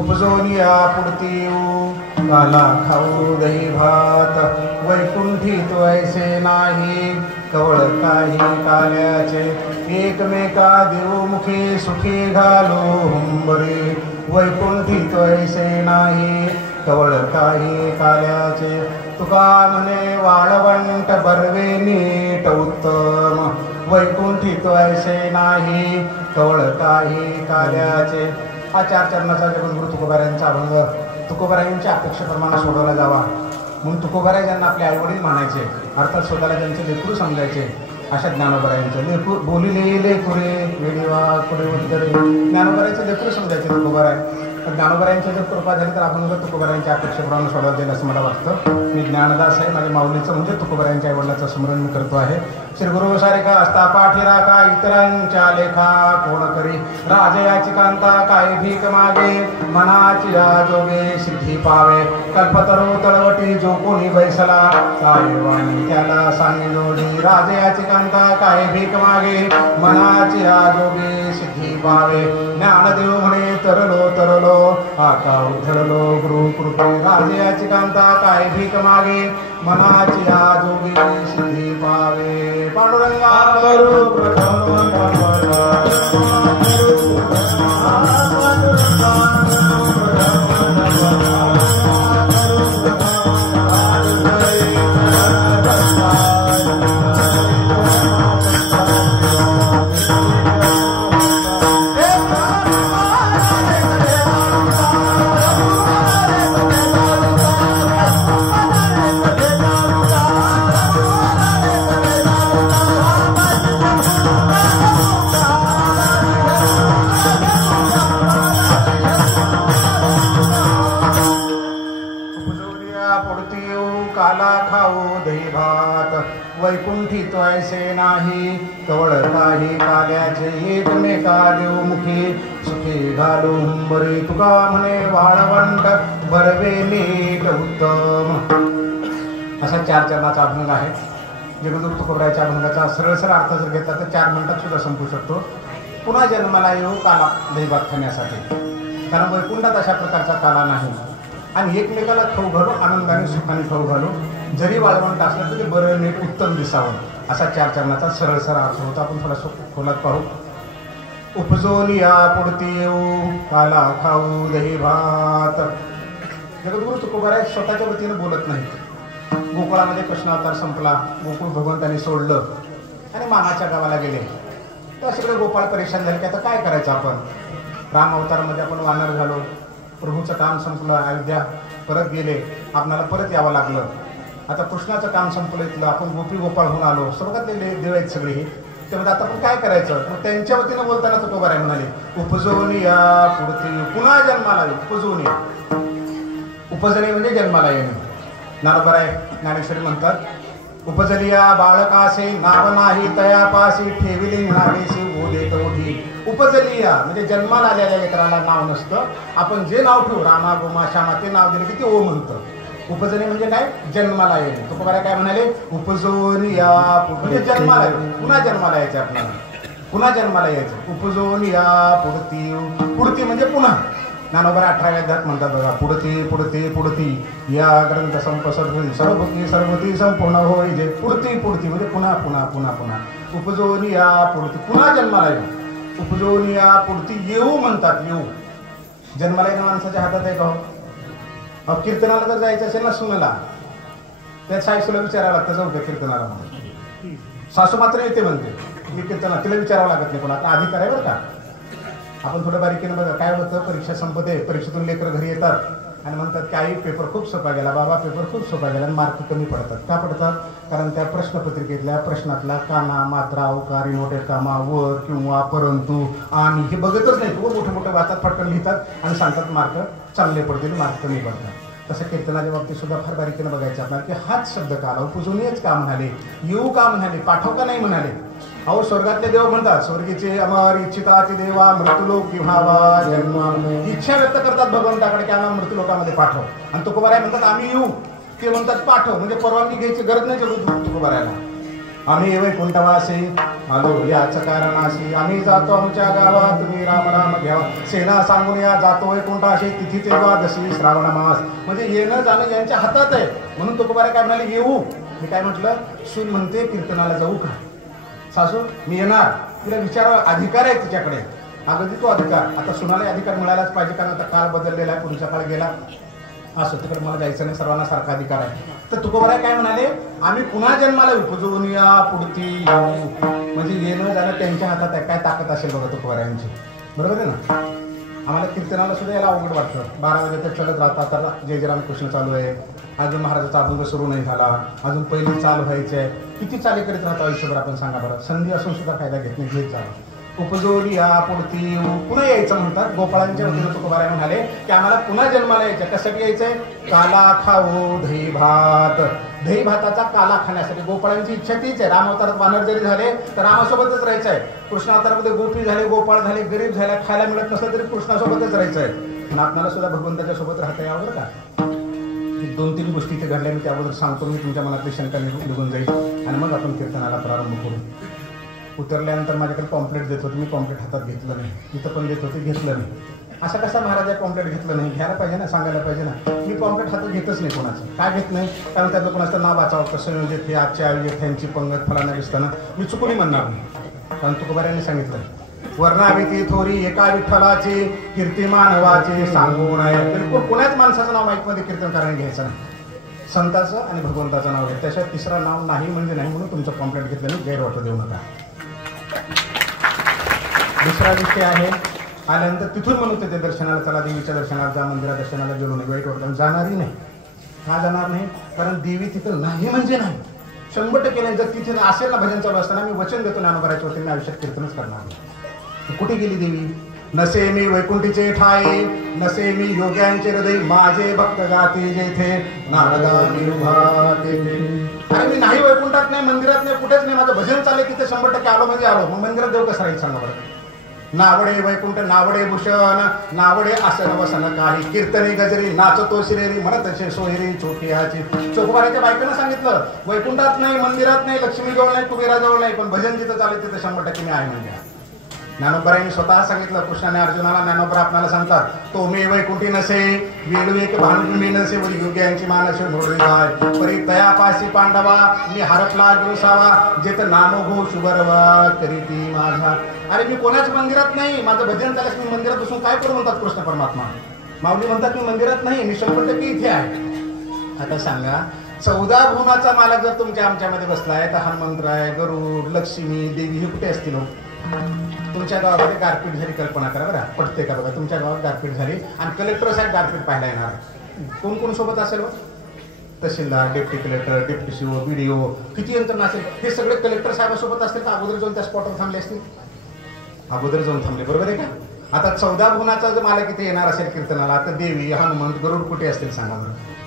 उपजोनिया पुढती काला खाऊ दही भात वैकुंठी तो ऐसे नाही कवळ काही काल्याचे एकमेका देऊ मुखे सुखी घालो हुंबरे वैकुंठी तो ऐसे नाही कवळ काही काल्याचे तुका म्हणे वाळवंट बर्वे नीट उत्तम वैकुंठी तो ऐसे नाही कवळ काही काल्याचे हा चार चरणाचा जगद्गुरु तुकोबारायांचा अभंग तुकोबारायांच्या अपेक्षेप्रमाणे सोडवला जावा म्हणून तुकोबाराय ज्यांना आपले आईवडील मानायचे अर्थात स्वतःला ज्यांचे लेकरू समजायचे अशा ज्ञानोबारायांचं लेकरू बोलिले लेकुरे वेडीवा कुडे उद्धरे ज्ञानोबारायचं लेकरू समजायचे तुकोबाराय ज्ञानोबारायांची जर कृपा झाली तर आपण तुकोबारायांच्या अपेक्षेप्रमाणे सोडवलं जाईल असं मला वाटतं. मी ज्ञानदास आहे माझ्या माऊलीचं म्हणजे तुकोबारायांच्या आईवडिलाचं स्मरण मी करतो आहे. श्री गुरु सारेखा असता पाठी राखा इतरांच्या लेखा कोण करी राजयाची कांता काय भीक मागे मनाची जोगे सिद्धी पावे कल्पतरू तळवटी जो कोणी बैसला साहेबांनी त्याला सांगे जोडी राजयाची कांता काय भीक मागे मनाची जोगे सिद्धी पावे ज्ञानदेव म्हणे तरलो तरलो आका उधळलो गुरु कृपे राजयाची कांता काय भीक मागे मनाची जोगी सिद्धी पावे पांडुरंगा करू प्रथम वैकुंठी तो ऐसे नाही कवळ काही काल्याचे एकमेका देऊ मुखी सुखी घालू हुंबरे तुका म्हणे वाळवंट बरवे नीट उत्तम. असा चार चरणाचा अभंग आहे. जगद्गुरु तुकोबारायांच्या अभंगाचा सरळ अर्थ जर घेतला तर 4 मिनिटात सुद्धा संपू शकतो. पुन्हा जन्माला येऊ काला दहीभात खाण्यासाठी कारण वैकुंठात अशा प्रकारचा काला नाही आणि एकमेकाला खाऊ घालू आनंदाने सुखाने खाऊ घालू जरी वाळवंट असलं तरी बरं नीट उत्तम दिसावं असा 4 चरणाचा सरळ अर्थ होता. आपण थोडा खोलात पाहू. उपजोनिया पुढती येऊ काला खाऊ दही भात. जगद्गुरु तुकोबाराय स्वतःच्या वतीने बोलत नाहीत. गोकुळामध्ये कृष्णावतार संपला गोकुळ भगवंतांनी सोडलं आणि मामाच्या गावाला गेले तर सगळे गोपाळ परेशान झाले की आता काय करायचं आपण. राम अवतारामध्ये आपण वानर झालो प्रभूचं काम संपलं अयोध्या परत गेले आपणाला परत यावं लागलं. आता कृष्णाचं काम संपलं इथलं आपण गोपी गोपाळ होऊन आलो सर्वातले देव आहेत सगळे त्यामध्ये आता आपण काय करायचं. मग त्यांच्या वतीनं बोलताना तुकोबाराय म्हणाले उपजोनिया पुढती पुन्हा जन्माला उपजोनिया उपजणे म्हणजे जन्माला येणे. ज्ञानोबाराय ज्ञानेश्वरी म्हणतात उपजलिया बाळकासे नाव नाही तयापासी ठेविली म्हणावेसी बोले तोढी. उपजलिया म्हणजे जन्माला आलेल्या लेकराला नाव नसतं आपण जे नाव ठेवू रामा गोमा श्यामा ते नाव दिलं की ते ओ म्हणतं. उपजणे म्हणजे काय जन्माला येणे. तुकोबाराय काय म्हणाले उपजोनिया म्हणजे जन्माला पुन्हा जन्माला यायचं आपल्याला पुन्हा जन्माला यायचं. उपजोनिया पुढती पुढती म्हणजे पुन्हा. ज्ञानोबाराय 18व्या अध्यायात म्हणतात बघा पुढती पुढती पुढती या ग्रंथ संपसर्वती सर्वभूती सर्वती संपूर्ण होय जे पुढती पुढती म्हणजे पुन्हा पुन्हा पुन्हा पुन्हा. उपजोनिया पुढती पुन्हा जन्माला येऊ उपजोनिया पुढती येऊ म्हणतात. येऊ जन्माला येणं माणसाच्या हातात आहे का. कीर्तनाला जर जायचं असेल ना सुनेला त्या सासूला विचारावं लागतं जाऊ का कीर्तनाला म्हणून. सासू मात्र येते म्हणते मी कीर्तना तिला विचारावं लागत नाही कोणा आता अधिकार आहे बरं का. आपण थोडं बारीकीनं बघा काय होतं परीक्षा संपते परीक्षेतून लेकरं घरी येतात आणि म्हणतात की आई पेपर खूप सोपा गेला बाबा पेपर खूप सोपा गेला आणि मार्क कमी पडतात. का पडतात कारण त्या प्रश्नपत्रिकेतल्या प्रश्नातला काना मात्रा उकार मोठे कामा वर किंवा परंतु आणि हे बघतच नाही तो मोठे मोठे वाचात फटकन लिहितात आणि सांगतात मार्क चांगले पडतील मार्क कमी पडतात. तसं कीर्तनाच्या बाबतीत सुद्धा फार बारीकीनं बघायचं आपल्याला की हाच शब्द का आला उपजूनच का म्हणाले येऊ का म्हणाले पाठव का नाही म्हणाले. अहो स्वर्गातले देव म्हणतात स्वर्गीचे अमर इच्छिताचे देवा मृत्यूलोक किंवा जन्म इच्छा व्यक्त करतात भगवंताकडे की आम्हाला मृत्यूलोकामध्ये पाठव. आणि तुकोबाराय म्हणतात आम्ही येऊ ते म्हणतात पाठव म्हणजे परवानगी घ्यायची गरज नाही तुकोबारायला. आम्ही वैकुंठवासी आलो याच कारणाशी, आम्ही जातो आमच्या गावात तुम्ही राम राम घ्यावा, सेना सांगून या जातो वैकुंठाशी, तिथी तेव्हा जशी श्रावण मास. म्हणजे येणं जाणं यांच्या हातात आहे. म्हणून तुकोबाराय काय म्हणाले, येऊ. मी काय म्हटलं, सून म्हणते कीर्तनाला जाऊ का? सासू मी येणार, तिला विचार अधिकार आहे तिच्याकडे. अगदी तो अधिकार, आता सुनाला अधिकार मिळालाच पाहिजे, कारण आता काळ बदललेला आहे, पुढचा काळ गेला. असं तिकडे मला जायचं नाही, सर्वांना सारखा अधिकार आहे. तर तुकोबाराय काय म्हणाले, आम्ही पुन्हा जन्माला उपजवून या पुढती येऊ. म्हणजे येणं जाणं त्यांच्या हातात आहे. काय ताकद असेल बघा तुकोबारायांची, बरोबर आहे ना. आम्हाला कीर्तनाला सुद्धा याला अवघड वाटतं. 12 वाजे तर चलत राहतात. आता जय जय रामकृष्ण चालू आहे, अजून महाराजाचा अभंग सुरू नाही झाला, अजून पहिली चाल व्हायची आहे. किती चाली करीत राहतो आयुष्यभर आपण, सांगा बरं. संधी असून सुद्धा फायदा घेत नाही, घेत झाला. उपजोरी या पुढती पुन्हा यायचं म्हणतात. गोपाळांच्या वतीनं तुकोबाराय म्हणाले की आम्हाला पुन्हा जन्माला यायचं. कशासाठी यायचंय? काला खाऊ दही भात, दही भाताचा काला खाण्यासाठी. गोपाळांची इच्छा तीच आहे. रामावतारात वानर जरी झाले तर रामासोबतच राहायचं आहे. कृष्णावतारामध्ये गोपी झाले, गोपाळ झाले, गरीब झाल्या, खायला मिळत नसलं तरी कृष्णासोबतच राहायचं आहे. पण आपल्याला सुद्धा भगवंताच्या सोबत राहता यावं का. 2-3 गोष्टी इथे घडल्या, मी त्याबद्दल सांगतो. मी तुमच्या मनातली शंका निघून जाईल आणि मग आपण कीर्तनाला प्रारंभ करू. उतरल्यानंतर माझ्याकडे पॉम्पलेट देत होते, मी पॉम्पलेट हातात घेतलं नाही. इथं पण देत होते, घेतलं नाही. असा कसा महाराज आहे पॉम्पलेट घेतलं नाही? घ्यायला पाहिजे ना, सांगायला पाहिजे ना. मी पॉम्पलेट हातात घेतच नाही कोणाचं. काय घेत नाही? कारण त्यातलं कोणाचं नाव वाचावं, कसं संयोजित हे आजच्या आयोजित ह्यांची पंगत फलाना दिसताना मी चुकूनही म्हणणार नाही. कारण तुकोबारायांनी सांगितलं, वर्णाभिती थोरी एका विठ्ठलाची, कीर्ती मानवाची सांगू नये. बिलकुल कोणाच माणसाचं नाव माईकमध्ये कीर्तनकाराने घ्यायचं नाही. संताचं आणि भगवंताचं नाव घ्या. त्याच्यात तिसरा नाव नाही म्हणजे नाही. म्हणून तुमचं पॉम्पलेट घेतलं नाही, गैरवाटं देऊ नका. दुसरा विषय आहे, आल्यानंतर तिथून म्हणत होते दर्शनाला चला, देवीच्या दर्शनाला जा, मंदिरात दर्शनाला गेलो नाही, वाईट वाटतं. जाणारही नाही. का जाणार नाही? कारण देवी तिथं नाही म्हणजे नाही, 100% नाही. जर तिथे असेल ना भजन चालू असताना, मी वचन देतो ज्ञानोबाराच्या वतीने, मी आयुष्यात कीर्तनच करणार नाही. कुठे गेली देवी? नसे मी वैकुंठीचे ठाई, नसे मी योग्यांचे हृदय, माझे भक्त गाते जेथे नारदा निरुभा तेथे. अरे मी नाही वैकुंठात नाही, मंदिरात नाही, कुठेच नाही, माझं भजन चालले तिथे 100% आलो म्हणजे आलो. मग मंदिरात देव कसं राहील सांगा बरं. नावडे वैकुंठ नावडे भूषण, नावडे आसन वसन काही, कीर्तनी गजरी नाचतो शिरेरी, म्हणत सोयरी छोटी हाची. चोखोबाराच्या बायकोनं सांगितलं, वैकुंठात नाही, मंदिरात नाही, लक्ष्मीजवळ नाही, कुबेराजवळ नाही, पण भजन जिथं चालले तिथे 100% मी आहे म्हणजे. ज्ञानोबारायांनी स्वतः सांगितलं, कृष्णाने अर्जुनाला, ज्ञानोबा आपल्याला सांगतात, तो मे वैकुंठी नसे वेळू एक भांडून मी नसे, वरी योग्यांची मानसे मोडली जाय, परी तयापाशी पांडवा मी हरपला गोसावा, जेत नाम घो शुभरवा करीती माझा. अरे मी कोणाच मंदिरात नाही, माझं भजन झाल्यास मी मंदिरात बसून काय करू म्हणतात कृष्ण परमात्मा. माऊली म्हणतात मी मंदिरात नाही, मी 100% इथे आहे. आता सांगा, 14 भुवनाचा मालक जर तुमच्या आमच्यामध्ये बसलाय, तर हनुमंतराय, गरुड, लक्ष्मी, देवी हे कुठे असतील? तुमच्या गावामध्ये गारपीट झाली, कल्पना करा बरं, पटते का बघा. तुमच्या गावात गारपीट झाली आणि कलेक्टर साहेब गारपीट पाहायला येणार, कोण कोण सोबत असेल? Tehsildar, deputy collector, deputy CO, BDO, किती यंत्रणा असेल, हे सगळे कलेक्टर साहेबासोबत असतील का अगोदर जाऊन त्या स्पॉटवर थांबले असतील? अगोदर जाऊन थांबले, बरोबर आहे का? आता 14 गुणाचा जर मालक इथे येणार असेल कीर्तनाला, तर देवी, हनुमंत, गरुड कुठे असतील सांगा बरं.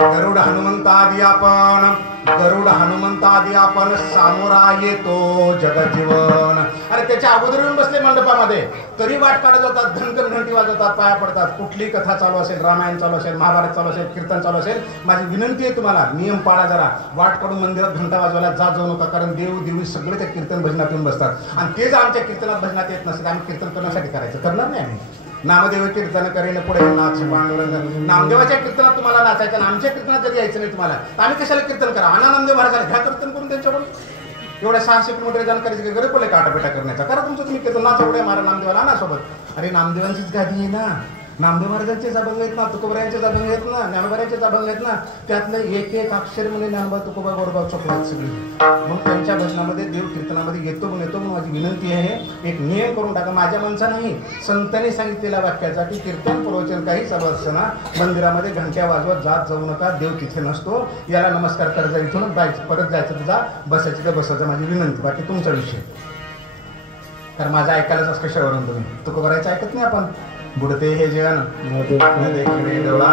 गरुड हनुमंतादी आपण, गरुड हनुमंतादी आपण, सामोरा येतो जगजीवन. अरे त्याच्या अगोदर येऊन बसले मंडपामध्ये, तरी वाट काढत होतात, धनकन घंटी वाजवतात, पाया पडतात. कुठली कथा चालू असेल, रामायण चालू असेल, महाभारत चालू असेल, कीर्तन चालू असेल, माझी विनंती आहे तुम्हाला, नियम पाळा जरा. वाट काढून मंदिरात घंटा वाजवायला जाऊ नका, कारण देव देवी सगळे त्या कीर्तन भजनात येऊन बसतात. आणि ते जर आमच्या कीर्तनात भजनात येत नसेल, आम्ही कीर्तन करण्यासाठी करायचं, करणार नाही आम्ही. नामदेव कीर्तन करेन पुढे नाच पांडुरंग. नामदेवाच्या कीर्तनात तुम्हाला नाचायचं आणि आमच्या कीर्तनात जर यायचं नाही तुम्हाला, तर आम्ही कशाला कीर्तन करा? आणा नामदेव महाराजाला, घ्या कीर्तन करून त्यांच्याकडून. एवढ्या 600 किलोमीटर जानकारीची गरज पडले का आटापेटा करण्याचा? करा तुमचं तुम्ही कीर्तन, नाचा पुढे मारा नामदेवाला, आणा सोबत. अरे नामदेवांचीच गादी आहे ना, नामदेव महाराजांचेच अभंग आहेत ना, तुकोबारायांचेच अभंग आहेत ना, ज्ञानोबारायांचेच अभंग आहेत ना. त्यातलं एक एक अक्षर म्हणजे ज्ञानोबा, तुकोबा, गोरोबा चोपडात सगळी. मग त्यांच्या भजनामध्ये, देव कीर्तनामध्ये येतो पण येतो. माझी विनंती आहे, एक नियम करून टाका. माझ्या माणसा नाही, संतांनी सांगितलेल्या वाक्याचा की कीर्तन प्रवचन काही चालू असताना मंदिरामध्ये घंट्या वाजवत जात जाऊ नका, देव तिथे नसतो. याला नमस्कार करायचा, इथूनच जायचं, परत जायचं, तुझा बसायची तर बसायचं, माझी विनंती. बाकी तुमचा विषय, तर माझं ऐकायलाच कशावरून तुम्ही तुकोबारायचं ऐकत नाही आपण. बुडते हे जन देखणे डोळा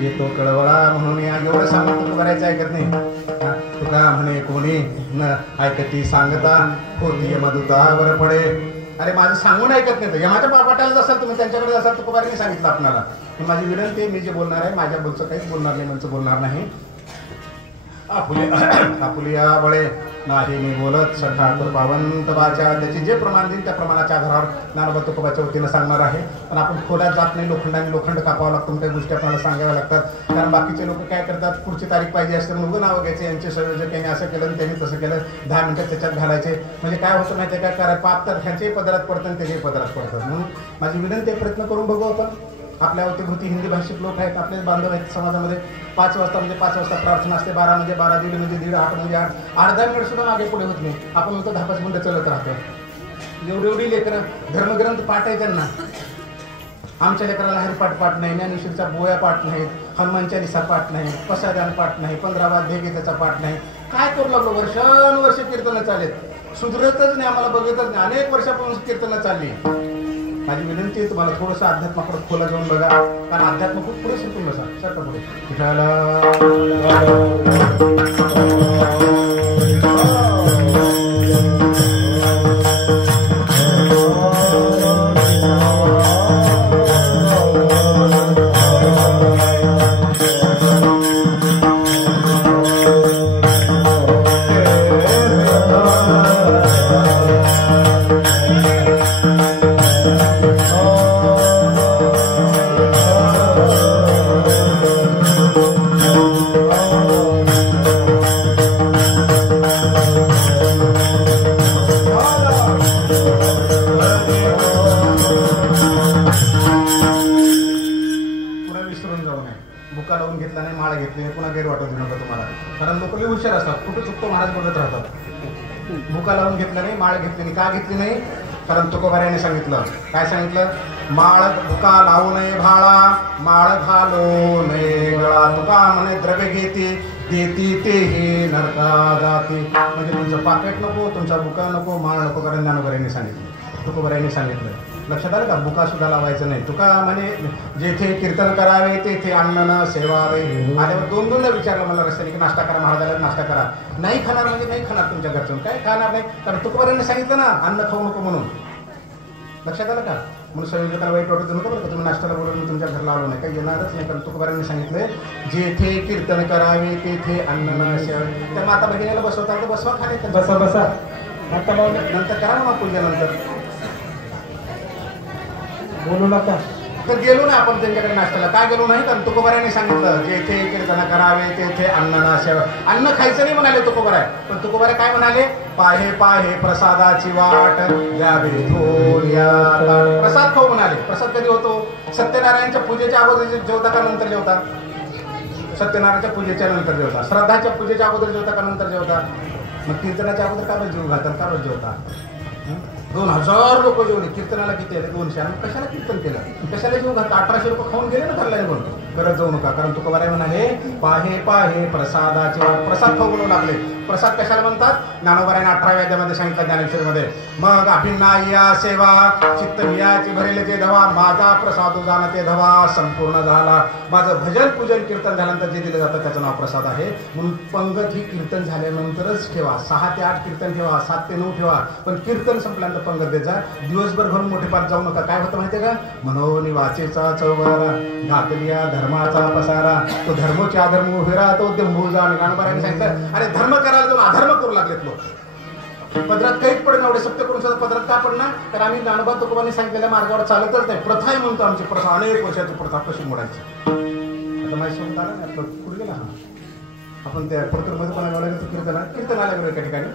येतो कळवळा, म्हणून या एवढं सांगून तुकोबारायचं ऐकत नाही. तुका म्हणे कोणी न ऐकती सांगता, होती मधुतावर पडे. अरे माझं सांगून ऐकत नाही, तर यमाच्या पापाट्यालाच असाल तुम्ही, त्यांच्याकडे असाल. तुकोबारांनी सांगितलं आपल्याला. माझी विनंती आहे, मी जे बोलणार आहे, माझ्या बोलचं काहीच बोलणार नाही, म्हणजे बोलणार नाही. आपुलिया बळे नाही मी बोलत सठा पावंत वाचा. त्याची जे प्रमाण देईल त्या प्रमाणाच्या आधारावर ज्ञानोबा तुकोबाच्या वतीनं सांगणार आहे. पण आपण खोल्यात जात नाही. लोखंड कापावं लागतं. काही गोष्टी आपल्याला सांगाव्या लागतात. कारण बाकीचे लोक काय करतात, पुढची तारीख पाहिजे असते म्हणून नावं घ्यायचे. यांचे संयोजक यांनी असं केलं त्यांनी तसं केलं, 10 मिनिटं त्याच्यात घालायचे. म्हणजे काय होतं माहिती आहे काय, पाप तर ह्यांच्याही पदरात पडतं आणि त्याच्याही पदरात पडतात. म्हणून माझी विनंती प्रयत्न करून बघू आपण. आपल्या अवतीभोवती हिंदी भाषिक लोक आहेत, आपले बांधव आहेत समाजामध्ये. 5 वाजता म्हणजे 5 वाजता प्रार्थना असते, 12 म्हणजे 12, 1:30 म्हणजे 1:30, 8 म्हणजे 8. अर्धा मिनिट सुद्धा मागे पुढे होत नाही. आपण म्हणतो 10-5 मिनिटं चलत राहतो. एवढी लेकरं धर्मग्रंथ पाठ आहे त्यांना. आमच्या लेकराला हरिपाठ पाठ नाही, ज्ञानेश्वरीचा बोया पाठ नाहीत, हनुमान चालीसा पाठ नाही, पसायदान पाठ नाही, 15 वाद्य गीतेचा पाठ नाही. काय करू लागलो, वर्षानुवर्ष कीर्तनं चालेत, सुधरतच नाही, आम्हाला बघतच नाही. अनेक वर्षापासून कीर्तनं चालली. माझी विनंती आहे तुम्हाला थोडंसं अध्यात्माकडे खोला जाऊन बघा. कारण अध्यात्म खूप पुढे शिकून बसा. सारखं पुढे हुशार असतात. कुठं चुकतो महाराज बघत राहतात. भुका लावून घेतलं नाही, माळ घेतली नाही. का घेतली नाही? कारण तुकोबारायाने सांगितलं. काय सांगितलं? माळ भुका लावू नये भाळा, माळ घालो नये गळा. तुका म्हणे द्रव्य घेते देती तेही नरका जाते. म्हणजे तुमचं पाकिट नको, तुमचा बुका नको, माळ नको. कारण ज्ञानोबारायाने सांगितलं, तुकोबारायाने सांगितलं. लक्षात आलं का? बुका सुद्धा लावायचं नाही. तुका म्हणे जेथे कीर्तन करावे तेथे अन्न न सेवावे. आल्यावर 2-2दा विचारलं मला रस्त्याने की नाश्ता करा महाराजाला, नाश्ता करा. नाही खाणार म्हणजे नाही खाणार तुमच्या घरचं. काय खाणार नाही? कारण तुकोबारायाने सांगितलं ना अन्न खाऊ नको म्हणून. लक्षात आलं का? म्हणून संयोजकाला वाईट वाटत नका बरं का, तुम्ही नाश्त्याला बोलून मी तुमच्या घरला आलो नाही, काही येणारच नाही. कारण तुकोबारायाने सांगितलंय जेथे कीर्तन करावे तेथे अन्न न सेवावे. त्या माता भगिनीला बसवता तर बसवा, खाणे बसा बसा, आता नंतर करा म्हणा पूजेनंतर, बोलू नका. तर गेलो ना आपण त्यांच्याकडे नाश्त्याला. काय गेलो नाही? कारण तुकोबारायाने सांगितलं जेथे कीर्तन करावे तेथे अन्न न सेवा. अन्न खायचं नाही म्हणाले तुकोबाराय. पण तुकोबाराय काय म्हणाले? पाहे पाहे प्रसादाची वाट द्यावे थोड्या. प्रसाद खाऊ म्हणाले. प्रसाद कधी होतो? सत्यनारायणच्या पूजेच्या अगोदर जेवता का नंतर जेवता? सत्यनारायणच्या पूजेच्या नंतर जेवता. श्रद्धाच्या पूजेच्या अगोदर जेवता का नंतर जेवता? मग कीर्तनाच्या अगोदर का बरं जेव घालतात, का बरं जेवता? 2000 लोक जेवले. कीर्तनाला किती आले? 200. आणि कशाला कीर्तन केलं? कशाला जेव घातलं? 1800 रुपये खाऊन गेले ना ठरल्याने म्हणून. करत जाऊ नका. कारण तुकोबाराय म्हणाले पाहे पाहे प्रसादाचे वाट. प्रसाद खाऊ म्हणू लागले. प्रसाद कशाला म्हणतात? ज्ञानोबारायाने 18व्या अध्यायामध्ये सांगितलं ज्ञानेश्वरीमध्ये. मग अभिन्ना या सेवा चित्त वियाची भरेले ते धवा, माझा प्रसाद जाणते धवा संपूर्ण झाला. माझं भजन पूजन कीर्तन झाल्यानंतर जे दिलं जातं त्याचं नाव प्रसाद आहे. म्हणून पंगत ही कीर्तन झाल्यानंतरच ठेवा. 6 ते 8 कीर्तन ठेवा, 7 ते 9 ठेवा. पण कीर्तन संपल्यानंतर पंगत देत जा. दिवसभर भरून मोठे पाठ जाऊ नका. काय होतं माहितीये का? मनोनी वाचेचा चौबारा घातलिया धर्माचा पसारा, तो धर्मोचे अधर्म उभे राहतो उद्यमभूजा. आणि ज्ञानोबारायाने सांगितलं अरे धर्म करायला जाऊन अधर्म करू लागलेत लोक. पदरात काहीच पडणार एवढे सत्य करून सुद्धा पदरात का पडणार? तर आम्ही ज्ञानोबा तुकोबांनी सांगितलेल्या मार्गावर चालतच नाही. प्रथा आहे म्हणतो आमची प्रथा. अनेक वर्षाची प्रथा कशी मोडायची. आता माहिती सांगता ना आपलं कुठे गेला हा आपण त्या प्रतुरमध्ये पण आला कीर्तन आल्या एका ठिकाणी.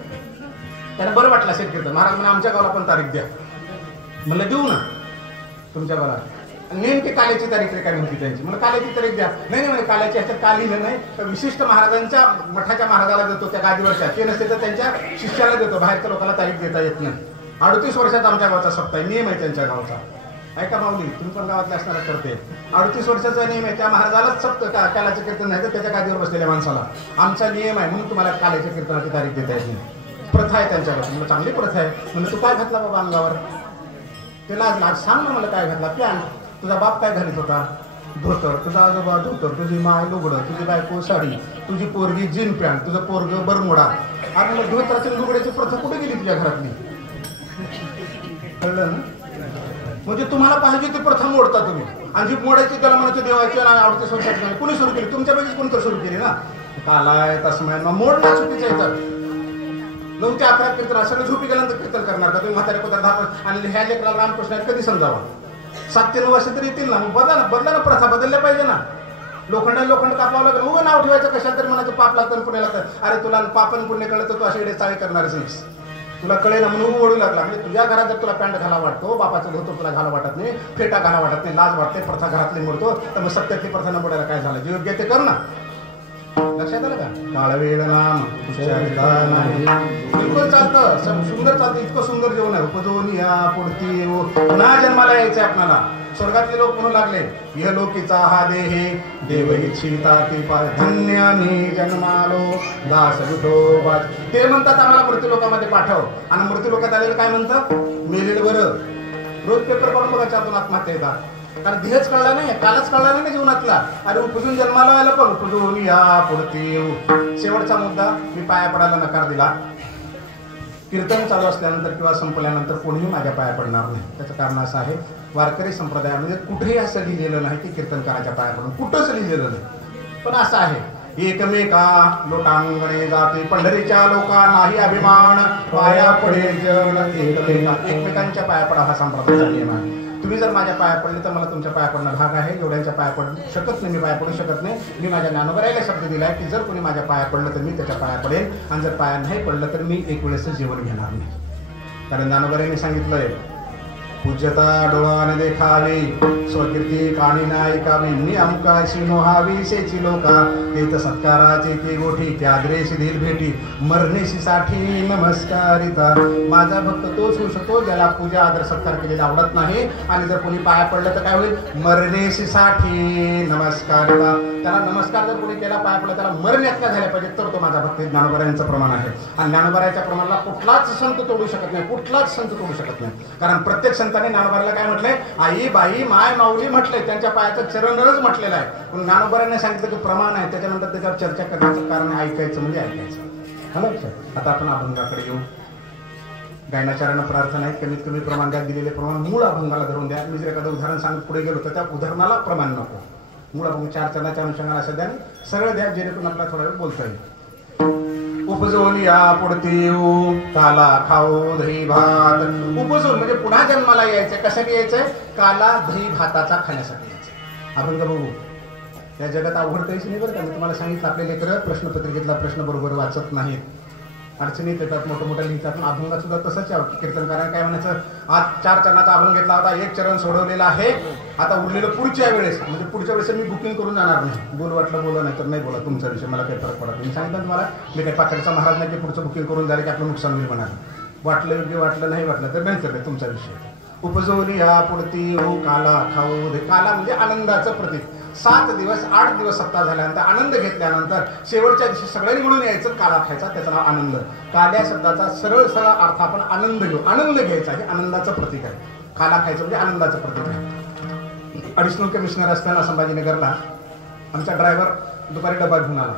त्यांना बरं वाटलं असेल कीर्तन. महाराज म्हणे आमच्या गावाला पण तारीख द्या. म्हणलं देऊ ना तुमच्या गावाला. नेमकी काल्याची तारीख रेखावी होती त्यांची. म्हणून काल्याची तारीख द्या. नाही म्हणे काल्याची ह्याच्यात का लिहिलं नाही तर विशिष्ट महाराजांच्या मठाच्या महाराजाला देतो त्या गादीवरच्या. ते नसते तर त्यांच्या शिष्याला देतो. बाहेरच्या लोकांना तारीख देता येत नाही. 38 वर्षाचा आमच्या गावचा सप्ताह नियम आहे त्यांच्या गावचा. ऐका माऊली तुम्ही पण गावातले असणार करते. 38 वर्षाचा नियम आहे. त्या महाराजालाच सप्त काल्याचं कीर्तन नाही तर त्याच्या गादीवर बसलेल्या माणसाला. आमचा नियम आहे म्हणून तुम्हाला काल्याच्या कीर्तनाची तारीख देता येत नाही. प्रथा आहे त्यांच्याकडे. म्हणून चांगली प्रथा आहे. म्हणजे तू काय घातला बाबा अंगावर? ते लाज सांग ना मला काय घातला? पॅन्ट. तुझा बाप काय घालीत होता? धोतर. तुझा आजोबा धोतर, तुझी माय लुगडं, तुझी बायको साडी, तुझी पोरगी जीन पॅन्ट, तुझं पोरग बरमुडा. आणि मग धोतराची लुगड्याची प्रथा कुठे गेली तुझ्या घरातली? कळलं ना? म्हणजे तुम्हाला पाहिजे ती प्रथा मोडता तुम्ही. आणि जी मोडायची त्याला म्हणायची देवाची आणि 38 वर्षाची कुणी सुरू केली? तुमच्यापैकी कोणतं सुरू केली ना? कालाय तस्मै मग मोडणं चुकीचं आहे. तर 9 ते 11 कीर्तन सगळं झोपी गेल्यानंतर कीर्तन करणार का तुम्ही? म्हातारे कोणता 10 आणि ह्या लेकराला रामकृष्ण कधी समजावा? 7 ते 9 वर्ष तरी येतील ना. मग बदला ना, प्रथा बदलल्या पाहिजे ना. लोखंड कापावं लागेल. उगं नाव ठेवायचं कशाला तरी म्हणायचं पाप लागतं पुण्य लागतं. अरे तुला पापन पुण्य कळलं तर तू अशी चाळी करणारच नाहीस. तुला कळेल ना म्हणून ओढू लागला. म्हणजे तुझ्या घरात जर तुला पॅन्ट घाला वाटतो, बापाचं धोतर तुला घाला वाटत नाही, फेटा घाला वाटत नाही, लाज वाटते, प्रथा घरातली मोडतो, तर मग सत्यातली प्रथा न मोडायला काय झालं? जे योग्य ते कर ना. लक्षात आलं का? काळवेळ नाम नाही बिलकुल चालतं, सुंदर चालतं. इतकं सुंदर जेवण आहे. उपजोनिया पुढती पुन्हा जन्माला यायचंय आपल्याला. स्वर्गातले लोक म्हणू लागले यह लोकीचा हा देहे देव इच्छिता ती पाय धन्य मी जन्मालो दास विठोबा. ते म्हणतात आम्हाला मृत्यू लोकांमध्ये पाठव. आणि मृत्यू लोकात आलेलं काय म्हणतात? मेलेलं बरं. रोज पेपर पडून बघा 4 आत्महत्या येतात. कारण देहच कळला नाही, कालच कळला नाही जीवनातला. अरे उपजून जन्माला व्हायला पण उपजून या पुढती. शेवटचा मुद्दा, मी पाया पडायला नकार दिला. कीर्तन चालू असल्यानंतर किंवा संपल्यानंतर कोणीही माझ्या पाया पडणार नाही. त्याचं कारण असं आहे, वारकरी संप्रदायामध्ये कुठेही असं लिहिलेलं नाही की कीर्तनकाराच्या पाया पडून, कुठंच लिहिलेलं नाही. पण असं आहे, एकमेका लोटांगणे जाते पंढरीच्या लोका नाही अभिमान पाया पडे जन एकमेका. एकमेकांच्या पाया पडा हा संप्रदायाचा नियम आहे. तुम्ही जर माझ्या पाया पडले तर मला तुमच्या पाया पडणं भाग आहे. एवढ्यांच्या पाया पडू शकत नाही, मी पाया पडू शकत नाही. मी माझ्या ज्ञानोबरायला शब्द दिलाय की जर कोणी माझ्या पाया पडलं तर मी त्याच्या पाया पडेल, आणि जर पाया नाही पडलं तर मी एक वेळेचं जेवण घेणार नाही. कारण ज्ञानोबरायने सांगितलंय, पूज्यता डोळाने देखावी स्वकीर्ती काणी नाही ऐकावी मी अमुकाशी मोहावी शेची लोका तेत सत्काराची ती गोठी त्या द्रेशी दिल भेटी मरणेशी साठी नमस्कारिता. माझा भक्त तोच होऊ शकतो ज्याला पूजा आदर सत्कार केलेला आवडत नाही. आणि जर कोणी पाया पडलं तर काय होईल? मरणेशी साठी नमस्कारिता. त्याला नमस्कार जर कोणी केला, पाया पडला, त्याला मरण यातना झाल्या पाहिजे, तर तो माझा भक्त. ज्ञानोबरायांचं प्रमाण आहे. आणि ज्ञानोबरायाच्या प्रमाणाला कुठलाच संत तोडू शकत नाही, कुठलाच संत तोडू शकत नाही. कारण प्रत्येक संतांनी ज्ञानोबराला काय म्हटलंय? आई बाई माय माऊली म्हटलंय, त्यांच्या पायाचं चरणच म्हटलेलं आहे. पण ज्ञानोबरांनी सांगितलं की प्रमाण आहे, त्याच्यानंतर त्याच्यावर चर्चा करण्याचं कारण ऐकायचं म्हणजे ऐकायचं. आता आपण अभंगाकडे येऊ. गायनाचार्यांना प्रार्थना आहे, कमीत कमी प्रमाण द्या, दिलेले प्रमाण मूळ अभंगाला धरून द्या. मी जर एखादं उदाहरण सांगत पुढे गेलो तर त्या उदाहरणाला प्रमाण नको. मूळ अभंग 4 चरणाच्या अनुषंगाने असं द्या, सरळ द्या, जेणेकरून आपल्याला थोडा वेळ बोलता येईल. उपजून या पुढती काला खाऊ दही भात. उपजून म्हणजे पुन्हा जन्माला यायचंय. कशासाठी यायचंय? काला दही भाताचा खाण्यासाठी यायचंय. अभंग बघू. या जगात अवघड काहीच नाही बरं का. मी तुम्हाला सांगितलं, आपले लेकरं प्रश्नपत्रिकेतला प्रश्न बरोबर वाचत नाहीत, अडचणीत येतात, मोठं मोठं लिहितात. पण अभंगात सुद्धा तसंच आहे. कीर्तनकारांना काय म्हणायचं? आज 4 चरणाचा अभंग घेतला होता, 1 चरण सोडवलेला आहे, आता उरलेलं पुढच्या वेळेस, म्हणजे पुढच्या वेळेस मी बुकिंग करून जाणार नाही. बोल वाटलं बोला, नाही तर नाही बोला, तुमचा विषय, मला काही फरक पडत नाही. मी सांगितलं तुम्हाला, मी काही पाकडचा महाराज नाही की पुढचं बुकिंग करून झालं की आपलं नुकसान होईल म्हणाल. वाटलं योग्य, वाटलं नाही वाटलं तर नाही, तर तुमचा विषय. उपजवली या पुढती हो काला खाऊ दे. काला म्हणजे आनंदाचं प्रतीक. 7 दिवस 8 दिवस सप्ताह झाल्यानंतर आनंद घेतल्यानंतर शेवटच्या दिवशी सगळ्यांनी मिळून यायचं, काला खायचा, त्याचं नाव आनंद. काल्या शब्दाचा सरळ अर्थ आपण आनंद घेऊ, आनंद घ्यायचा, हे आनंदाचं प्रतीक आहे. काला खायचं म्हणजे आनंदाचं प्रतीक आहे. ॲडिशनल कमिशनर असताना संभाजीनगरला आमचा ड्रायव्हर दुपारी डबा घेऊन आला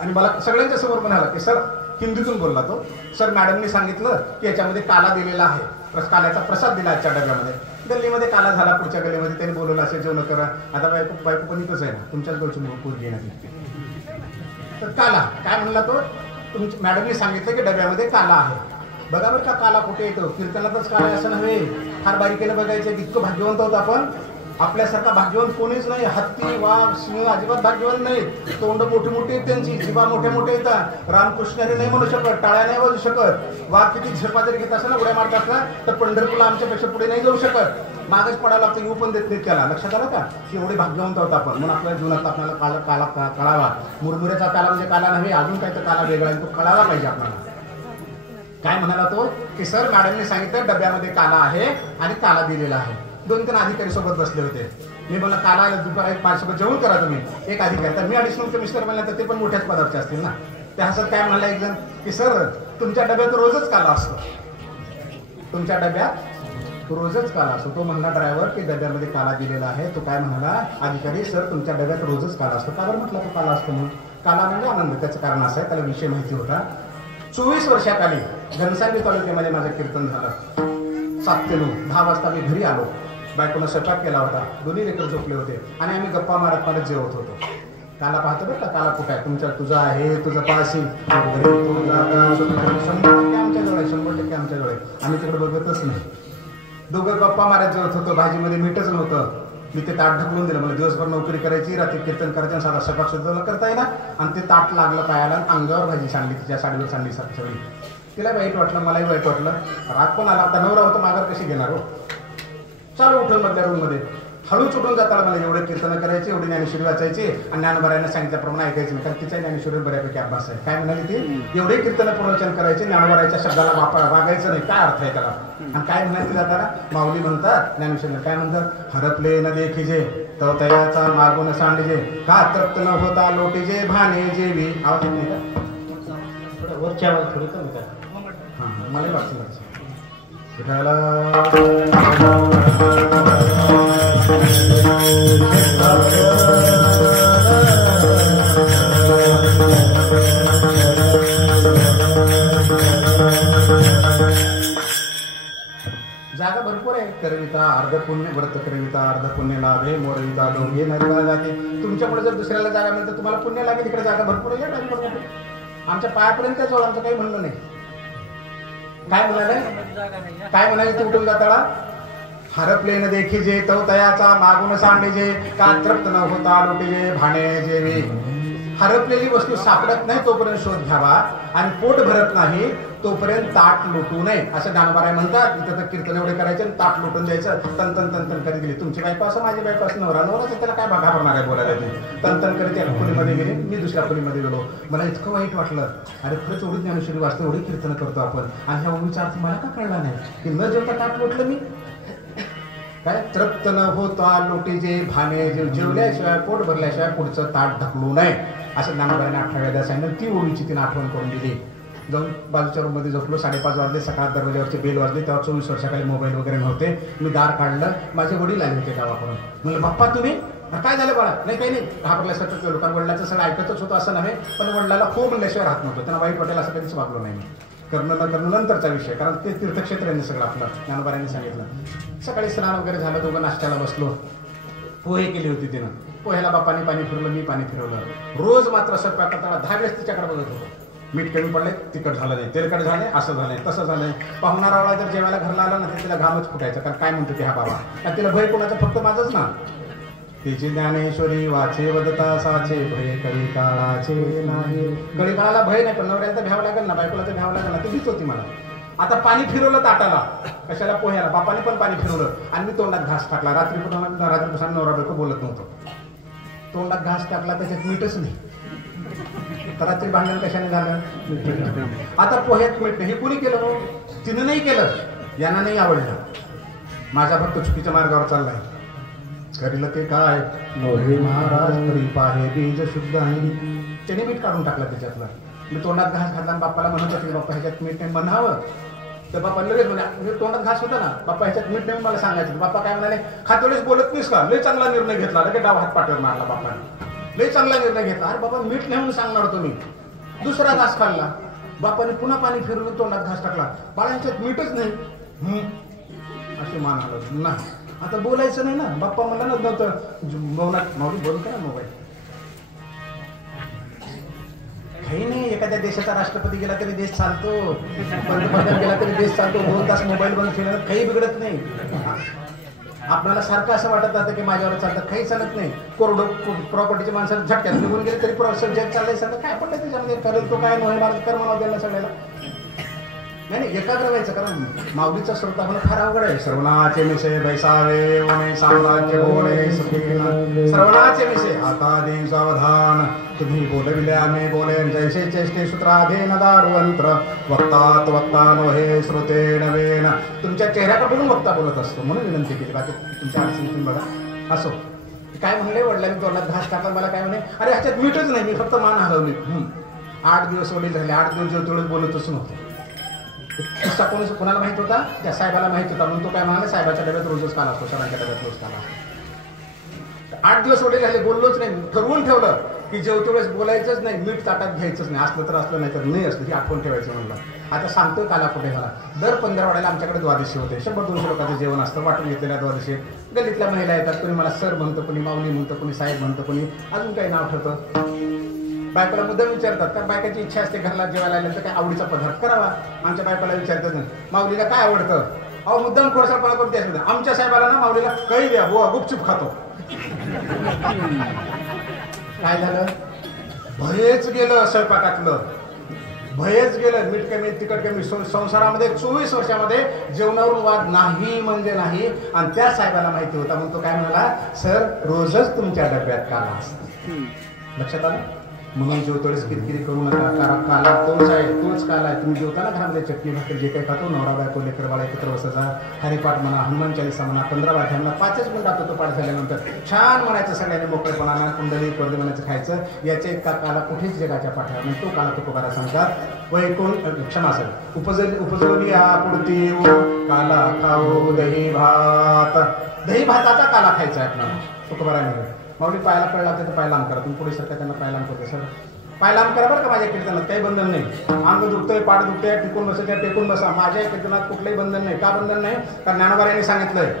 आणि मला सगळ्यांच्या समोर म्हणाला की सर, हिंदीतून बोलला तो, सर मॅडमनी सांगितलं की याच्यामध्ये काला दिलेला आहे, काल्याचा प्रसाद दिला आजच्या डब्यामध्ये. गल्लीमध्ये काला झाला, पुढच्या गल्लीमध्ये त्यांनी बोलवलं असे जेवण करा. आता बायको पण इथंच आहे ना, तुमच्याच गोष्टी पोरगी घेण्यात. तर काला काय म्हणला तो? तुमच्या मॅडमनी सांगितलं की डब्यामध्ये काला आहे. बघा बरं का काला कुठे येतो? कीर्तनातच काला असं नव्हे, फार बारीकेनं बघायचं. इतकं भाग्यवंत होतं आपण. आपल्यासारखा भाग्यवंत कोणीच नाही. हत्ती वाघ सिंह अजिबात भाग्यवंत नाही. तोंड मोठी मोठी आहेत त्यांची, जीवा मोठ्या मोठ्या येतात. रामकृष्णाने नाही म्हणू शकत, टाळ्या नाही वाजू शकत. वाघ किती झेपा जरी घेत असं ना, उड्या मारतात ना, तर पंढरपूरला आमच्यापेक्षा पुढे नाही जाऊ शकत. मागच पडायला लागतं, येऊ पण देत नाही त्याला. लक्षात आलं का? की एवढे भाग्यवंत होता आपण. म्हणून आपल्या जीवनात आपल्याला काला कळावा. मुरमुऱ्याचा काला म्हणजे काला नव्हे, अजून काय तर काला वेगळा आहे, तो कळायला पाहिजे आपल्याला. काय म्हणाला तो? की सर मॅडमने सांगितलं डब्यामध्ये काला आहे आणि काला दिलेला आहे. 2-3 अधिकारी सोबत बसले होते. मी म्हणलं काला दुपारी 5 सोबत जेवण करा तुम्ही. एक अधिकारी, तर मी ॲडिशनल कमिशनर म्हणलं तर ते पण मोठ्याच पदाचे असतील ना. त्या हसत काय म्हणाला एक जण की सर तुमच्या डब्यात रोजच काला असतो, तुमच्या डब्यात रोजच काला असतो. तो म्हणला ड्रायव्हर की डब्यामध्ये काला दिलेला आहे. तो काय म्हणाला अधिकारी, सर तुमच्या डब्यात रोजच काला असतो. का बरं म्हटलं तो काला असतो म्हणून? काला म्हणजे आनंद. त्याचं कारण असं आहे, त्याला विषय माहिती होता. 24 वर्षाखाली घनसावंगी तालुक्यामध्ये माझं कीर्तन झालं. 7 ते 9, 10 वाजता मी घरी आलो. बायकोनं स्वयंपाक केला होता, दोन्ही लेकर झोपले होते आणि आम्ही गप्पा मारत जेवत होतो. काला पाहतो बरं का, काला कुठं आहे तुमच्या, तुझा आहे तुझं पाशी, 100% आमच्याजवळ आहे, 100% आमच्याजवळ आहे. आम्ही तिकडे बघतच नाही. दोघं गप्पा मारायला जेवत होतो, भाजीमध्ये मीठच नव्हतं. मी ते ताट ढकलून दिलं. मला दिवसभर नोकरी करायची, रात्री कीर्तन करायचं, साधा स्वयंपाक सुद्धा करता येईना. आणि ते ताट लागलं पायाला, अंगावर भाजी सांडली, तिच्या साडीवर सांडली सगळी. तिला वाईट वाटलं, मलाही वाईट वाटलं. राग पण आला. आता नवरा होतो, माघार कशी घेणार हो. चालू उठून मधल्या रूममध्ये हळूच उठून जाताना मला एवढे कीर्तन करायचे, एवढी ज्ञानेश्वरी वाचायची आणि ज्ञानोबारायांना सांगितल्याप्रमाणे ऐकायचं नाही, कारण तिचा ज्ञानेश्वरी बऱ्यापैकी अभ्यास आहे. काय म्हणाली ती, एवढे कीर्तन प्रवचन करायचे, ज्ञानोबाराच्या शब्दाला वागायचं नाही. काय अर्थ आहे त्याला. आणि काय म्हणायचं जाताना, माऊली म्हणतात ज्ञानेश्वरी काय म्हणतात, हरपले न देखिजे तो तयाचा मागून सांडजे, का तृप्त न होता लोटीजे भाने जेवी. आवाज येत नाही का, वरच्या आवाज थोडी कमी करा. हां मला वाटतं जागा भरपूर आहे. करविता अर्ध पुण्य, व्रत करविता अर्ध पुण्य लाभे, मोरविता डोंगे नरला जाते. तुमच्याकडे जर दुसऱ्याला जागा मिळते, तुम्हाला पुण्य लागेल. इकडे जागा भरपूर आहे. आमच्या पायापर्यंत जवळ आमचं काही म्हणणं नाही. काय म्हणाले, काय म्हणाले ते उठून जाताळा, हरपले न देखिजे तो तयाचा मागून सांडीजे, का तृप्त न होता लोटीजे भाणे जेवी. हरपलेली वस्तू सापडत नाही तोपर्यंत शोध घ्यावा, आणि पोट भरत नाही तोपर्यंत ताट लुटू नये, असं ज्ञानोबाराय म्हणतात. इथं तर कीर्तन एवढे करायचे, ताट लुटून द्यायचं. तन करीत गेली. तुमची बायको असं, माझी बायको असं, नवराच त्याला काय बघा पडणार आहे बोलायला. ती तन करीत एका खोलीमध्ये गेली, मी दुसऱ्या खोलीमध्ये गेलो. मला इतकं वाईट वाटलं, अरे खरंच एवढी ज्ञानेश्वरी वाचतो, एवढी कीर्तन करतो आपण, आणि ह्या ओळीचा अर्थ मला का कळला नाही, की न जेवता ताट लुटलं मी. काय तृप्त न होता लोटीजे भाने, जेवल्याशिवाय पोट भरल्याशिवाय पुढचं ताट ढकलू नये, असं ज्ञानोबाराने 18व्या सांगितलं. ती ओळीची तिने आठवण करून दिली. जाऊन बाजूच्या रूममध्ये झोपलो. 5:30 वाजले. सकाळ दरवाजावरचे बेल वाजले. तेव्हा 24 वर्षाखाली मोबाईल वगैरे नव्हते. मी दार काढलं. माझे वडील आले होते गावाकडून. म्हणलं बाप्पा तुम्ही, काय झालं बाळा. नाही काही नाही, घाबरल्यासारखं केलं, कारण वडिलाचं सगळं ऐकतच होतं असं नव्हे, पण वडिलाला हो म्हणल्याशिवाय राहत नव्हतं. त्यांना वाईट वाटेल असं कधीच वागलो नाही. करणं न करणं नंतरचा विषय, कारण ते तीर्थक्षेत्र आहे सगळं आपलं. ज्ञानोबारायांनी सांगितलं. सकाळी स्नान वगैरे झालं. दोघं नाश्त्याला बसलो. पोहे केली होती तिनं. पोह्याला बापाने पाणी फिरवलं, मी पाणी फिरवलं. रोज मात्र स्वयंपाकाला 10 वेळेस तिच्याकडे बघत होतो. मीठ कमी पडले, तिखट झालं नाही, तेलकट झाले, असं झालंय, तसं झालंय. पाहुणारा जर जेवायला घरला आला ना, तर तिला घामच फुटायचं, कारण काय म्हणतो ते हा बाबा. आणि तिला भय कोणाचं, फक्त माझंच ना. तिची ज्ञानेश्वरी वाचे वदता साचे, भय कळी काळाचे नाही. कळी काळाला भय नाही, पण नवऱ्याला तर भ्यावं लागेल ना, बायकोला तर भ्यावं लागेल ना. ती भीत होती मला. आता पाणी फिरवलं ताटाला, कशाला, पोह्याला. बापाने पण पाणी फिरवलं, आणि मी तोंडात घास टाकला. रात्रीपासून नवरा बायको बोलत नव्हतं. तोंडात घास टाकला, त्याच्यात मीठच नाही. तर रात्री भांडण कशाने झालं, आता पोह्यात मीठ नाही. हे कुणी केलं, तिनं नाही केलं, यांना नाही आवडलं. माझा भक्त चुकीच्या मार्गावर चाललाय. करील ते काय नोहे महाराज, करी पाहे बीज शुद्ध आहे. त्याने मीठ काढून टाकलं त्याच्यातलं. मी तोंडात घास घातला, आणि बाप्पाला म्हणत होते, बाप्पा ह्याच्यात मीठ नाही म्हणावं. तर बाप्पा लगेच म्हणे, तोंडात घास होता ना, बाप्पा ह्याच्यात मीठ नाही मला सांगायचं. बाप्पा काय म्हणाले, हात वेळेस बोलत नाहीस का. लय चांगला निर्णय घेतला, लगेच डाव हात पाठवर मारला बाप्पाने. लय चांगला निर्णय घेतला. अरे बाबा मीठ नाही म्हणून सांगणार होतो मी. दुसरा घास खाल्ला. बापाने पुन्हा पाणी फिरवून तोंडात घास टाकला. बाळा ह्याच्यात मीठच नाही. अशी मान हलवली. नाही आता बोलायचं नाही ना. बाप्पा म्हणला ना नव्हतं मौनात, माऊली बोल करा मोबाईल. काही नाही, एखाद्या देशाचा राष्ट्रपती गेला तरी देश चालतो, पंतप्रधान गेला तरी देश चालतो. 2 तास मोबाईल बंद केला काही बिघडत नाही. आपल्याला सारखं असं वाटत राहतं की माझ्यावर चालतं, काही चालत नाही. कोरडो प्रॉपर्टीच्या माणसाला झटक्यात निघून गेले तरी जग चाललंय. सगळं काय पडलं त्याच्यामध्ये, करेल तो काय नोहे मार्ग कर म्हणावं त्यांना सगळ्याला. नाही एकाग्र व्हायचं, कारण माऊलीचा श्रोता होणं फार अवघड आहे. श्रवणाचे मिसे बैसावे ओणे साम्राज्य बोले सुखीन. श्रवणाचे मिसे आता देव सावधान, तुम्ही बोलविल्या मी बोलेन. जैसे चेष्टे सूत्राधीन दारुवंत्र, वक्तात वक्ता नोहे श्रोते नवेन. तुमच्या चेहऱ्याकडे बघून वक्ता बोलत असतो, म्हणून विनंती केली. बाकी तुमच्या अडचणी तुम्ही बघा. असो काय म्हणले, वडिलांनी तोंडात घास टाकला. मला काय म्हणे, अरे ह्याच्यात मीठच नाही. मी फक्त मान हलवली. 8 दिवस वडील झाले. 8 दिवस तेवढं बोलतच नव्हतं. किस्सा कोणाला माहित होता, त्या साहेबाला माहित होता. म्हणून तो काय म्हणाला, साहेबाच्या डब्यात रोजच काला असतो, सरांच्या डब्यात रोज काला असतो. 8 दिवस वडील झाले, बोललोच नाही. ठरवून ठेवलं की जेवते वेळेस बोलायचंच नाही, मीठ ताटात घ्यायचंच नाही, असलं तर असलं नाही तर नाही असलं ही आठवण ठेवायचं म्हणलं. आता सांगतोय काला कुठे झाला. दर 15 वाड्याला आमच्याकडे द्वादशी होते. 100-200 लोकांचं जेवण असतं वाटून घेतलेल्या द्वादशी. गल्लीतल्या महिला येतात, कोणी मला सर म्हणतं, कोणी माऊली म्हणतं, कोणी साहेब म्हणतं, कोणी अजून काही नाव ठेवतं. बायकोला मुद्दाम विचारतात, कारण बायकाची इच्छा असते घराला जेवायला आलं तर काय आवडीचा पदार्थ करावा. आमच्या बायकोला विचारतात ना माऊलीला काय आवडतं, अहो मुद्दाम खोडसाळपणा करून द्यायचं. आमच्या साहेबाला ना माऊलीला काही द्या बुवा गुपचूप खातो. काय झालं, भयच गेलं स्वयंपाकातलं, भयच गेलं. मीठ कमी तिखट कमी. संसारामध्ये 24 वर्षामध्ये जेवणावरून वाद नाही म्हणजे नाही. आणि त्या साहेबाला माहिती होता, म्हणून तो काय म्हणाला, सर रोजच तुमच्या डब्यात काला असतो. लक्षात आलं. म्हणून जेवतोळेस किरकिरी करू नका, कारण काला तोच आहे, तोच काला आहे. तुम्ही जेवताना घरामध्ये चटणी भाकर जे काही खातो, नवरा बायको लेकर बाळा एकत्र बसायचा, हरिपाठ म्हणा, हनुमान चालीसा म्हणा, 15 वाट्या म्हणा, 5च मिनिट टाकतो. तो पाठ झाल्यानंतर छान म्हणायचं, सगळ्यांनी मोकळेपणानं कुंडली कर्ज म्हणायचं खायचं. याच्या इतका काला कुठेच जगाच्या पाठ्यावर नाही. तो काला तुकोबारा सांगतात. क्षमा असेल उपजवली पुढती काला खाऊ दही भात. दही भाताचा काला खायचा आहे आपल्याला. तुकोबारा माऊली पायाला कळला तर पाय लांब करा. तुम्ही पुढे सरका त्यांना पाय लांब करते. सर पाय लांब करा बरं का. माझ्या कीर्तनात काही बंधन नाही. अंग दुखतंय, पाठ दुखतंय, टिकून बसायचं टेकून बसा. माझ्या कीर्तनात कुठलंही बंधन नाही. का बंधन नाही, कारण ज्ञानोबा यांनी सांगितलंय,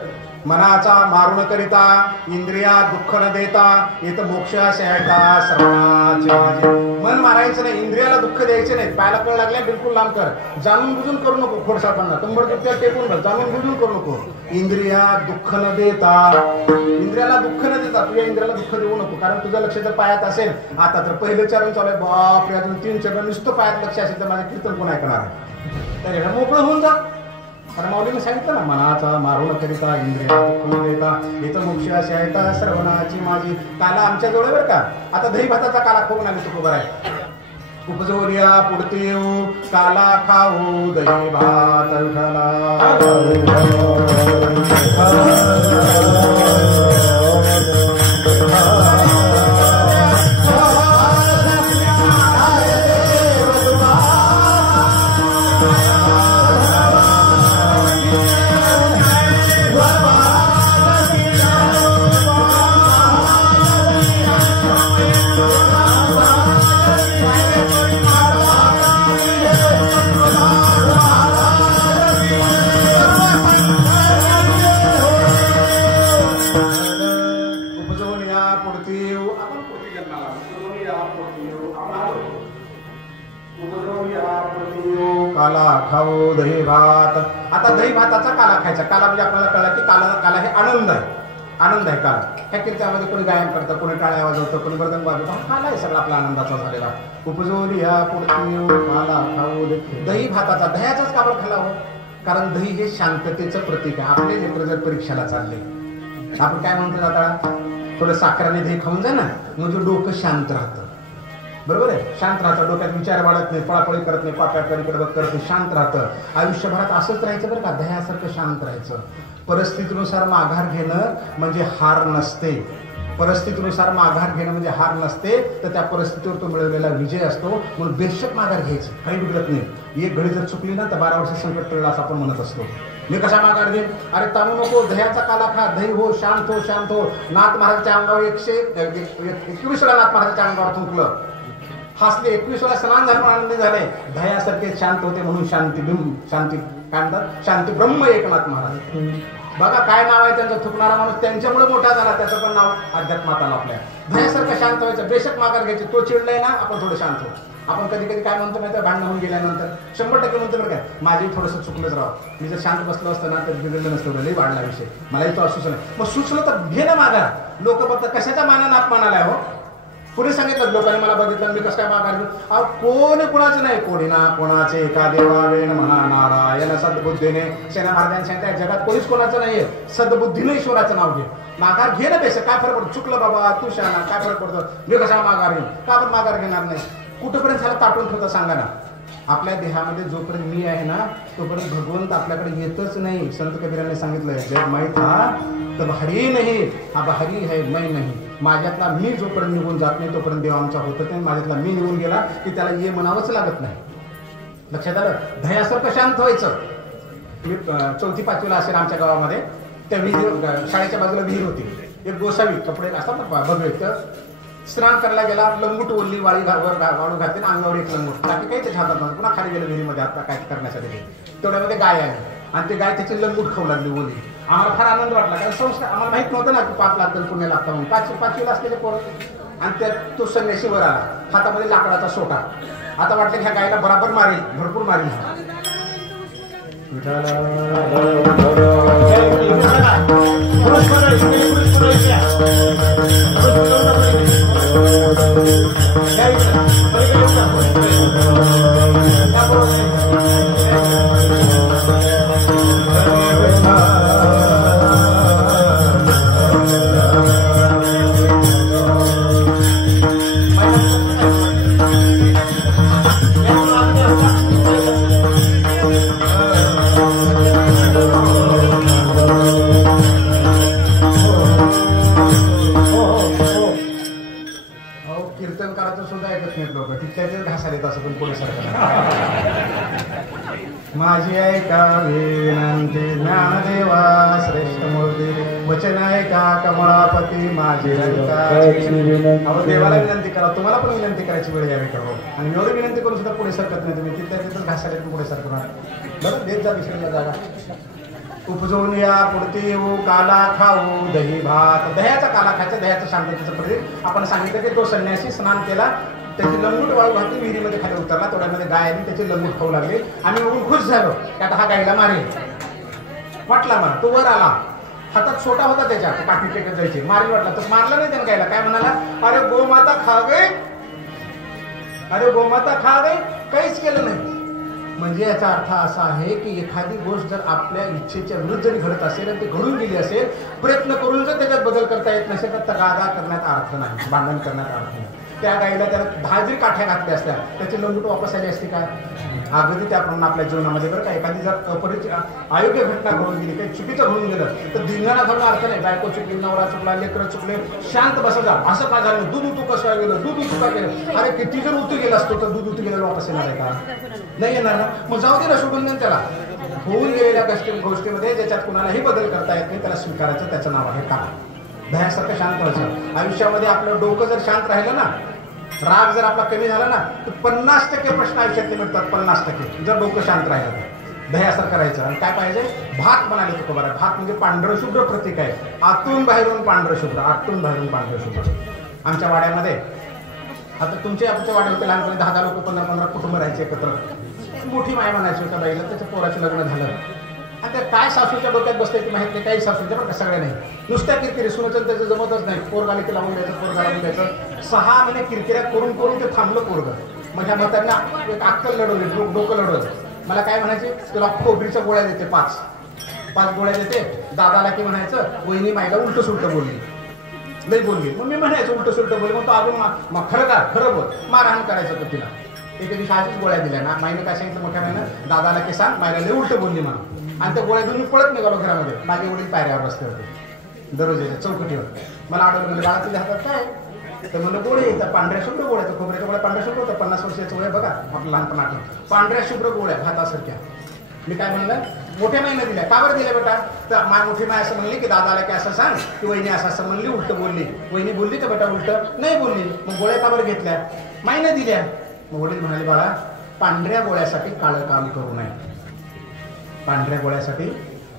मनाचा मारून करिता इंद्रिया दुःख न देता येत मोक्षास यायचा सर्वांची माझी. मन मारायचं नाही, इंद्रियाला दुःख द्यायचे नाही. पायाला कळ लागल्या बिलकुल लांब कर. जाणून बुजून करू नको. खोडसाळपणा कंबर दुखत्या टेकून बस. जाणून बुजून करू नको. इंद्रिया दुःख न देता, इंद्रियाला दुःख न देता. तुझ्या इंद्रियाला दुःख देऊ नको. कारण तुझं लक्ष जर पायात असेल, आता तर पहिलं चरण चालू आहे, बापरे अजून 3 चरण नुसतं पायात लक्ष असेल तर माझं कीर्तन कोण ऐकणार आहे. त्याला मोकळं होऊन जा. कारण माऊलीने सांगितलं ना, मनाचा मारून करिता इंद्रिया दुःख न देता येतं मोक्षास यायता श्रवणाची माझी. काला आमच्या जवळ बरं का. आता दही भाताचा काला खाऊन आले तुकोबार आहे. उपजोरिया पुढते येऊ काला खाऊ दही भात काला खाऊ दही भात. आता दही भाताचा काला खायचा. काला म्हणजे आपल्याला कळलं की काला हे आनंद आहे. आनंद आहे काला. ह्या कीर्तनामध्ये कोणी गायन करतं, कोणी टाळ्या वाजवतं, कोणी मृदंग वाजवतं. हा काला आहे सगळा आपला आनंदाचा झालेला. उपजोरिया पुढती काला खाऊ दही भाताचा. दह्याचाच का बरं खाल्ला हो, कारण दही हे शांततेचं प्रतीक आहे. आपले लेकर जर परीक्षेला चालले, आपण काय म्हणतो आता, थोडं साखराने दही खाऊन जा ना, म्हणजे डोकं शांत राहतं. बरोबर आहे, शांत राहतं. डोक्यात विचार वाढत नाही, पळापळी करत नाही, पाप्या पलीकडे करत नाही, शांत राहतं. आयुष्यभरात असंच राहायचं बरं का, दह्यासारखं शांत राहायचं. परिस्थितीनुसार माघार घेणं म्हणजे हार नसते. परिस्थितीनुसार माघार घेणं म्हणजे हार नसते, तर त्या परिस्थितीवर तो मिळवलेला विजय असतो. म्हणून बेशक माघार घ्यायची, काही बिघडत नाही. एक घडी जर चुकली ना तर 12 वर्ष संकट टळलं असं आपण म्हणत असतो. मी कशा माघार घेईन, अरे ताणू नको, दह्याचा काला खा, दही हो, शांत हो, शांत हो. नाथ महाराजांच्या अंगावर 121 वेळा नाथ महाराजांच्या अंगावर थुंकलं, हसले, 21 वेळा स्नान झालं, आनंदी झाले. दह्यासारखे शांत होते म्हणून शांती काय म्हणतात, शांती ब्रह्म एकनाथ महाराज. बघा काय नाव आहे त्यांचं, थुकणारा माणूस त्यांच्यामुळे मोठा झाला, त्याचं पण नाव अध्यात्मात आलं. आपल्या दह्यासारखं शांत व्हायचं, बेशक माघार घ्यायची. तो चिडलाय ना, आपण थोडं शांत हो. आपण कधी कधी काय म्हणतो माहिती, भांडण होऊन गेल्यानंतर 100% म्हणतो बरं काय, माझी थोडंसं चुकलंच राव, मी जर शांत बसलो असतं ना तर बिघडलं नसतं, लई वाढला विषय, मलाही तो असू शकला. मग सुचलं तर घे ना माघार. लोक बघतात कशाचा मानानं अपमानाला हो. कुणी सांगितलं लोकांनी मला बघितलं मी कसं काय माघार घेऊ. कोणी कुणाचं नाही, कोणी ना कोणाचे एका देवावेन म्हणा नारायण सद्बुद्धीने. सेना महाराजांनी सांगितलं जगात कोणीच कोणाचं नाहीये, सद्बुद्धीने ईश्वराचं नाव घे, माघार घे ना. बेस काय फरक पडतो, चुकलं बाबा तू शहाणा, काय फरक पडतो, मी कसा माघार घेईन, का पण माघार घेणार नाही. कुठंपर्यंत झाला ताटून ठेवता सांगा ना. आपल्या देहामध्ये जोपर्यंत मी आहे ना तोपर्यंत भगवंत आपल्याकडे येतच नाही. संत कबीरांनी सांगितलंय, जब मैं था तब हरी नाही, हा हरी है मैं नाही. माझ्यातला मी जोपर्यंत निघून जात नाही तोपर्यंत देव आमचा होत नाही. माझ्यातला मी निघून गेला की त्याला ये म्हणावंच लागत नाही. लक्षात आलं. दह्यासारखं शांत व्हायचं. मी 4वी-5वीला असेल आमच्या गावामध्ये, त्या विहीर शाळेच्या बाजूला विहीर होती. एक गोसावी, कपडे असतात ना भगवे, स्नान करायला गेला, लंगूट ओढली, वाळू घातली, अंगावर एक लंगूट, बाकी काही त्याच्या हातात नव्हतं. पुन्हा खाली गेलं विहिरीमध्ये आता काय करण्यासाठी. तेवढ्यामध्ये गाय आली आणि ते गाय त्याची लंगूट खाऊ लागली ओली. आम्हाला फार आनंद वाटला, कारण संस्कार आम्हाला माहित नव्हतं ना की पाप लागतं पुण्य लागतं म्हणून. पाचवीला असलेले पोरं. आणि त्यात तो संन्यासी वर आला, हातामध्ये लाकडाचा सोटा. आता वाटलं ह्या गायला बराबर मारेल, भरपूर मारेल. माझी ऐका विनंती ज्ञानदेवा श्रेष्ठ मूर्ती वचन ऐका कमळापती माझी ऐका. देवाला विनंती करा, तुम्हाला पण विनंती करायची वेळ यावी करो. आणि एवढी विनंती करून सुद्धा पुढे सरकत नाही तुम्ही, तिथल्या तिथं घासाले पुढे सरकणार. बरं देत जा दुसऱ्या जागा. उपजवून या पुढती येऊ काला खाऊ दही भात. दह्याचा काला खायचा, दह्याचं शांततेचं प्रतीक. आपण सांगितलं की तो संन्यासी स्नान केला, त्याची लंगूट वाळू घातली, विहिरीमध्ये खाली उतरला. तेवढ्यामध्ये गाय आली, त्याची लंगूट खाऊ लागली. आम्ही एवढून खुश झालो की आता हा गायला मारेल. वाटला मला, तो वर आला, हातात छोटा होता त्याच्या, काठी टेकत जायची, मारेल वाटला. तर मारला नाही त्यानं गायला. काय म्हणाला, अरे गोमाता खा गई, अरे गोमाता खा गई. काहीच केलं नाही. म्हणजे याचा अर्थ असा आहे की एखादी गोष्ट जर आपल्या इच्छेच्या विरुद्ध जरी घडत असेल आणि ती घडून गेली असेल, प्रयत्न करून जर त्याच्यात बदल करता येत नसेल तर तगादा करण्यात अर्थ नाही, भांडण करण्यात अर्थ नाही. त्या गाईला त्याला 10 जरी काठ्या घातल्या असत्या, त्याची लंगूट वापस आली असती काय? अगदी त्याप्रमाणे आपल्या जीवनामध्ये बरं का एखादी जर अयोग्य घटना घडून गेली, काही चुकीचं घडून गेलं तर धिंगाणा घालून अर्थ नाही. बायको चुकली, नवरा चुकला, लेकरं चुकले, शांत बसा जा. असं का झालं, दूध उतू कसं गेलं, दूध उतू का केलं. अरे किती जर उतू गेला असतो तर दूध उतू गेलेलं वापस येणार आहे का? नाही येणार ना. मग जाऊ दे ना, सोडून देऊन त्याला. होऊन गेलेल्या गोष्टीमध्ये ज्याच्यात कुणालाही बदल करता येत नाही त्याला स्वीकारायचं, त्याचं नाव आहे काम. दह्यासारखं शांत व्हायचं. आयुष्यामध्ये आपलं डोकं जर शांत राहिलं ना, राग जर आपला कमी झाला ना, तर 50% प्रश्न आयुष्यातले मिळतात. 50% जर डोकं शांत राहिलं तर दह्यासारखं राहायचं. आणि काय पाहिजे, भात म्हणाले तुका बरं. भात म्हणजे पांढरं शुभ्र प्रतीक आहे. आतून बाहेरून पांढरं शुभ्र, आतून बाहेरून पांढरं शुभ्र. आमच्या वाड्यामध्ये आता आमच्या वाड्यात होते लहानपणी 10 लोक, 15 कुटुंब राहायचे एकत्र. मोठी माय म्हणायची होता बाईला, त्याच्या पोराचं लग्न झालं. आणि त्या काय सासूच्या डोक्यात बसते की माहित नाही, काही सासूच्या बरं का, सगळ्या नाही. नुसत्या किरकिरी, सुनचं त्याचं जमतच नाही. पोरगाला की लावून द्यायचं, पोरगा लावून द्यायचं. 6 महिने किरकिऱ्या करून करून ते थांबलं पोरगं. माझ्या म्हाताऱ्यांना एक अक्कल लढवली, डोकं लढवलं. मला काय म्हणायचे, तुला खोबरीच्या गोळ्या देते, 5 गोळ्या देते. दादाला की म्हणायचं, वहिनी मायला उलट सुलट बोलली, लई बोलली. मग मी म्हणायचं उलट सुलट बोलली. मग तो अजून खरं बोल, मारहाण करायचं होतं तिला. एके दिवशी आधीच गोळ्या दिल्या ना, माईने काय सांगितलं मोठ्या माईनं, दादाला की सांग मायला लई उलट बोलली म्हणून. आणि त्या गोळ्या घेऊन मी पळत निघालो घरामध्ये. माझे वडील पायऱ्यावर बसले होते दररोजीच्या चौकटीवर. मला आढळलं म्हणजे बाळा तुझ्या हातात काय तर म्हणलं गोळे येतात, पांढऱ्या शुभ्र गोळ्या. तर खोबऱ्याच्या गोळ्या पांढऱ्या शुभ्र होतं. 50 वर्षाच्या वय बघा आपलं लहानपण आठवण. पांढऱ्या शुभ्र गोळ्या भातासारख्या. मी काय म्हणलं, मोठ्या माईनं दिल्या. का बरं दिल्या बेटा? तर मोठी माय असं म्हणली की दादाला की असं सांग की वहिनी असं म्हणली, उलट बोलली. वहिनी बोलली तर बेटा उलट नाही बोलली. मग गोळ्या का बरं घेतल्या? माईनं दिल्या. मग वडील म्हणाले, बाळा पांढऱ्या गोळ्यासाठी काळं काम करू नये. पांढऱ्या गोळ्यासाठी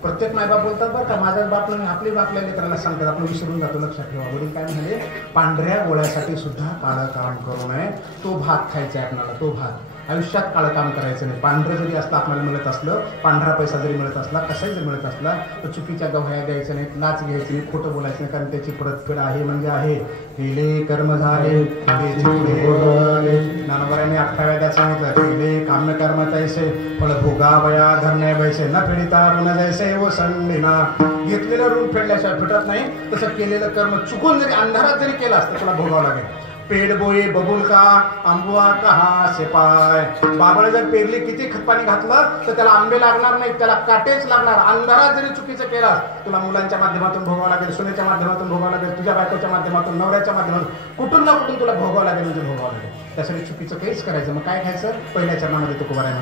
प्रत्येक मायबाप बोलतात बरं का. माझा बाप नाही, आपले बापल्या लेकरांना सांगतात, आपण विसरून जातो, लक्षात ठेवा. वडील काय म्हणाले, पांढऱ्या गोळ्यासाठी सुद्धा काळं काम करू नये. तो भात खायचा आहे आपल्याला, तो भात. आयुष्यात काळं काम करायचं नाही. पांढरं जरी असलं आपल्याला मिळत असलं, पांढरा पैसा जरी मिळत असला, कसाही जरी मिळत असला, तर चुकीच्या गव्हाया द्यायचं नाही, लाच घ्यायची नाही, खोटं बोलायचं नाही. कारण त्याची परतफेड आहे म्हणजे आहे. केले कर्म झाले नानबऱ्याने 18व्या सांगितलं, केले काम्य कर्म तैसे फळ भोगावया धरणे वैसे न फेडिता ऋण जैसे व संडीना. घेतलेलं ऋण फेडल्याशिवाय फिटत नाही. तसं केलेलं कर्म चुकून जरी अंधारात जरी केलं असतं तुला भोगावं लागेल. पेड बोये बबुल का आंबुआ कहा से पाय. बाबाने जर पेरली, किती खतपाणी घातलं तर त्याला आंबे लागणार नाही, त्याला काटेच लागणार. अंधारात जरी चुकीचं केलं तुला मुलांच्या माध्यमातून भोगावं लागेल, सुनेच्या माध्यमातून भोगावं लागेल, तुझ्या बायकोच्या माध्यमातून, नवऱ्याच्या माध्यमातून, कुठून ना कुठून तुला भोगावं लागेल म्हणजे भोगावं लागेल. त्यासाठी चुकीचं काहीच करायचं. मग काय खायचं? पहिल्या चरणामध्ये तुकोबा आहे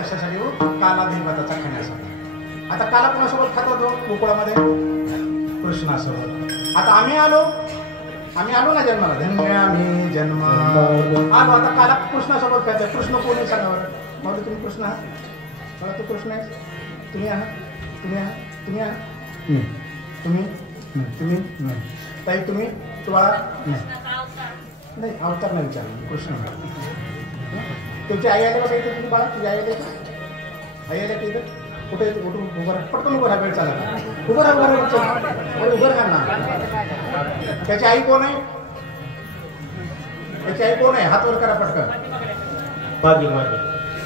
कशासाठी येऊ? काला दैवताचा खाण्यासाठी. आता काला कोणासोबत खात होतो गोकुळामध्ये? कृष्णासोबत. आता आम्ही आलो ना जन्माला, धन्य आम्ही जन्म आलो. आता काला कृष्णासोबत खायचं. कृष्ण कोण आहे सांगा बरं? माऊली तुम्ही कृष्ण आहात? मला तू कृष्ण आहेस? तुम्ही आहात? तुम्ही आहात? तुम्ही आहात? तुम्ही तुम्ही नाही. ताई तुम्ही? तुम्हाला नाही. अवतार नाही विचारलं, कृष्ण. तुमची आई आली बघा इथे. तुम्ही बाळा तुझी आई आली आई आली इथं. कुठे येते? कुठून उभं राहा, पटकन उभं राहा, वेळ चालला. उभं राहा, उभं राहा ना. त्याची आई कोण आहे? त्याची आई कोण आहे? हात वर करा पटकन. मागे मागे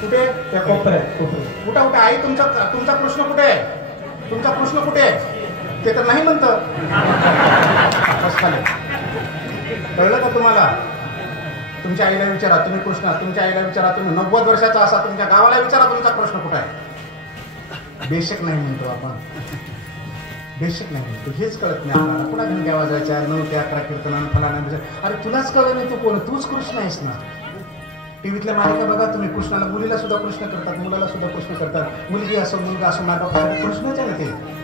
कुठे? त्या कोपऱ्यात. कुठं कुठे आई? तुमचा कृष्ण कुठे आहे? तुमचा कृष्ण कुठे आहे? ते तर नाही म्हणतं. कळलं का तुम्हाला? तुमच्या आईला विचारा, तुम्ही कृष्ण. तुमच्या आईला विचारा, तुम्ही 90 वर्षाचा असा, तुमच्या गावाला विचारा तुमचा कृष्ण कुठे आहे. बेशक नाही म्हणतो आपण. बेशक नाही म्हणतो. हेच कळत नाही आपल्याला. पुन्हा घंट्या वाजायच्या, 9 ते 11 कीर्तनानं फलाना. अरे तुलाच कळलं नाही तू कोण? तूच कृष्ण आहेस ना. टीव्हीतल्या मालिका बघा तुम्ही. कृष्णाला, मुलीला सुद्धा कृष्ण करतात, मुलाला सुद्धा कृष्ण करतात. मुलगी असो मुलगा असो, माय बाप कृष्णच आहे ना ते.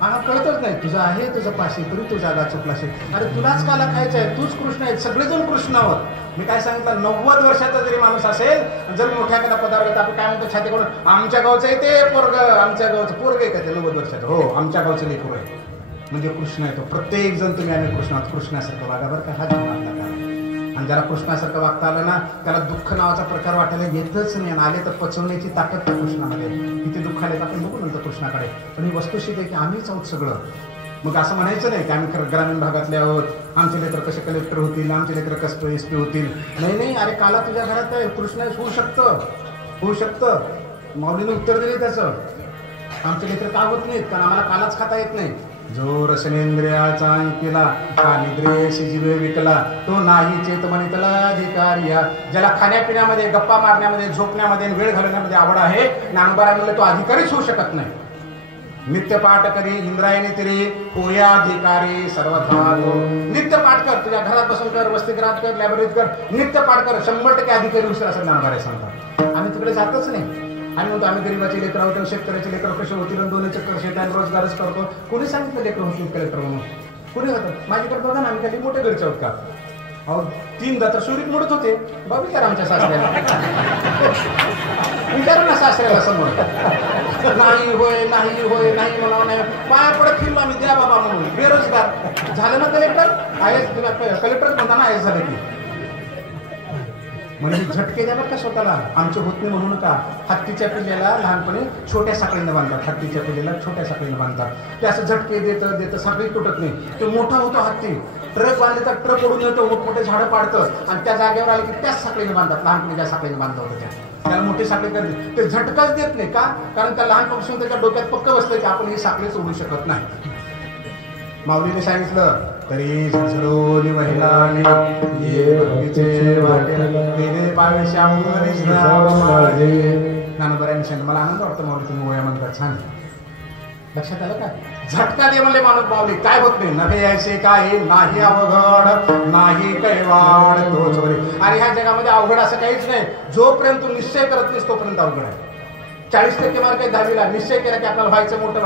हा कळतच नाही. तुझं आहे तुझं पाशी, तरी तू जागा चुकलाशी. अरे तुलाच काला खायचं आहे, तूच कृष्ण आहे. सगळेजण कृष्ण आहोत. मी काय सांगितलं, 90 वर्षाचा जरी माणूस असेल, जर मोठ्या एखादा पदार्थ आपण काय म्हणतो छाती करून, आमच्या गावचं आहे ते पोरग, आमच्या गावचं पोरग आहे का ते 90 वर्षाचं? हो, आमच्या गावचं लेकरू आहे म्हणजे कृष्ण आहे तो. प्रत्येक जण तुम्ही आम्ही कृष्ण आहोत. कृष्णासारखं वागा बरं का. हा जन्मातला का. आणि ज्याला कृष्णासारखं वागता आलं ना, त्याला दुःख नावाचा प्रकार वाटायला येतच नाही. आणि आले तर पचवण्याची ताकद त्या कृष्णामध्ये. किती दुःख आले तर आपण बघू नंतर कृष्णाकडे. पण ही वस्तुस्थिती आहे की आम्हीच आहोत सगळं. मग असं म्हणायचं नाही की आम्ही ग्रामीण भागातले आहोत, आमचे लेकर कसे कलेक्टर होतील, आमचे लेकर कसं SP होतील. नाही. अरे काला तुझ्या घरात आहे. कृष्ण होऊ शकतं. माऊलीने उत्तर दिले त्याचं. आमचे लेकर का होत नाहीत? कारण आम्हाला कालाच खाता येत नाही. जो रसनेंद्रियाचा ऐकिला, का निद्रेशी जीवे विकला, तो नाही चेत म्हणितला अधिकारी. ज्याला खाण्यापिण्यामध्ये, गप्पा मारण्यामध्ये, झोपण्यामध्ये, वेळ घालवण्यामध्ये आवड आहे, ज्ञानोबारांना तो अधिकारीच होऊ शकत नाही. नित्य पाठ करी इंद्रायणी तरी होया अधिकारी सर्वथा. नित्य पाठ कर. तुझ्या घरात बसून कर, वसतिगृहात कर, लायब्ररीत कर, नित्य पाठ कर. 100% अधिकारी होईल असं ज्ञानोबारे सांगतात. आम्ही तिकडे जातच नाही. आम्ही म्हणतो आम्ही गरीबाचे लेकर होतो, शेतकऱ्याचे लेकर कसे होतील, 2 चक्कर शेतात रोजगारच करतो. कोणी सांगितलं लेकर होतील कलेक्टर म्हणून? कोणी होतं? माझ्याकडे बघा ना, आम्ही काही मोठे घरचे आहोत का? अहो 3दा तर सुरीत मोडत होते. बघ विचारा आमच्या सासऱ्याला. विचारा ना सासऱ्याला समोर. नाही होय म्हणावं नाही. पाया पडत फिरलो आम्ही, द्या बाबा म्हणून. बेरोजगार झालं ना कलेक्टर. कलेक्टरच म्हणता ना झालं की. म्हणजे झटके द्या बरं का स्वतःला. आमचे होत नाही म्हणून का. हत्तीच्या पिल्ल्याला लहानपणी छोट्या साखळीनं बांधतात. हत्तीच्या पिल्ल्याला छोट्या साखळीनं बांधतात. ते असं झटके देतं साखळी तुटत नाही. तो मोठा होतो हत्ती. ट्रक बांधले तर ट्रक ओढून येतो, मोठमोठे झाडं पाडतं आणि त्या जागेवर आले की त्याच साखळीनं बांधतात. लहानपणी ज्या साखळीनं बांधलं होतं त्याला मोठी साखळी करते. ते झटकाच देत नाही का. कारण त्या लहानपासून त्याच्या डोक्यात पक्क बसतं की आपण ही साखळी सोडू शकत नाही. माऊलीने सांगितलं तरी झळझळून वहिलाने ये भक्तीचे वाटे पावे श्यामून नाव माझे. ज्ञानोबारांनी सांगितलं. मला आनंद वाटतो माऊली तुम्ही ओळ्या म्हणतात. छान लक्षात आलं का. झटका दे म्हणले माऊली. काय होत नाही. नव्हे यायचे काही नाही अवघड, नाही कैवाड तोच वरी. अरे ह्या जगामध्ये अवघड असं काहीच नाही. जोपर्यंत तू निश्चय करत नाहीस तोपर्यंत अवघड आहे. 40% मार्क आहे 10वीला. निश्चय केला की आपल्याला मोठं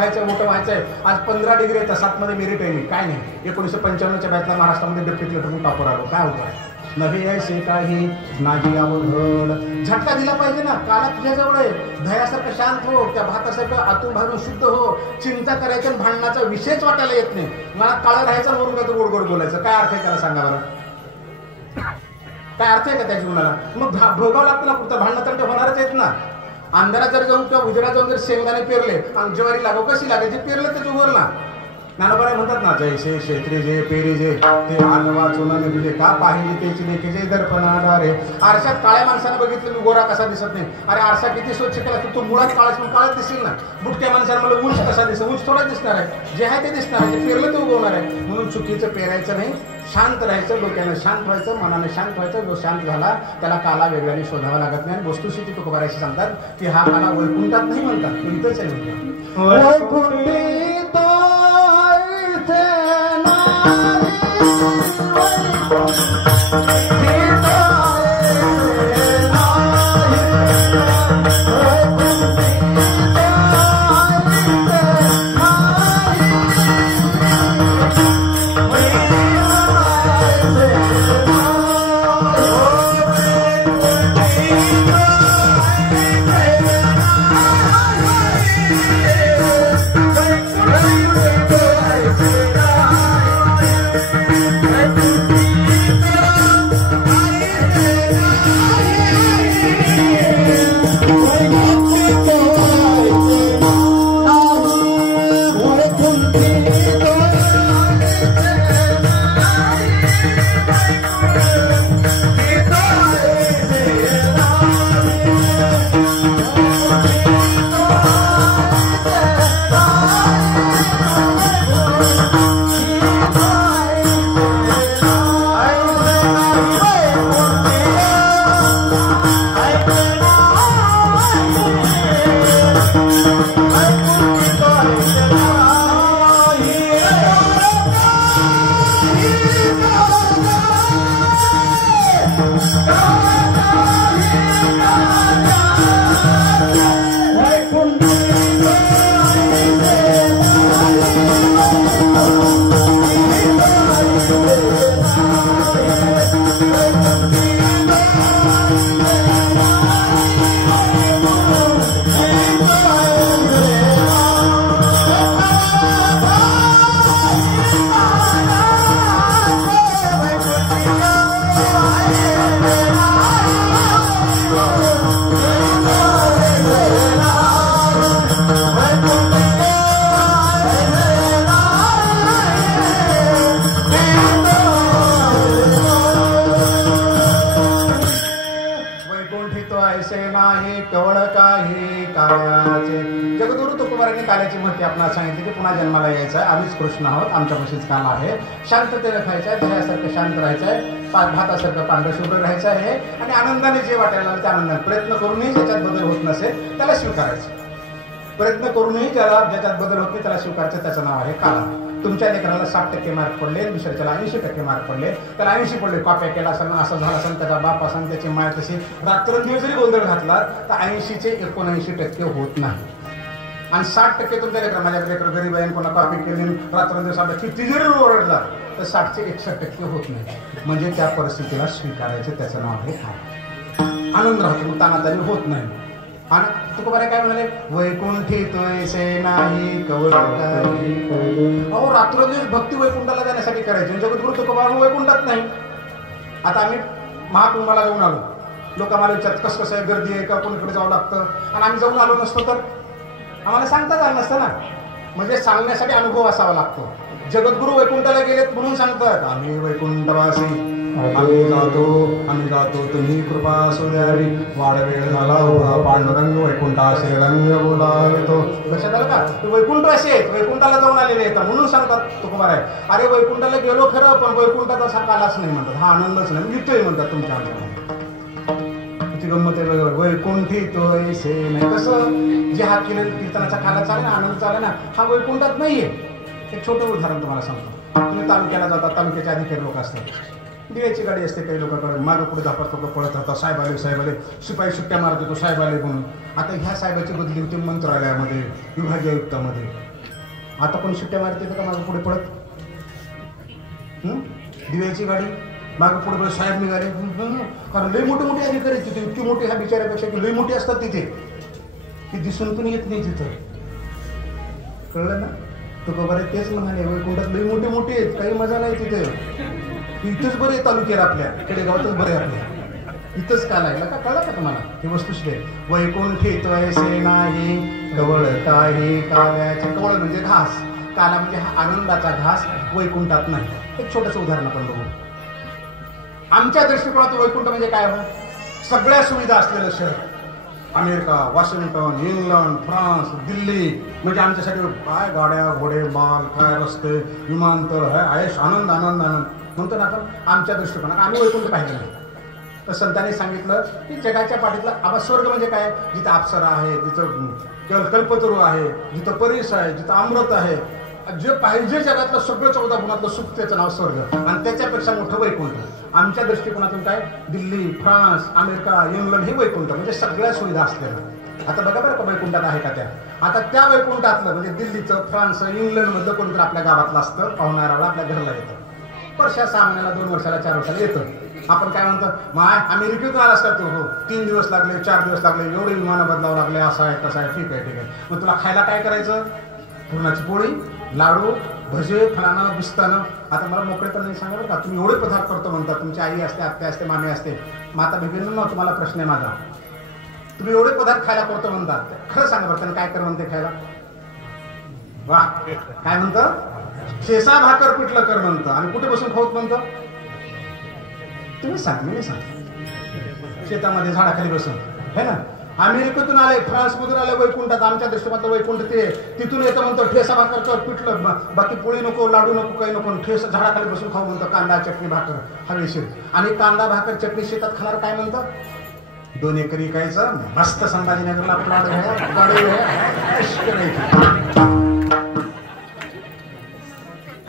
व्हायचंय. आज 15 डिग्री येतात. 7 मध्ये मेरिट आहे. काय नाही. 1995च्या बॅचला महाराष्ट्रामध्ये डेप्युटी कलेक्टर टॉपर आलो. काय होतं आहे. नव्हे यायचे काही नाही अवघड. झटका दिला पाहिजे ना. काला तुझ्याजवळ आहे. दह्यासारखं शांत हो. त्या भातासारखं आतून बाहेरून शुद्ध हो. चिंता करायचं आणि भांडणाचा विषयच वाटायला येत नाही. मला काळं राहायचं वरून काय गोड गोड बोलायचं. काय अर्थ आहे त्याला सांगा बरं. काय अर्थ आहे का त्या जीवनाला. मग भोगावं लागतं ना. पुढचं भांडणं तर ते होणारच आहेत ना. अंधारात जर जाऊन किंवा उजेडात जाऊन जर शेंगदाणे पेरले आणि ज्वारी लागो कशी लागायची. पेरलं तर उगवल ना. ज्ञानोबा म्हणतात ना, जैसे क्षेत्री जे पेरी जे ते आग वाचून तुझे का पाहिली त्याची लेखे जे दर्पणाधारे. आरशात काळ्या माणसानं बघितलं मी गोरा कसा दिसत नाही. अरे आरसा किती स्वच्छ केला तू मुळात काळाच पण काळात दिसेल ना. बुटक्या माणसानं मला उंच कसा दिसत. उंच थोडा दिसणार आहे. जे आहे ते दिसणार आहे. जे पेरलं ते उगवणार आहे. म्हणून चुकीचं पेरायचं नाही, शांत राहायचं, डोक्यानं शांत व्हायचं, मनाने शांत व्हायचं. जो शांत झाला त्याला काला वेगळ्याने शोधावा लागत नाही. आणि वस्तुस्थिती तुकोबाराशी सांगतात की हा काला वैकुंठात नाही म्हणतात, तो इथंच आहे काल्याची महती आपल्याला सांगितली की पुन्हा जन्माला यायचं आहे. आम्हीच कृष्ण आहोत, आमच्यापाशीच काल आहे. शांततेने खायचं आहे, दह्यासारखं शांत राहायचं आहे, भातासारखं पांढरं शुभ्र राहायचं आहे आणि आनंदाने जे वाटायला त्या आनंदाने प्रयत्न करूनही ज्याच्यात बदल होत नसेल त्याला स्वीकारायचं. प्रयत्न करूनही ज्याच्यात बदल होत नाही त्याला स्वीकारायचं. त्याचं नाव आहे काला. तुमच्या लेकराला 60% मार्क पडले, दुसऱ्याला 80% मार्क पडले, त्याला 80 पडले, कॉप्या केला असेल, असं झालं असेल, त्याचा बाप असेल, त्याची माय तशी रात्रंदिवस जरी गोंधळ घातला तर 80चे 79% होत नाही. आणि 60% तुमच्या लेकरं, माझ्या लेकरं गरीब आहे, कोणा कॉपी केली रात्रंदिवस आपल्या किती जरी ओरडला तर 60चे 61% होत नाही. म्हणजे त्या परिस्थितीला स्वीकारायचं, त्याचं नाव आहे काला. आनंद राहतो, तानातानी होत नाही. आणि तुकोबारा काय म्हणाले, वैकुंठी तोयसे नाही कवळ. अहो रात्रदिवस भक्ती वैकुंठाला जाण्यासाठी करायची. जगद्गुरु तुकोबारा वैकुंठात नाही. आता आम्ही महाकुंभाला जाऊन आलो, लोक आम्हाला विचारतात कसं कसं आहे, गर्दी आहे का, कोणीकडे जावं लागतं. आणि आम्ही जाऊन आलो नसतो तर आम्हाला सांगताच आलं नसतं ना. म्हणजे सांगण्यासाठी अनुभव असावा लागतो. जगद्गुरु वैकुंठाला गेलेत म्हणून सांगतात, आम्ही वैकुंठवासी, आम्ही जातो तुम्ही कृपा असू द्यावी. वाडवेळ झाला उभा पांडुरंग वैकुंठा श्रीरंग बोलावितो. लक्षात आलं का, वैकुंठवासी आहेत, वैकुंठाला जाऊन आलेले आहेत म्हणून सांगतात तुकोबारा आहे. अरे वैकुंठाला गेलो खरं, पण वैकुंठात असा कालाच नाही म्हणतात, हा आनंदच नाही, युतोय म्हणतात तुमच्या आनंद. किती गंमत आहे बघा, वैकुंठी तोयसे नाही. कसं जे हा कीर्तनाचा काला चालेल ना, आनंद चालेल ना, हा वैकुंठात नाहीये. एक छोटं उदाहरण तुम्हाला सांगतो. तुम्ही तालुक्याला जाता, तालुक्याचे अधिकारी लोक असतात, दिव्याची गाडी असते काही लोकांकडे, मागं पुढे धापत लोक पळत राहतात, साहेब आले साहेब आले, शिपाई सुट्ट्या मारत होतो साहेब आले म्हणून. आता ह्या साहेबाची बदली होती मंत्रालयामध्ये, विभागीय आयुक्तामध्ये. आता कोण सुट्ट्या मारते का मागं पुढे पळत? दिव्याची गाडी मागं पुढे साहेब निघाले, कारण लई मोठे मोठे अधिकारी तिथे, इतकी मोठी ह्या बिचाऱ्यापेक्षा की लई मोठी असतात तिथे, ती दिसून पण येत नाही तिथं. कळलं ना, तुकोबारा तेच म्हणाले, वैकुंठात लई मोठे मोठे आहेत, काही मजा नाही तिथे. इथंच बरे तालुक्याला, आपल्या खेडेगावातच बरे आपल्या, इथंच का लागला का, कळलं का तुम्हाला? ही वस्तुस्थिती आहे. वैकुंठी तोयसे नाही कवळ काही काव्याचे. कवळ म्हणजे घास, काला म्हणजे हा आनंदाचा घास, वैकुंठात नाही. एक छोटंसं उदाहरण आपण बघू. आमच्या दृष्टिकोनात वैकुंठ म्हणजे काय हो, सगळ्या सुविधा असलेलं शहर. America, Washington, England, France, Delhi म्हणजे आमच्यासाठी काय गाड्या घोडे माल, काय रस्ते, विमानतळ, आयश, आनंद आनंद आनंद. म्हणतो ना आपण आमच्या दृष्टिकोनात आम्ही वैकुंठ पाहिलं नाही. तर संतांनी सांगितलं की जगाच्या पाठीतला आबा स्वर्ग म्हणजे काय, जिथं अप्सरा आहे, जिथं केवळ कल्पतरू आहे, जिथं परीस आहे, जिथं अमृत आहे, जे पाहिजे जगातलं सगळं 14 गुणातलं सुख, त्याचं नाव स्वर्ग. आणि त्याच्यापेक्षा मोठं वैकुंठ आमच्या दृष्टिकोनातून काय, दिल्ली, फ्रान्स, अमेरिका, इंग्लंड हे वैकुंठ म्हणजे सगळ्या सुविधा असलेलं. आता बघा बरं का वैकुंठात आहे का त्या. आता त्या वैकुंठातलं म्हणजे दिल्लीचं, फ्रान्स, इंग्लंडमधलं कोणीतरी आपल्या गावातलं असतं, पाहुणाराला आपल्या घरला येतं. वर्षा 6 महिन्याला, 2 वर्षाला, 4 वर्षाला येतं. आपण काय म्हणतो, माय अमेरिकेतून आलास का तू, हो 3 दिवस लागले, 4 दिवस लागले, एवढे विमानं बदलावं लागले, असं आहे तसं आहे, ठीक आहे ठीक आहे. मग तुला खायला काय करायचं, पुरणाची पोळी, लाडू, भजे, फलानं बिस्तानं. आता मला मोकळेपण नाही सांगा बरं का, तुम्ही एवढे पदार्थ करतो म्हणतात, तुमची आई असते, आत्या असते, मामी असते, माता भगिनींना तुम्हाला प्रश्न आहे माझा, तुम्ही एवढे पदार्थ खायला करतो म्हणतात, खरं सांगा बरं त्यांना काय कर म्हणते खायला. वा, काय म्हणतं, ठेसा भाकर पिठलं कर म्हणतं. आणि कुठे बसून खाऊत म्हणतं, तुम्ही सांग, मी नाही सांग, शेतामध्ये झाडाखाली बसून, है ना. अमेरिकेतून आले, फ्रान्समधून आले वैकुंठात, आमच्या दृष्टिकोनात वैकुंठ ते तिथून येतं म्हणतो, ठेसा भाकर कर पिठलं, बाकी पोळी नको, लाडू नको, काही नको, ठेसा झाडाखाली बसून खाऊ म्हणतं, कांदा चटणी भाकर हवेशीर. आणि कांदा भाकर चटणी शेतात खाणार काय म्हणतं, 2 एकर इकायचं, मस्त संभाजीनगरला प्लॉट घ्या, गाडी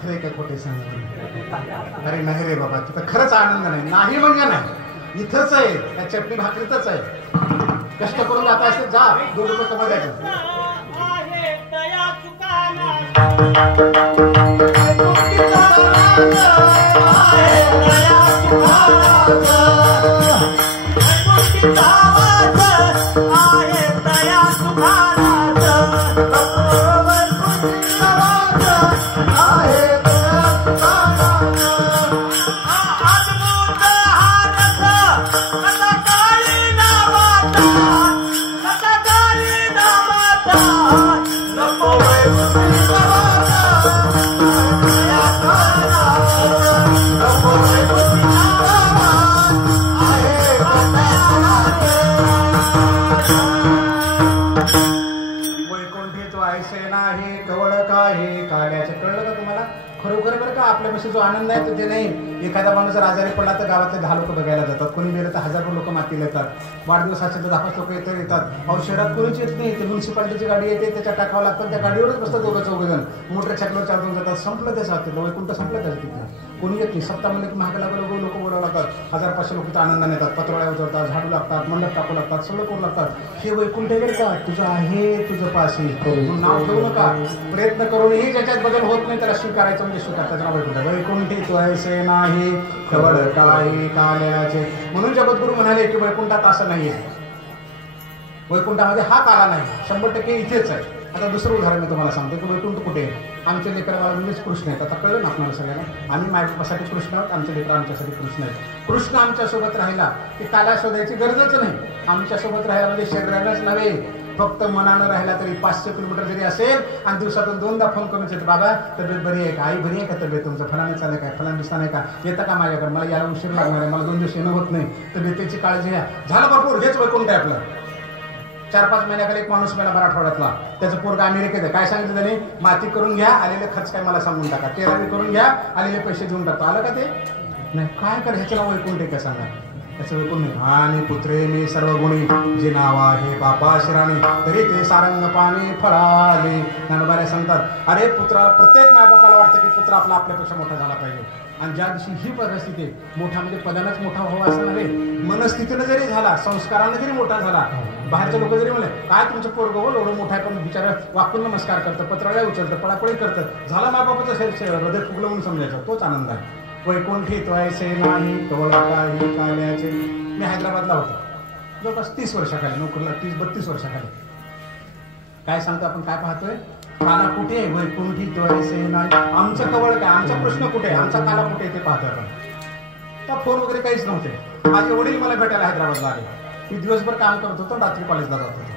खरे काय खोटे सांग, अरे नाही रे बाबा, तिथं खरंच आनंद नाही, नाही म्हणजे नाही, इथंच आहे, त्या चटणी भाकरीतच आहे. कष्ट करून जाता असते, जा 2 रुपये कमा द्यायचं. खरोखर बरं का, आपल्यापाशी जो आनंद आहे तो ते नाही. एखादा माणूस जर आजारी पडला तर गावातले 10 लोक बघायला जातात, कोणी गेलं तर हजारो लोक मातीला येतात, वाढदिवस असेल तर 10-5 लोक येतात. अहो शहरात कोणीच येत नाही, ते म्युन्सिपालिटीची गाडी येते, त्याच्या टाकावं लागतं, त्या गाडीवरच बसतात 2-4 जण, मोटर छाकल्यावर 4 जण जातात, संपलं त्याचं हत्तीला, वैकुंठ संपलं त्याचं तिथं. कोणी येत नाही. सप्तामध्ये महागाला लोक बोलावं लागतात, 1000-500 लोक तिथं आनंदाने येतात, पत्रवाळ्या उतरतात, झाडू लागतात, मंडप टाकू लागतात, सगळं करू लागतात. हे वैकुंठ आहे बरं का, तुझं आहे, तुझं पाशी म्हणून नाव ठेवू नका. प्रयत्न करूनही ज्याच्यात बदल होत नाही त्याला स्वीकारायचं म्हणजे स्वीकार, त्याचं वैकुंठ. वैकुंठी तो ऐसे नाही केवळ काही काल्याचे. म्हणून जगद्गुरु म्हणाले की वैकुंठात असं नाहीये, वैकुंठामध्ये हा काला नाही, 100% इथेच आहे. आता दुसरं उदाहरण मी तुम्हाला सांगतो की वैकुंठ कुठे आहे. आमचे लेकर म्हणजेच कृष्ण आहेत. आता कळलं ना आपल्याला सगळ्यांना, आम्ही मायबापासाठी कृष्ण आहोत, आमचे लेकर आमच्यासाठी कृष्ण आहेत. कृष्ण आमच्यासोबत राहिला की काला शोधायची गरजच नाही. आमच्यासोबत राहायला म्हणजे शरीरालाच नव्हे, फक्त मनानं राहिला तरी 500 किलोमीटर जरी असेल आणि दिवसातून 2दा फोन करून येतो, बाबा तब्येत बरी आहे का, आई बरी आहे का, तब्येत तुमचं फलाने चालू काय, फलान दिसताना आहे का, येतं का माझ्याकडे, मला याला उशीर लागणार आहे, मला 2 दिवस येणं होत नाही, तब्येतीची काळजी घ्या. झालं भरपूर, हेच वैकुंठ आहे आपलं. 4-5 महिन्याखाली एक माणूस मेला मराठवाड्यातला, त्याचं पोरगा अमेरिकेत आहे. काय सांगितलं त्याने, माती करून घ्या, आलेले खर्च काय मला सांगून टाका, तेरावी करून घ्या, आलेले पैसे देऊन टाकतो. आलं का ते नाही, काय कर, ह्याचं नाव वैकुंठ आहे का सांगा, त्याचं वैकुंठ नाही. आणि पुत्रे मी सर्व गुणी जे नाव आहे बापा शिराणी, तरी ते सारंग पाणी फळाले. ज्ञानोबाने सांगतात, अरे पुत्रा, प्रत्येक मायबापाला वाटतं की पुत्र आपला आपल्यापेक्षा मोठा झाला पाहिजे. आणि ज्या दिवशी ही परिस्थिती, मोठा म्हणजे पदानच मोठा व्हावा असं नव्हे, मनस्थितीनं जरी झाला, संस्कारानं जरी मोठा झाला, बाहेरचे लोक जरी म्हणले काय तुमचं पोरगं हो एवढं मोठा आहे, पण बिचारा वाकून नमस्कार करतं, पत्राळ्या उचलतं, पळापळी करतं, झाला मायबापाचं हृदय फुगलं म्हणून समजायचं, तोच आनंद आहे. वैकुंठी तो ऐसे नाही केवळ काही काल्याचे. मी हैदराबादला होतो जवळपास 30 वर्षाखाली नोकरीला, 30-32 वर्षाखाली. काय सांगतो आपण, काय पाहतोय, काला कुठे आहे, वैकुंठी तो ऐसे नाही. आमचं कवळ काय, आमचा प्रश्न कुठे आहे, आमचा काला कुठे आहे ते पाहतोय आपण. त्या फोन वगैरे काहीच नव्हते. माझे वडील मला भेटायला हैदराबादला आले. मी दिवसभर काम करत होतो, रात्री कॉलेजला जात होतो.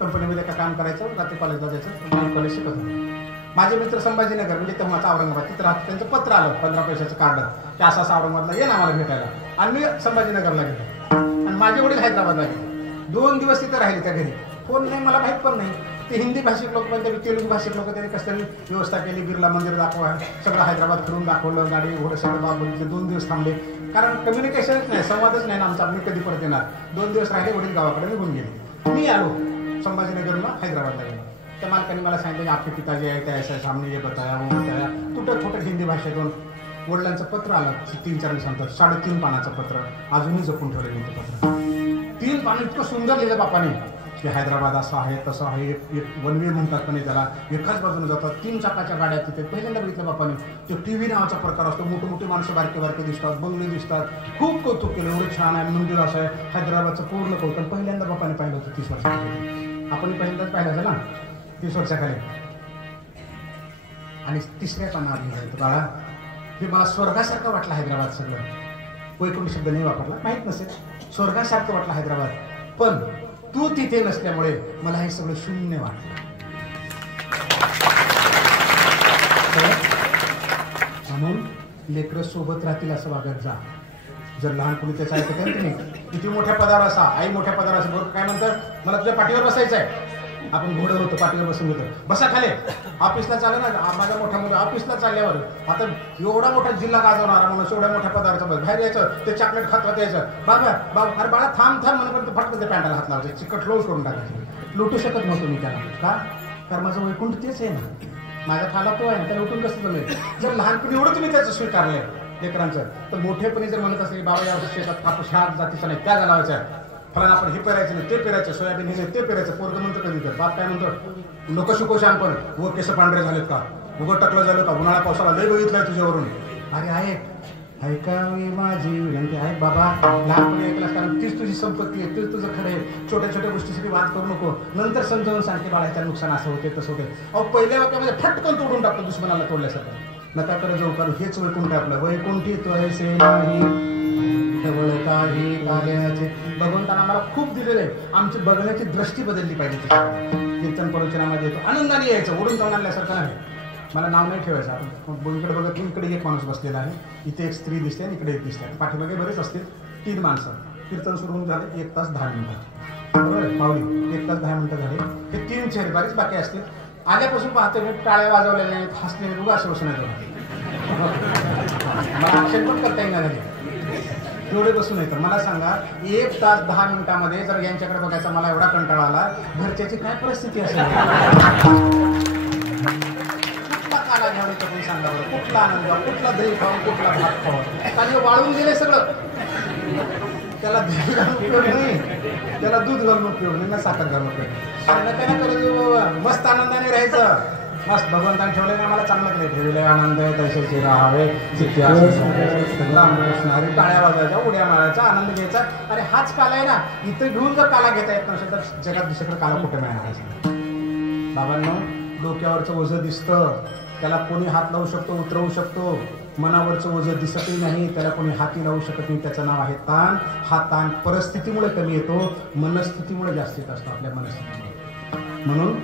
कंपनीमध्ये का काम करायचं, रात्री कॉलेजला जायचं, कॉलेज शिकत होतो. माझे मित्र संभाजीनगर म्हणजे तेव्हाचा औरंगाबाद, तिथं राहतो, त्यांचं पत्र आलं 15 पैशाचं कार्ड की असा औरंगाबादला ये ना मला भेटायला. आणि मी संभाजीनगरला गेलो आणि माझे वडील हैदराबादला गेले. 2 दिवस तिथं राहिले त्या घरी. फोन नाही, मला माहीत पण नाही. ते हिंदी भाषिक लोक पण ते तेलुगू भाषिक लोक त्यांनी कसं तरी व्यवस्था केली. बिर्ला मंदिर दाखवा, सगळं हैदराबाद फिरून दाखवलं, गाडी घोडं सगळं बघितलं. 2 दिवस थांबले, कारण कम्युनिकेशनच नाही, संवादच नाही ना आमचा. मी कधी परत येणार. 2 दिवस राहिले, वडील गावाकडे निघून गेले. मी आलो संभाजीनगरला, हैदराबादला गेलो. त्या मालकाने मला सांगितलं आपके पिताजी आहे, त्या ऐसा सामने ये बताया, वो बताया, तुटक फुटक हिंदी भाषेतून. वडिलांचं पत्र आलं 3-4 दिवसांतर, 3.5 पानाचं पत्र, अजूनही जपून ठेवलं मी ते पत्र. 3 पानं इतकं सुंदर लिहिलं बापाने की हैदराबाद असं आहे तसं आहे. एक वन वे म्हणतात पण त्याला, एकाच बाजूने जातात, 3 चाकाच्या गाड्या तिथे. पहिल्यांदा बघितलं बापाने. तो TV नावाचा प्रकार असतो, मोठे मोठे माणसं बारके बारके दिसतात, बंगले दिसतात. खूप कौतुक केलं, एवढं छान आहे मंदिर, असं आहे हैदराबादचं पूर्ण कौतुक. पहिल्यांदा बापाने पाहिलं होतं 30 वर्षाखाली. आपण पहिल्यांदाच पाहिलं होतं ना 30 वर्षाखाली. आणि 3ऱ्या पानावर लिहिलं बाळा, हे मला स्वर्गासारखं वाटलं हैदराबाद. सगळं वैकुंठ शब्द नाही वापरला, माहीत नसेल. स्वर्गासारखं वाटलं हैदराबाद, पण तू तिथे नसल्यामुळे मला हे सगळं शून्य वाटलं. म्हणून लेकरं सोबत राहतील असं वागत जा. जर लहानपणी त्याचं ऐकत आहे तुम्ही, किती मोठ्या पदावर असा, आई मोठ्या पदावर असा, बरोबर काय म्हणतात, मला तुझ्या पाठीवर बसायचं आहे. आपण घोडं होतं, पाठीवर बसून होतं, बसा खाली. ऑफिसला चाललं ना, माझ्या मोठ्या मुलं ऑफिसला चालल्यावर आता एवढा मोठा जिल्हा गाजवणारा माणूस, एवढ्या मोठ्या पदार्थाचा बाहेर यायचं, ते चॉकलेट खात यायचं. बाबा अरे बाळा थांब म्हणून फटकन ते पॅन्टाला हात लावायचं, चिकट लोट करून टाकायचं. लुटू शकत नव्हतो मी त्याला. का? कारण माझं वैकुंठ तेच आहे ना, माझा खाला तो आहे ना, त्याला उठून कसं जमेल. जर लहानपणी एवढं तुम्ही त्याचं स्वीकारलंय लेकरांचं, तर मोठेपणी जर म्हणत असेल बाबा या शेतात कापूस ह्या जातीचा नाही, त्या घालावायच्या, फलन आपण हे पेरायचं नाही, ते पेरायचं, सोयाबीन हे ते पेरायचं. पोरगं म्हणतो कधी तर बाप काय म्हणतो, नको शिको शहाणपण, व केस पांढरे झालेत का, उघड टकलं झालं का, उन्हाळा पावसाला लय बघितलंय तुझ्यावरून. अरे ऐकावी माझी विनंती आहे बाबा. लहानपणी ऐकलास, कारण तीच तुझी संपत्ती आहे, तीच तुझं खरं आहे. छोट्या छोट्या गोष्टीसाठी वाद करू नको, नंतर समजावून सांगते बाळाच्या नुकसान असं होते तसं होते. अहो पहिल्या वाक्यामध्ये फटकन तोडून टाकतो दुश्मनाला तोडल्यासारखं. नका करत जाऊ, कारण हेच वैकुंठ आहे आपलं. वैकुंठी त्वयसे नाही केवळ काही कार्याचे. भगवंतांना आम्हाला खूप दिलेलं आहे, आमची बघण्याची दृष्टी बदलली पाहिजे. कीर्तन प्रवचनामध्ये येतो, आनंदाने यायचं, ओढून जाऊन आणल्यासारखं नाही. मला नाव नाही ठेवायचं. आपण इकडे बघत इकडे एक माणूस बसलेला आहे, इथे एक स्त्री दिसते आणि इकडे एक दिसते. पाठीमागे बरेच असतील, 3 माणसं. कीर्तन सुरू होऊन झाले 1 तास 10 मिनिटं, बरोबर माऊली, 1 तास 10 मिनिटं झाले. हे 3 चेहरे बरेच बाकी असतील. आल्यापासून पाहतो मी टाळ्या वाजवलेल्या आहेत, हसलेले उगा असं बसून येतो. मला अक्षर पण करता येणार नाही, एवढे बसून येतं. मला सांगा 1 तास 10 मिनिटामध्ये जर यांच्याकडे बघायचा मला एवढा कंटाळा आला, घरच्याची काय परिस्थिती असेल. कुठला काला घ्यावा पण सांगा बरं, कुठला आनंद, कुठला दही खाऊन, कुठला भात खावा. आणि वाळून गेले सगळं. त्याला दही घालून उपयोग नाही, त्याला दूध घालून उपयोग नाही ना, साखर घालून उपयोग. काय करू, मस्त आनंदाने राहायचं. मस्त भगवंताने ठेवले ना, मला चांगलं नाही ठेवले. आनंद आहे तसेचे राहावे, अरे टाळ्या वाजायच्या, उड्या मारायचा, आनंद घ्यायचा. अरे हाच काला आहे ना, इथं घेऊन जर काला घेता येत नसेल तर जगात दुसरीकडे काला कुठे मिळणार. बाबांनो, डोक्यावरचं ओझं दिसतं, त्याला कोणी हात लावू शकतो, उतरवू शकतो. मनावरचं ओझं दिसतही नाही, त्याला कोणी हाती लावू शकत नाही. त्याचं नाव आहे ताण. हा ताण परिस्थितीमुळे कमी येतो, मनस्थितीमुळे जास्त येत असतो, आपल्या मनस्थितीमुळे. म्हणून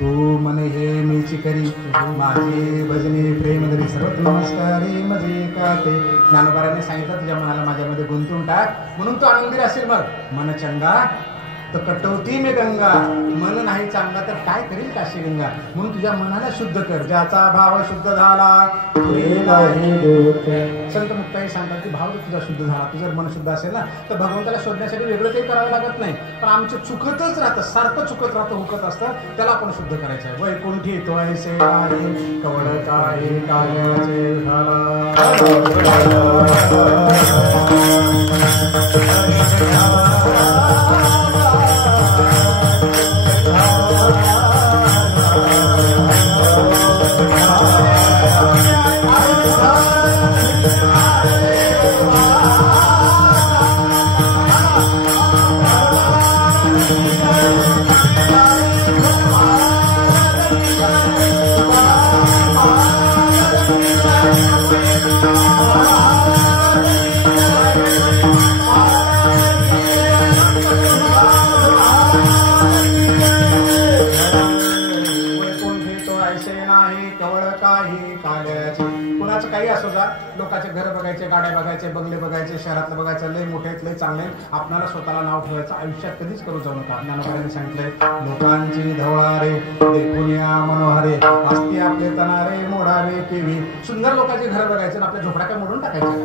तू मने हे मीची करी माझे भजने प्रेम धरी सर्वत नमस्कारे मजे का ते. ज्ञानोबाराने सांगितलं तुझ्या मनाला माझ्यामध्ये गुंतवून टाक, म्हणून तो आनंदी असेल. मग मन चंगा तर कटवती मे गंगा, मन नाही चांगला तर काय करील काशी गंगा. म्हणून तुझ्या मनाला शुद्ध कर, ज्याचा भाव शुद्ध झाला. संत मुक्ताई सांगतात की भाव तुझा शुद्ध झाला, तुझं मन शुद्ध असेल ना, तर भगवंताला शोधण्यासाठी वेगळं काही करावं लागत नाही. पण आमचं चुकतच राहतं, सारखं चुकत राहतं, हुकत असतं, त्याला आपण शुद्ध करायचं आहे. वैकुंठी त्वयसे आहे कवळ काही कार्याचे झाला. असो जा, लोकांचे घर बघायचे, गाड्या बघायचे, बंगले बघायचे, शहरातलं बघायचं, लय मोठे लय चांगले, आपल्याला स्वतःला नाव ठेवायचं आयुष्यात कधीच करू जाऊ नका. ज्ञानोबांनी सांगितलंय, लोकांची धवळारे देखून या मनोहारे, असती आपले तनारे मोडावे केवी. सुंदर लोकांचे घर बघायचे आणि आपल्या झोपड्या काय मोडून टाकायच्या का?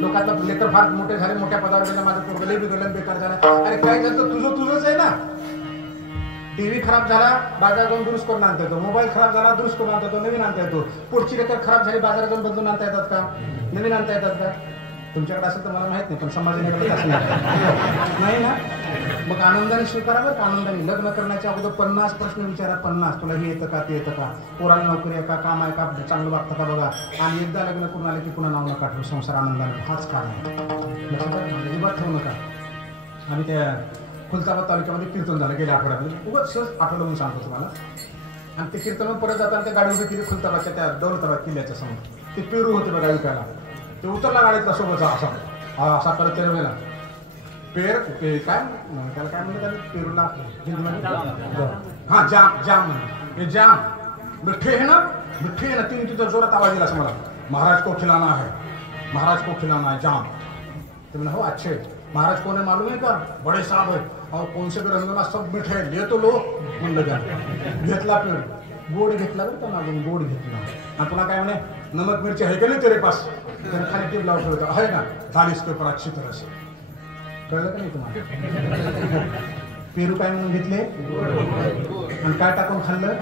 लोकांना लेकर फार मोठे झाले, मोठ्या पदावर गेले, माझं पोरगं लय बिघडलं बेकार झालं. अरे काय झालं, तुझंच आहे ना. टीव्ही खराब झाला, बाजार जाऊन दुरुस्त करून आणता येतो. मोबाईल खराब झाला, दुरुस्त करून आणता येतो, नवीन आणता येतो. पुढची रेकर खराब झाली, बाजारात जाऊन बदलून आणता येतात का? नवीन आणता येतात का? तुमच्याकडे असेल तर मला माहित नाही, पण समाजाने नाही ना. मग आनंदाने स्वीकारावं का? आनंदाने लग्न करण्याच्या अगोदर 50 प्रश्न विचारा. 50 तुला हे येतं का, ते येतं का, पोराला नोकरी आहे का, काम आहे का, चांगलं वागतं का बघा. आणि एकदा लग्न करून आले की पुन्हा नाव नका ठेवू. संसार आनंदाने, हाच कारण आहे. अजिबात ठेवू नका. आम्ही त्या खुलताबाद तालुक्यामध्ये कीर्तन झालं गेल्या आठवड्यामध्ये, उगाच सहज आठवलं म्हणून सांगतो तुम्हाला. आणि ते कीर्तन परत जाताना त्या गाडी उभी केली खुलताबादच्या त्या दौलताबाद किल्ल्याच्या समोर. ते पेरू होते बघा विकायला. ते उतरला गाडीतला सोबतचा असा परत तेरवेला पेर ते काय त्याला काय म्हणतात पेरूला हा जाम हे जाम मिठ्ठे है ना 3 तिथं जोरात आवाज दिला असं मला. महाराज को खिलाना है, महाराज को खिलाना है जाम. ते म्हणा हो अच्छे. महाराज कोण आहे मालूम आहे का? बडे साहब है. अहो कौन से रंगना सब मिठे ले तो लो म्हणलं त्या. घेतला पेर, गोड घेतला बरं का मागून, गोड घेतला. आणि पुन्हा काय म्हणे, नमक मिरची आहे का नाही तेरे पास? त्याने खाली टीप लावून ठेवतं आहे ना, 40 के ऊपर अच्छी तरह से. कळलं का नाही तुम्हाला? पेरू काय म्हणून घेतले आणि काय टाकून खाल्लं?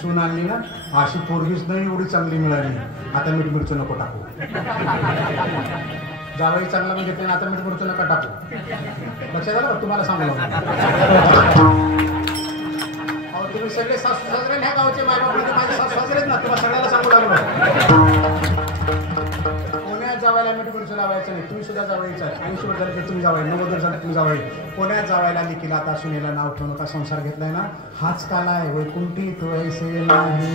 सून आणली ना, अशी पोरगीच नाही एवढी चांगली मिळाली, आता मीठ मिरचं नको टाकू. जावई चांगला म्हणजे घेतले, आता मीठ मिरचं नका टाकू. लक्षात आलं का? तुम्हाला सांगू तुम्ही सगळे सासू सासरे ह्या गावचे मायबाप माझे सासू सासरेच ना, तुम्हाला सगळ्याला सांगू लागलो. पुण्यात जावायला मीठ मिरची लावायचं नाही. तुम्ही सुद्धा जावायचं आहे. 80 वर्ष झाले तुम्ही जावाय, 90 वर्ष झाले तुम्ही जावाय. पुण्यात जावायला लिखीला आता सुनेला नाव ठेवू नका. संसार घेतलाय ना, हाच काला आहे. वैकुंठी तो ऐसे नाही.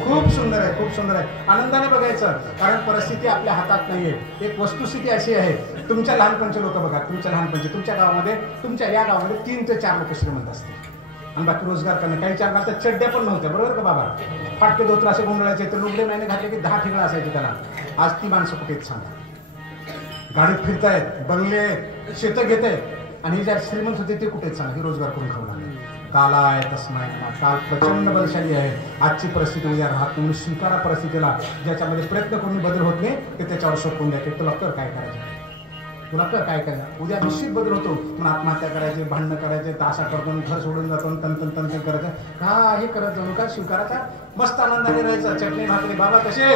खूप सुंदर आहे, खूप सुंदर आहे. आनंदाने बघायचं, कारण परिस्थिती आपल्या हातात नाहीये. एक वस्तुस्थिती अशी आहे, तुमच्या लहानपणचे लोक बघा, तुमच्या लहानपणचे तुमच्या गावामध्ये, तुमच्या या गावामध्ये 3 ते 4 लोक श्रीमंत असते आणि बाकी रोजगार करणं. काही 4 तर चड्ड्या पण नव्हत्या, बरोबर का बाबा? फाटके धोत्र असे गोंधळायचे, तर लुगडे महिने घातले की 10 ठिकाणं असायचे त्याला. आज ती माणसं कुठे सांगा. गाडीत फिरतायत, बंगले, शेतं घेत आहेत, आणि ज्या श्रीमंत होते ते कुठेच सांगा. हे रोजगार करून खाऊ लागले. काला आहे तस्माय काल प्रचंड बलशाली आहे. आजची परिस्थिती उद्या राहत म्हणून स्वीकारा परिस्थितीला. ज्याच्यामध्ये प्रयत्न करून बदल होत नाही ते त्याच्यावर सोपवून द्या. तुला कर काय करायचं, तुला कर काय करायचं, उद्या निश्चित बदल होतो. पण आत्महत्या करायचे, भांडणं करायचे, तासा करतो, घर सोडून जातो, तन करायचं, काही करत जाऊ नका. स्वीकाराचा, मस्त आनंदाने राहायचं. चटणी भाकरी बाबा कसे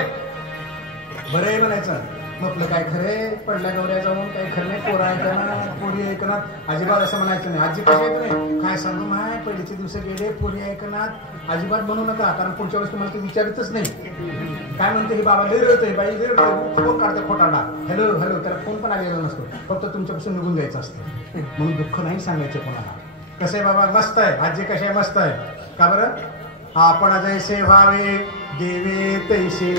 बरे म्हणायचं. म्हटलं काय खरे पडल्या गौऱ्या जाऊन काही खरं नाही. पोरं ऐकणार, पोरी ऐकणार, अजिबात असं म्हणायचं नाही. आजी कशी येत नाही काय सांगू माय, पहिलीचे दिवस गेले, पोरी ऐकणार, अजिबात म्हणू नका. कारण पुढच्या वेळेस तुम्हाला ते विचारितच नाही. काय म्हणते हे बाबा लय रडतोय, बाई लय रडतोय, फोन काढते खोटाडा, हॅलो हॅलो, त्याला फोन पण आलेला नसतो. फक्त तुमच्यापासून निघून जायचं असतं. म्हणून दुःख नाही सांगायचं कोणाला. कसं आहे बाबा, मस्त आहे आजी, कशी आहे, मस्त आहे. का बरं? आपण जैसे व्हावे देवे तैसे.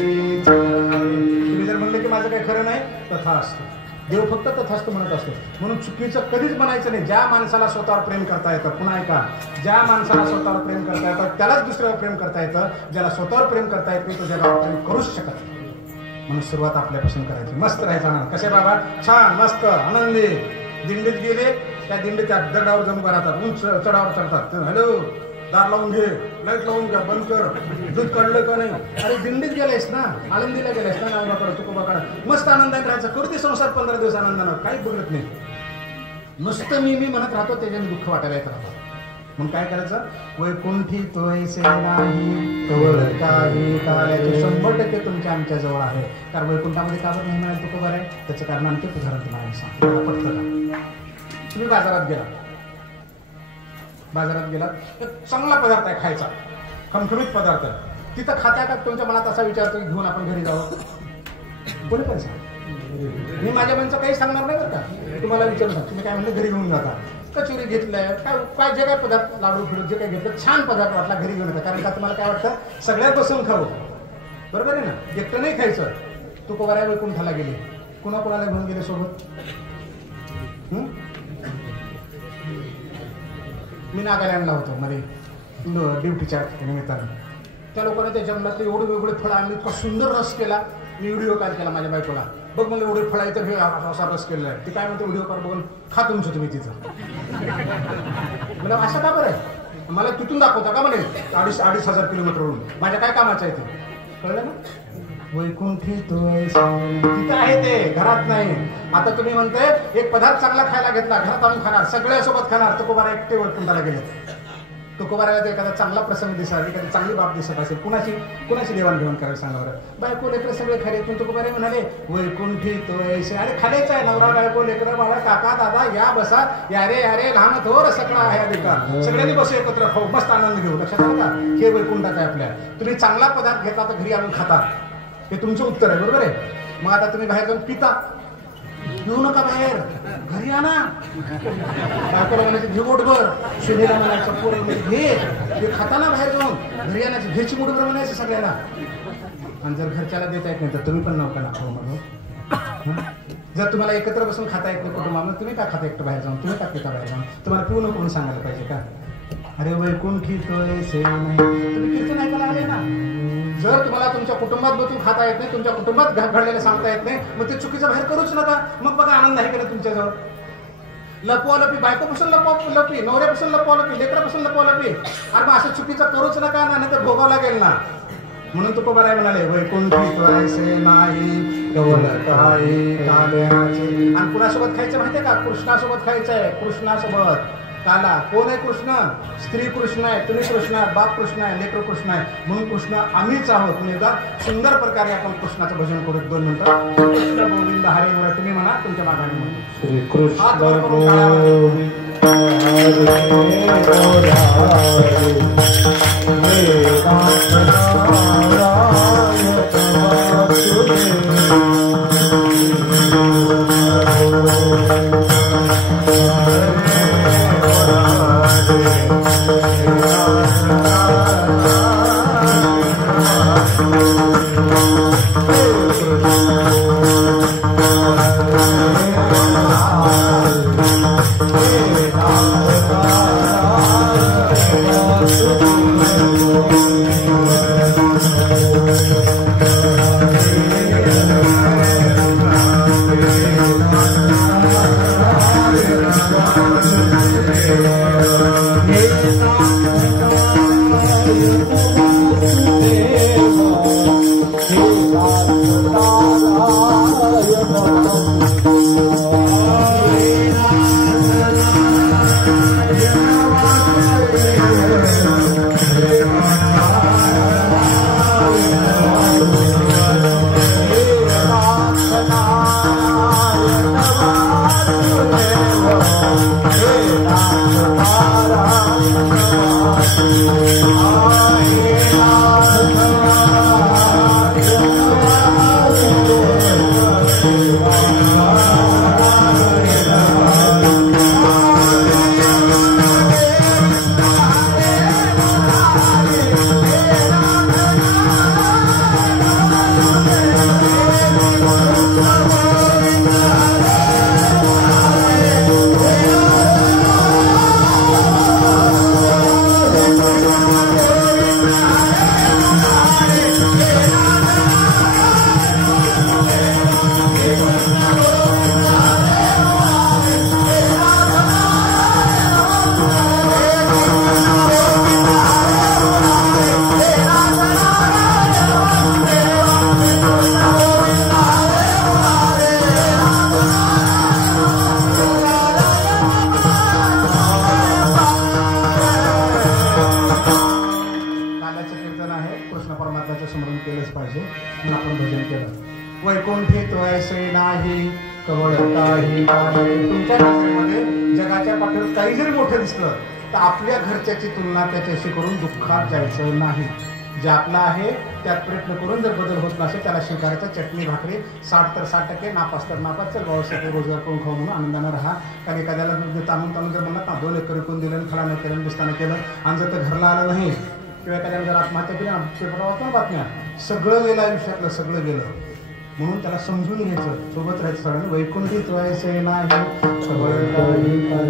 तुम्ही जर म्हणले की माझं काही खरं नाही, तथा असतो. देव फक्त तथास्तु म्हणत असतो. म्हणून चुकीचं कधीच म्हणायचं नाही. ज्या माणसाला स्वतःवर प्रेम करता येतं, पुन्हा ऐका, ज्या माणसाला स्वतःवर प्रेम करता येतं त्यालाच दुसऱ्यावर प्रेम करता येतं. ज्याला स्वतःवर प्रेम करता येत नाही तो जगावर प्रेम करूच शकत नाही. म्हणून सुरुवात आपल्यापासून करायची. मस्त राहायचं ना. कसे बाबा, छान मस्त आनंदी. दिंडीत गेले, त्या दिंडीत दगडावर जणू राहतात, उंच चढावर चढतात. हॅलो, दार लावून घे, लाईट लावून घ्या, बंद कर, दूध काढलं का नाही. अरे दिंडीत गेलायस ना, आनंदीला गेलायस ना, नावाकडं तुकोबाकडं. मस्त आनंदाने राहायचं. करते संसार 15 दिवस आनंदानं, काही बघत नाही. नुसतं मी म्हणत राहतो, त्याच्याने दुःख वाटायला येत राहतो. मग काय करायचं? वैकुंठी तो ऐसे नाही तवळ काही काल्याचे 100% तुमच्या आमच्या जवळ आहे. कारण वैकुंठामध्ये का बरं नाही म्हणाल तुकोबार आहे? त्याचं कारण आणखी उदाहरण तुम्हाला सांगतो. पटतं का? तुम्ही बाजारात गेलात, एक चांगला पदार्थ आहे खायचा, खमखमीत पदार्थ आहे. तिथं खाता का तुमच्या मनात असा विचारतो की घेऊन आपण घरी जावं? कोणी पण सांग. मी माझ्या मनाचं काही सांगणार नाही बरं का. तुम्हाला विचारू शकतो, तुम्ही काय म्हणलं घरी घेऊन जाता. कचोरी घेतलंय, काय जे काय पदार्थ, लाडू फिडू जे काही घेतलं, छान पदार्थ वाटला, घरी घेऊन येतात. कारण का तुम्हाला काय वाटतं, सगळ्यात बसून खावं, बरोबर आहे ना. एकटं नाही खायचं. तू कोवाऱ्या वैकुंठाला गेले, कोणाला घेऊन गेले सोबत? मी नागालँडला होतो मध्ये ड्युटीच्या निमित्तानं. त्या लोकांनी त्या जंगलातले एवढे वेगळे फळं आणली, इतका सुंदर रस केला. मी व्हिडिओ कॉल केला माझ्या बायकोला, बघ म्हणलं एवढे फळं आहे तर हे असा रस केलेला आहे. ती काय म्हणते व्हिडिओ कॉल बघून, खा तुमचं तुम्ही तिथं. म्हणजे असं का बरं आहे, मला तिथून दाखवता का म्हणे 2,500 किलोमीटरवरून, माझ्या काय कामाचं आहे ते, कळलं ना. वैकुंठी तिथं आहे ते, घरात नाही. आता तुम्ही म्हणताय एक पदार्थ चांगला खायला घेतला, घरात आणून खाणार, सगळ्यासोबत खाणार, तुकोबारा एकटे वैकुंठाला गेले. तुकोबाराला ते एखादा चांगला प्रसंग दिसला, एखादी चांगली बाब दिसत असेल, कुणाची देवाणघेवाण करायला सांगा बरं. बायको लेकरं सगळे खाले, पण तुकोबारे म्हणाले वैकुंठी तो ऐसे. अरे खालेच आहे, नवरा बायको लेकरं बाळा काका दादा या बसा, यारे यारे लहान थोर सकळा आहे अधिकार, सगळ्यांनी बसू एकत्र खाऊ, मस्त आनंद घेऊ. लक्षात आलं का, हे वैकुंठात आहे आपल्या. तुम्ही चांगला पदार्थ घेतला तर घरी आणून खाता, हे तुमचं उत्तर आहे, बरोबर आहे. मग आता तुम्ही बाहेर जाऊन पिता, पिऊ नका बाहेर, घरी आणा. बायकोला म्हणायचे घे बोटभर, सुनेला म्हणायचं पोरं घे खाताना बाहेर जाऊन, घरी आणायची घ्यायची बोटभर म्हणायचं सगळ्यांना. आणि जर घरच्याला देता येत नाही तर तुम्ही पण नका खाऊ म्हणून. जर तुम्हाला एकत्र बसून खाता येत नाही कुटुंबामध्ये, तुम्ही का खाता एकटं बाहेर जाऊन, तुम्ही का पिता बाहेर जाऊन, तुम्हाला पिऊ नको म्हणून सांगायला पाहिजे का. अरे वैकुंठी तोय से नाही, तुम्ही कीर्तन ऐकायला आले ना. जर तुम्हाला तुमच्या कुटुंबात बसून खाता येत नाही, तुमच्या कुटुंबात घडलेलं सांगता येत नाही, मग ते चुकीचं बाहेर करूच नका. मग बघा आनंद आहे का नाही तुमच्याजवळ. लपवालपी, बायकोपासून लपवालपी, नवऱ्यापासून लपवालपी, लेकरापासून लपवालपी, अरे मग असं चुकीचं करूच नका ना, नाही तर भोगावं लागेल ना. म्हणून तुकोबाराय म्हणाले वैकुंठी तोयसे नाही कवल काही काल्याचे. आणि कुणासोबत खायचं माहितीये का, कृष्णासोबत खायचं आहे. कृष्णासोबत. काला कोण आहे कृष्ण, स्त्री कृष्ण आहे, तुम्ही कृष्ण आहे, बाप कृष्ण आहे, लेकर कृष्ण आहे, म्हणून कृष्ण आम्हीच आहोत. म्हणजे एकदा सुंदर प्रकारे आपण कृष्णाचं भजन करू 2 मिनिटं. कृष्ण गोविंद हरे म्हणा, तुम्ही म्हणा तुमच्या मागाने म्हणा श्री कृष्ण वैकुंठी तोयसे नाही कवळ काही. तुमच्या नजरेमध्ये जगाच्या पाठीवर काही जरी मोठं दिसलं तर आपल्या घरच्याची तुलना त्याच्याशी करून दुःखात जायचं नाही. जे आपलं आहे त्यात प्रयत्न करून जर बदल होत नसेल त्याला स्वीकारायचं. चटणी भाकरी 60 तर 60%, नापास तर नापास, चल व्यवस्थित रोजगार करून खाऊ म्हणून आनंदानं राहा. कारण एखाद्याला ताणून जर म्हणलं ना 2 एकर विकून दिलं, खळानं केलं, बिस्तानं केलं आणि जर तर घरला आलं नाही किंवा एखाद्याने जर आत्महत्या केली, पेपरावर वाचून बातम्या, सगळं गेलं आयुष्यातलं, सगळं गेलं. म्हणून त्याला समजून घ्यायचं, सोबत राहायचं. सगळ्यांनी वैकुंठी त्वयसे नाही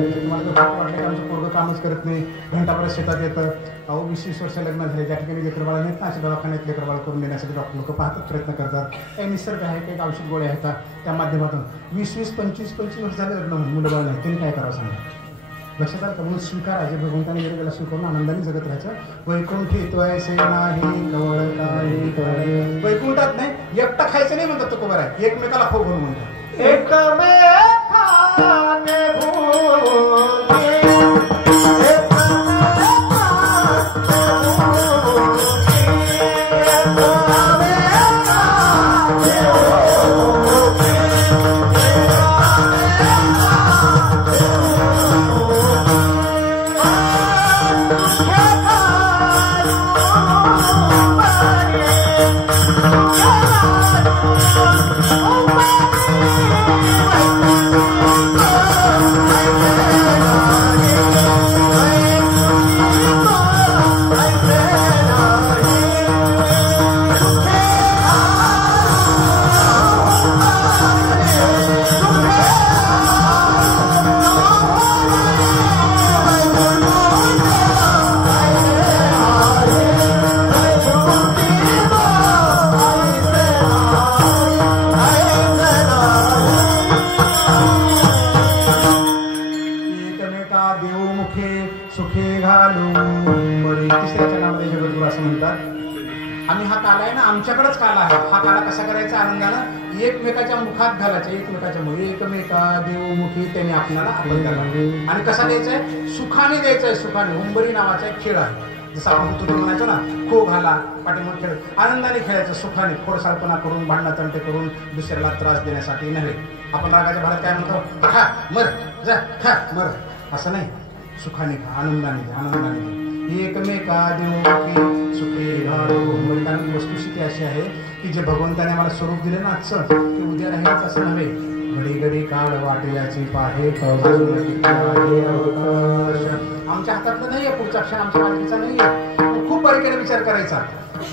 तुम्हाला वाटलं आमचं पोरगं कामच करत नाही, घंटाभरात शेतात येतं. अहो 20-20 वर्ष लग्न झाले, ज्या ठिकाणी लेकरबाळा नाहीत ना अशा दवाखान्यात लेकरबाळ करून देण्यासाठी डॉक्टर लोक पाहतात, प्रयत्न करतात. काही निसर्ग आहे, काही औषध गोळ्या आहेत त्या माध्यमातून 20-20, 25-25 वर्ष झाले लग्न म्हणून मुलं बाळ नाही, त्यांनी काय करावं सांगा. लक्षात आलं का? म्हणून स्वीकारायचे, भगवंताने गेले गेला स्वीकारून आनंदाने जगत राहायचं. वैकुंठी त्वयसे नाही कवळ काही कळे. वैकुंठात नाही एकटा खायचं नाही म्हणतात तुकोबर आहे, एकमेकाला खाऊ म्हणून म्हणतात. एकमेकाने आमच्याकडेच काला आहे. हा काला कसा करायचा? आनंदानं एकमेकाच्या मुखात घालायचा, एकमेकाच्या मुळे एकमेका देवमुखी त्याने आपल्याला आपण द्यायला. आणि कसा द्यायचा आहे? सुखाने द्यायचा आहे. सुखाने. हुंबरी नावाचा एक खेळ आहे, जसं आपण तुम्ही म्हणायचो ना खो घाला पाठीमाग खेळ. आनंदाने खेळायचं, सुखाने, खोडसाळपणा करून, भांडणा तंटे करून, दुसऱ्याला त्रास देण्यासाठी नव्हे. आपण रागाच्या भारत काय म्हणतो? खा मर, जा खा मर, असं नाही. सुखाने खा, आनंदाने, आनंदाने दे. एकमेका देवमुखी सुखे घालो. कारण वस्तुस्थिती अशी आहे की जे भगवंताने आम्हाला स्वरूप दिले ना आजचं, ते उद्या राहिलंच असं नव्हे. घडी घडी काळ वाटेयाची पाहे आमच्या हातातलं नाहीये, पुढचा क्षण आमच्या मालकीचा नाहीये. खूप बारीकीने विचार करायचा.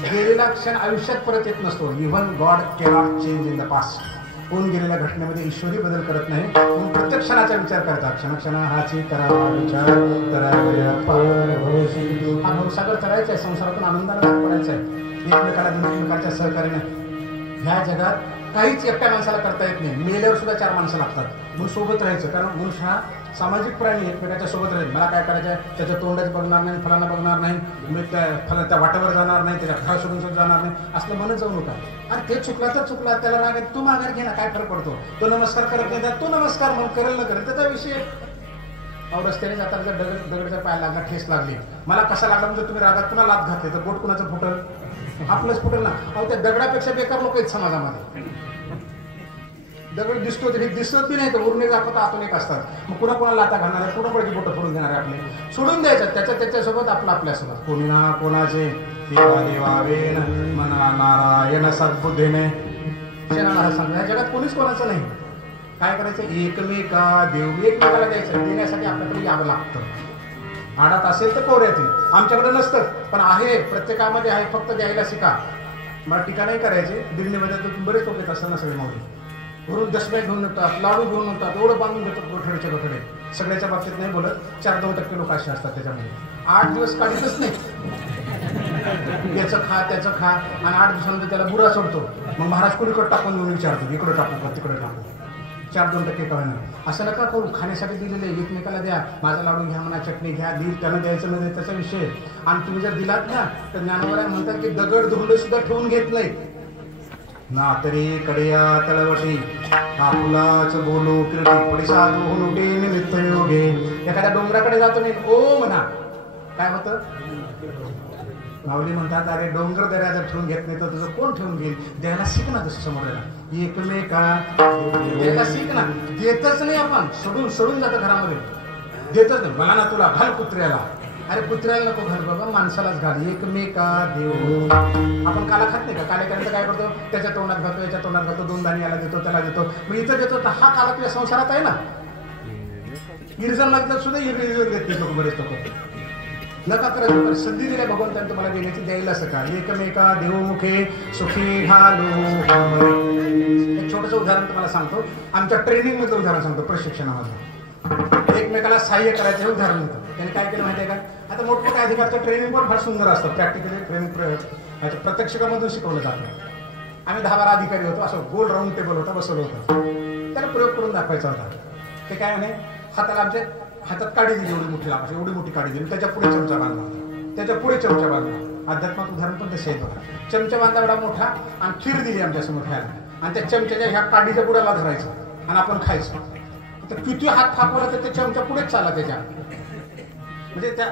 गेलेला क्षण आयुष्यात परत येत नसतो. Even God cannot change in the past. होऊन गेलेल्या घटनेमध्ये ईश्वरी बदल करत नाही. म्हणून प्रत्येक क्षणाचा विचार करता. क्षण हाची करावा विचार हा भवसागर चढायचा आहे, संसारातून आनंदाला भाग पडायचा आहे. एकमेकाला एकमेकांच्या सहकार्याने. ह्या जगात काहीच एकट्या माणसाला करता येत नाही. मेल्यावर सुद्धा 4 माणसं लागतात. म्हणून सोबत राहायचं. कारण मनुष्य हा सामाजिक प्राणी, एकमेकाच्या सोबत राहील. मला काय करायचं आहे? त्याच्या तोंडाच बघणार नाही, फलांना बघणार नाही, मी त्या वाटावर जाणार नाही, त्याच्या घरा सोडून सुद्धा जाणार नाही, असलं म्हणत जाऊ नका. आणि ते चुकला तर चुकला, त्याला राग तू माघार घे ना, काय फरक पडतो? तो नमस्कार करत नाही, तो नमस्कार मग करेल न करेल त्याचा विषय. अहो रस्त्याने जाताना जर दगडच्या पायाला लागला, ठेस लागली, मला कसा लागला म्हणजे तुम्ही रागात पुन्हा लात घातली तर बोट कुणाचं फुटल? आपलंच फुटल ना. अहो त्या दगडापेक्षा बेकार लोक आहेत समाजामध्ये. दगड दिसतो तरी दिसत बी नाही, तर उरणे दाखवता आतून एक असतात. मग कुणा कोणाला लाता घालणार आहे, कुणा पडकी बोटं फोडून देणार आहे आपले. सोडून द्यायचं त्याच्यासोबत, आपलं आपल्यासोबत. कोणी ना कोणाचे देवावेन मना नारायण सद्बुद्धीने. क्षणाला सांगा, या जगात कोणीच कोणाचं नाही. काय करायचं? एकमेका देव एकमेकाला द्यायचं. देण्यासाठी आपल्याकडे यावं लागतं. आडात असेल तर पोर येतील. आमच्याकडे नसतं, पण आहे, प्रत्येकामध्ये आहे. फक्त द्यायला शिका. मला टीका नाही करायची. दिल्लीमध्ये तर बरेच लोक येत असताना सगळे माऊली वरून दशम्या घेऊन येतात, लाडू घेऊन येतात, एवढं बांधून घेतात गोठड्याच्या गोठडे. सगळ्याच्या बाबतीत नाही बोलत, 4-2% लोक असे असतात त्याच्यामध्ये. 8 दिवस काढतच नाही. याचं खा त्याचं खा, आणि 8 दिवसानंतर त्याला बुरा सोडतो. मग महाराज कुणीकडे टाकून येऊन विचारतो, इकडे टाकू का तिकडे टाकू. 4-2% का होणार. असं नका करू. खाण्यासाठी दिलेले एकमेकाला द्या. माझा लाडू घ्या म्हणा, चटणी घ्या, दिल त्यानं द्यायचं म्हणजे त्याचा विषय. आणि तुम्ही जर दिलात ना तर ज्ञानोबा म्हणतात की दगड धुंड सुद्धा ठेवून घेत नाही ना. तरी कडेया तळवटी आपुलाच बोलू कीर्ती पडी साधू हुनुटे निमित्त योगे. एखाद्या डोंगराकडे जातो मी, ओ म्हणा, काय होतं? माऊली म्हणतात, अरे डोंगर दर्या जर ठेवून घेत नाही तर तुझं कोण ठेवून घेईल? द्यायला शिक ना. तसं समोरला एकमेका द्यायला शिक ना. देतच नाही आपण, सोडून जातं घरामध्ये. देतच नाही. मला ना तुला घाल कुत्र्याला. अरे कुत्र्याला नको घाल बाबा, माणसालाच घाल. एकमेका देव. आपण काला खात नाही का? कालेकरांचं काय करतो? त्याच्या तोंडात घालतो, याच्या तोंडात घालतो, 2 दाणे याला देतो, त्याला देतो, मग इथं देतो. तर हा काला तुझ्या संसारात आहे ना. इरजण लागतात सुद्धा इरजण देत लोक, बरेच लोक. नका करत तर संधी दिल्या भगवंतांनी तुम्हाला देण्याची द्यायला सका एकमेका देवमुखे सुखी घालो. एक छोटंसं उदाहरण तुम्हाला सांगतो. आमच्या ट्रेनिंग मधलं उदाहरण सांगतो. प्रशिक्षणामधलं एकमेकाला सहाय्य करायचं हे उदाहरण होतं. त्यांनी काय केलं माहिती आहे का? आता मोठमोठ्या अधिकारचं ट्रेनिंग पण फार सुंदर असतं. प्रॅक्टिकली ट्रेनिंग प्रत्यक्षामधून शिकवलं जातं. आम्ही 10-12 अधिकारी होतो. असं गोल राऊंड टेबल होता, बसवलं होतं. त्याला प्रयोग करून दाखवायचा होता. ते काय म्हणे, हाताला आमच्या हातात काडी दिली एवढी मोठी लावायची, एवढी मोठी काडी दिली, त्याच्या पुढे चमचा बांधला होता, त्याच्या पुढे चमचा बांधला. अध्यात्मात उदाहरण पण तसे आहे बघा. चमचा बांधला एवढा मोठा आणि खीर दिली आमच्या समोर खायला आणि त्या चमच्याच्या ह्या काडीच्या बुडाला धरायचं आणि आपण खायचं. तर किती हात फाकवला तर ते चमचा पुढेच चालला त्याच्या, म्हणजे त्या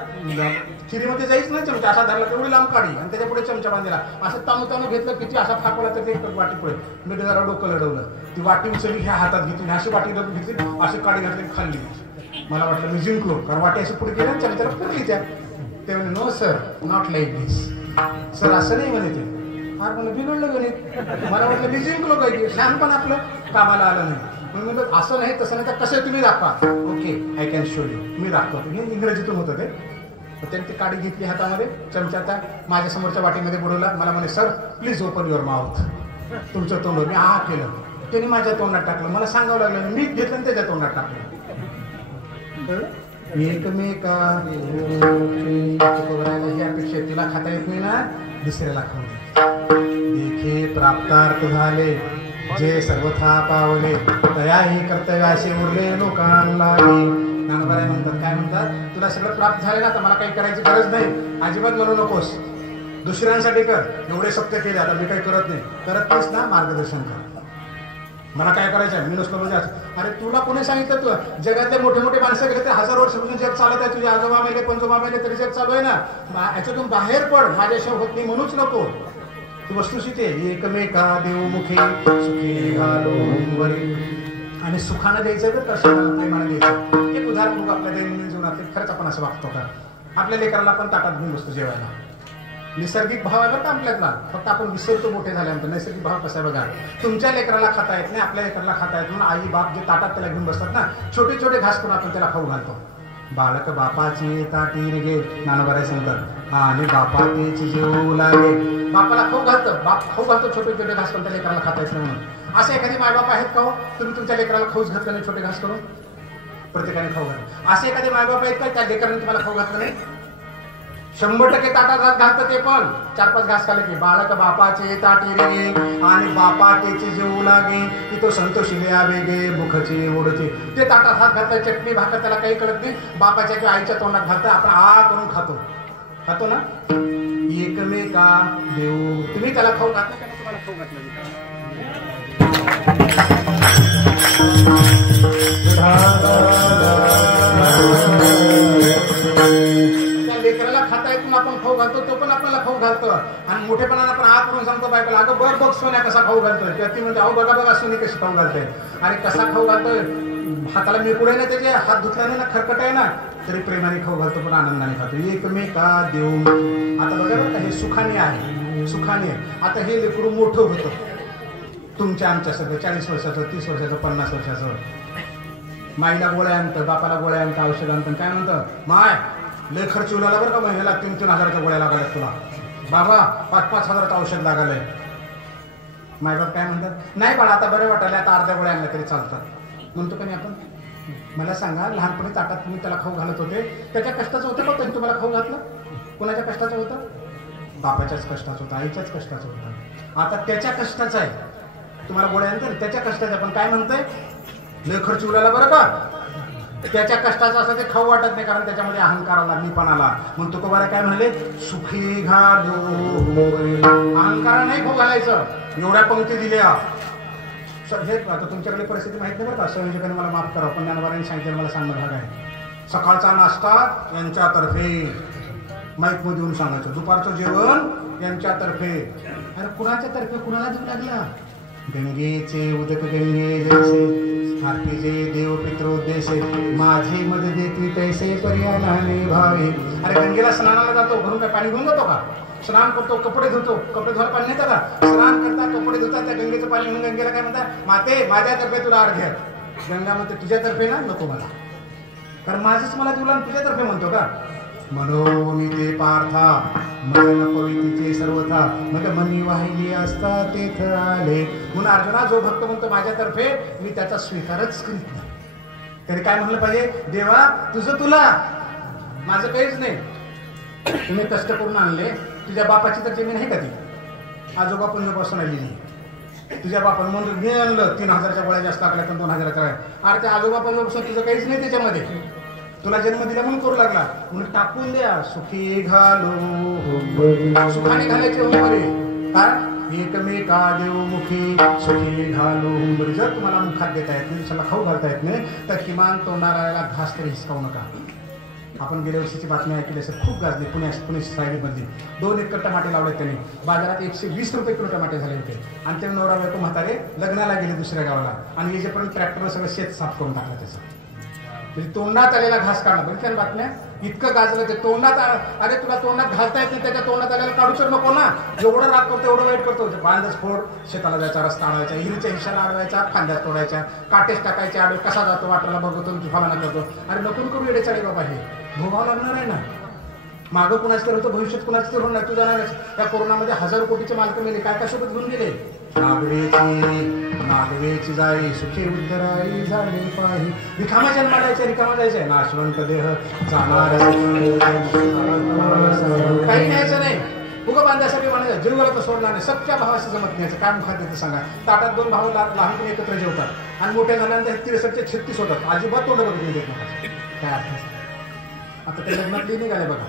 खिरीमध्ये जाईच ना चमचा. असा धरला तेवढी लांब काढी आणि त्याच्या पुढे चमचा बांधला. असं ताणू घेतलं, किती असा फाकवला तर ते वाटी पुढे. मी जरा डोकं लढवलं, ती वाटी उचलली, ह्या हातात घेतली, अशी वाटी घेतली, अशी काडी घातली, खाल्ली. मला वाटलं मी जिंकलो, कारण वाटी अशी पुढे गेल्या चमच्याला पुरली त्या. ते म्हणे no sir, not like this. Sir असं नाही म्हणे ते. फार मला बिघडलं गणित. मला वाटलं मी जिंकलो काही, शहाणपण आपलं कामाला आलं नाही. म्हणून असं नाही तसं नाही तर कसं तुम्ही दाखवा. Okay, I can show you, मी दाखवतो. हे इंग्रजीतून होतं ते. त्यांनी ती काडी घेतली हातामध्ये, चमचा त्या माझ्या समोरच्या वाटीमध्ये बुडवला. मला म्हणे sir please open your mouth, तुमचं तोंड. मी आ केलं, त्यांनी माझ्या तोंडात टाकलं. मला सांगावं लागलं, मी घेतलं आणि त्याच्या तोंडात टाकलं. एकमेका ही अपेक्षा तुला खाता येत नाही ना, दुसऱ्याला खाऊ दे. देखे प्राप्तार्थ झाले जे सर्वथा पावले, तयाही कर्तव्याशी उरले लोकांना. ज्ञानोबा म्हणतात, काय म्हणतात, तुला सगळं प्राप्त झालं ना, तर मला काही करायची गरज नाही, अजिबात म्हणू नकोस, दुसऱ्यांसाठी कर. एवढे सत्य केले, आता मी काही करत नाही. करत नाहीस ना, मार्गदर्शन कर. मला काय करायचं, मी नुसतं म्हणजे अरे तुला कोणी सांगितलं? तू जगातले मोठे मोठे माणसं गेले तर 1000 वर्षापासून जग चालत आहे. तुझे आजोबा मेले, पंजोबा मेले, तरी जग चालू आहे ना. याच्यातून बाहेर पड, माझ्याशिवाय होत नाही म्हणूच नको. ती वस्तुस्थिती आहे. एकमेका देवमुखे सुखी घालो वरी. आणि सुखानं द्यायचं तर कशाला प्रेमानं द्यायचं. एक उदाहरण बघू आपल्या दैनंदिन जीवनात. खरंच आपण असं वागतो का? आपल्या लेकराला आपण ताटात घेऊन बसतो जेवायला. नैसर्गिक भाव आहे बघा आपल्यातला, फक्त आपण विसरतो मोठे झाल्यानंतर. नैसर्गिक भाव कसा आहे बघा. तुमच्या लेकराला खाता येत नाही, आपल्या लेकराला खाता येत म्हणून आई बाप जे ताटात त्याला घेऊन बसतात ना, छोटे छोटे घास करून आपण त्याला खाऊ घालतो. बालक बापाची ताटी रे ज्ञानोबा सांगतात, आणि बापा तेची जेवू लागे. बापाला खाऊ घालतं, बाप खाऊ घालतो छोटे छोटे घास करून त्या लेकराला खाता येत नाही म्हणून. असे एखादी मायबाप आहेत का हो, तुम्ही तुमच्या लेकराला खाऊच घातलं नाही छोटे घास करून? प्रत्येकाने खाऊ घातलं. असे एखादे मायबाप आहेत का त्या लेकराने तुम्हाला खाऊ घातलं नाही? 100% ताटात घालतं ते पण 4-5 घास खाल्ले की. बालक बापाचे ताटी रे आणि बापा तेचे जेवू लागे, की तो संतोषिले आवेगे मुखचे ओढचे. ते ताटात हात घालतं, चटणी भाकर त्याला काही कळत नाही. बापाच्या किंवा आईच्या तोंडात घालतं, आपण आ करून खातो ना. एकमेका देऊ. तुम्ही त्याला खाऊ घातलं का? तुम्हाला खाऊ घातलं. लेकराला खाता येत आपण खाऊ घालतो, तो पण आपल्याला खाऊ घालतो. आणि मोठेपणाला आपण आ करून सांगतो बायकोला, अगं बघ सोन्या कसा खाऊ घालतोय. किंवा ती म्हणजे अहो बघा सोनी कशी खाऊ घालतोय. आणि कसा खाऊ घालतोय, हाताला मेकुड आहे ना, त्याचे हात धुतल्याने ना, खरकट आहे ना, तरी प्रेमाने खाऊ घालतो, पण आनंदाने खातो. एकमेका देऊ. आता बघा बरं का, हे सुखाने आहे, सुखाने आहे. आता हे लेकरू मोठं होतं तुमच्या आमच्या सगळं, 40 वर्षाचं, 30 वर्षाचं, 50 वर्षाचं. माईला गोळ्या आणतं, बापाला गोळ्या आणतं, औषध आणतं. काय म्हणतं, माय लय खर्च उलाला बरं का, महिन्याला 3-3 हजाराच्या गोळ्या लागायला तुला. बाबा 5-5 हजाराचं औषध लागायलंय. मायबाप काय म्हणतात, नाही बाळा आता बरं वाटायला, आता अर्ध्या गोळ्या आणल्या तरी चालतात म्हणतो. पण आपण, मला सांगा, लहानपणी ताटात तुम्ही त्याला खाऊ घालत होते, त्याच्या कष्टाचं होतं का त्यांनी तुम्हाला खाऊ घातलं? कोणाच्या कष्टाचं होतं? बापाच्याच कष्टाचं होतं, आईच्याच कष्टाचं होतं. आता त्याच्या कष्टाचं आहे. तुम्हाला गोळ्या आणतात त्याच्या कष्टाचं. पण काय म्हणतंय, लय खर्च उलाला बरं का. त्याच्या कष्टाचं असं ते खाऊ वाटत नाही, कारण त्याच्यामध्ये अहंकार आला, मीपणाला. मग तुकोबारा काय म्हणले, सुखी घालो. अहंकार नाही खाऊ घालायचं. एवढ्या पंक्ती दिल्या. हे आता तुमच्याकडे परिस्थिती माहित नाही बरं का, संयोजकाने मला माफ करा, पण ज्ञानोबारांनी सांगितलं मला सांगणं भाग आहे. सकाळचा नाश्ता यांच्यातर्फे माईक मध्ये येऊन सांगायचं, दुपारचं जेवण यांच्यातर्फे. अरे कुणाच्या तर्फे, कुणाला देऊ लागला? गंगेचे उदक गंगे जैसे, हातीचे देव पित्रोद्देशे, माझे मद देती तैसे पर्यायाने भावे. अरे गंगेला स्नानाला जातो, घरून काय पाणी घेऊन जातो का? स्नान करतो, कपडे धुतो, कपडे धुवायला पाणी नेतं का? स्नान करता, कपडे धुतात, त्या गंगेचं पाणी म्हणून गंगेला काय म्हणतात, माते माझ्यातर्फे तुला अर्घ्य. गंगा म्हणते तुझ्यातर्फे ना, नको मला, कारण माझंच मला तुला तुझ्यातर्फे म्हणतो का? मनोनीते पार्था मन पवितीचे सर्वथा मग मनी वाहिली असता तेथ आले. म्हणून अर्जुना जो भक्त म्हणतो माझ्यातर्फे मी त्याचा स्वीकारच करीत नाही. तरी काय म्हणलं पाहिजे, देवा तुझं तुला, माझं काहीच नाही. तुम्ही कष्ट करून आणले, तुझ्या बापाची तर जमीन आहे का ती? आजोबा पंजोपासून आलेली. तुझ्या बापानं म्हणून मी आणलं 3000च्या गोळ्या जास्त टाकल्या तर 2000च्या. अरे त्या आजोबा पंजोपासून तुझं काहीच नाही त्याच्यामध्ये. तुला जन्म दिला म्हणून करू लागला, म्हणून टाकून द्या. सुखी घालो सुखाने घालायचे हुंबरे. काय एकमेका देवमुखी सुखी घालो हुंबरे. जर तुम्हाला मुखात देता येत नाही, दुसऱ्याला खाऊ घालता येत नाही, तर किमान तोंडाला घास तरी हिसकावू नका. आपण गेल्या वर्षीची बातमी ऐकली असेल, खूप गाजली. पुणे सायडीमधली 2 एकर टमाटे लावले त्यांनी. बाजारात 120 रुपये किलो टमाटे झाले होते. आणि ते नवरा बायको म्हातारे लग्नाला गेले दुसऱ्या गावाला, आणि याच्यापर्यंत ट्रॅक्टरनं सगळं शेत साफ करून टाकलं त्याचं. म्हणजे तोंडात आलेला घास काढला. बघितल्या बातम्या, इतकं गाजलं ते तोंडात. अरे तुला तोंडात घालता येत नाही, त्याच्या तोंडात आलेला काढूच नको ना. जेवढं राग करतो एवढं वाईट करतो. बांधच फोड, शेताला जायचा, रस्ता अडवायचा, हिरीच्या हिशाला अडवायचा, फांद्यात तोडायच्या, काटेच टाकायचे, आडवे कसा जातो वाटला बघतो, फलाना करतो. अरे नको करू येडे चाळे बाबा, हे भोगावं लागणार आहे ना. मागं कुणाच तर होतं, भविष्यात कुणाच तर होणार. तू जाणारच. त्या कोरोनामध्ये 1000 कोटीचे मालक मेले. काय सोबत घेऊन गेले? नागवेची जाई सुखी उद्धराई झाले पाही. रिकामा जन्मा जायचं, रिकामा जायचंय. नाशवंत देह जाणार, काही न्यायचं नाही. उगं बांध्यासाठी म्हणायचं, जीवाला तर सोडणार नाही. सख्या भावाशी जमत न्यायचं. काय मुखात देतं सांगा? ताटात 2 भाऊ लहानपणी एकत्र जेवतात आणि मोठ्या झाल्यानंतर 63 36 होतात. अजिबात तोंड बघून देत नका. काय अर्थ? आता ते लग्नातली निघाले बघा,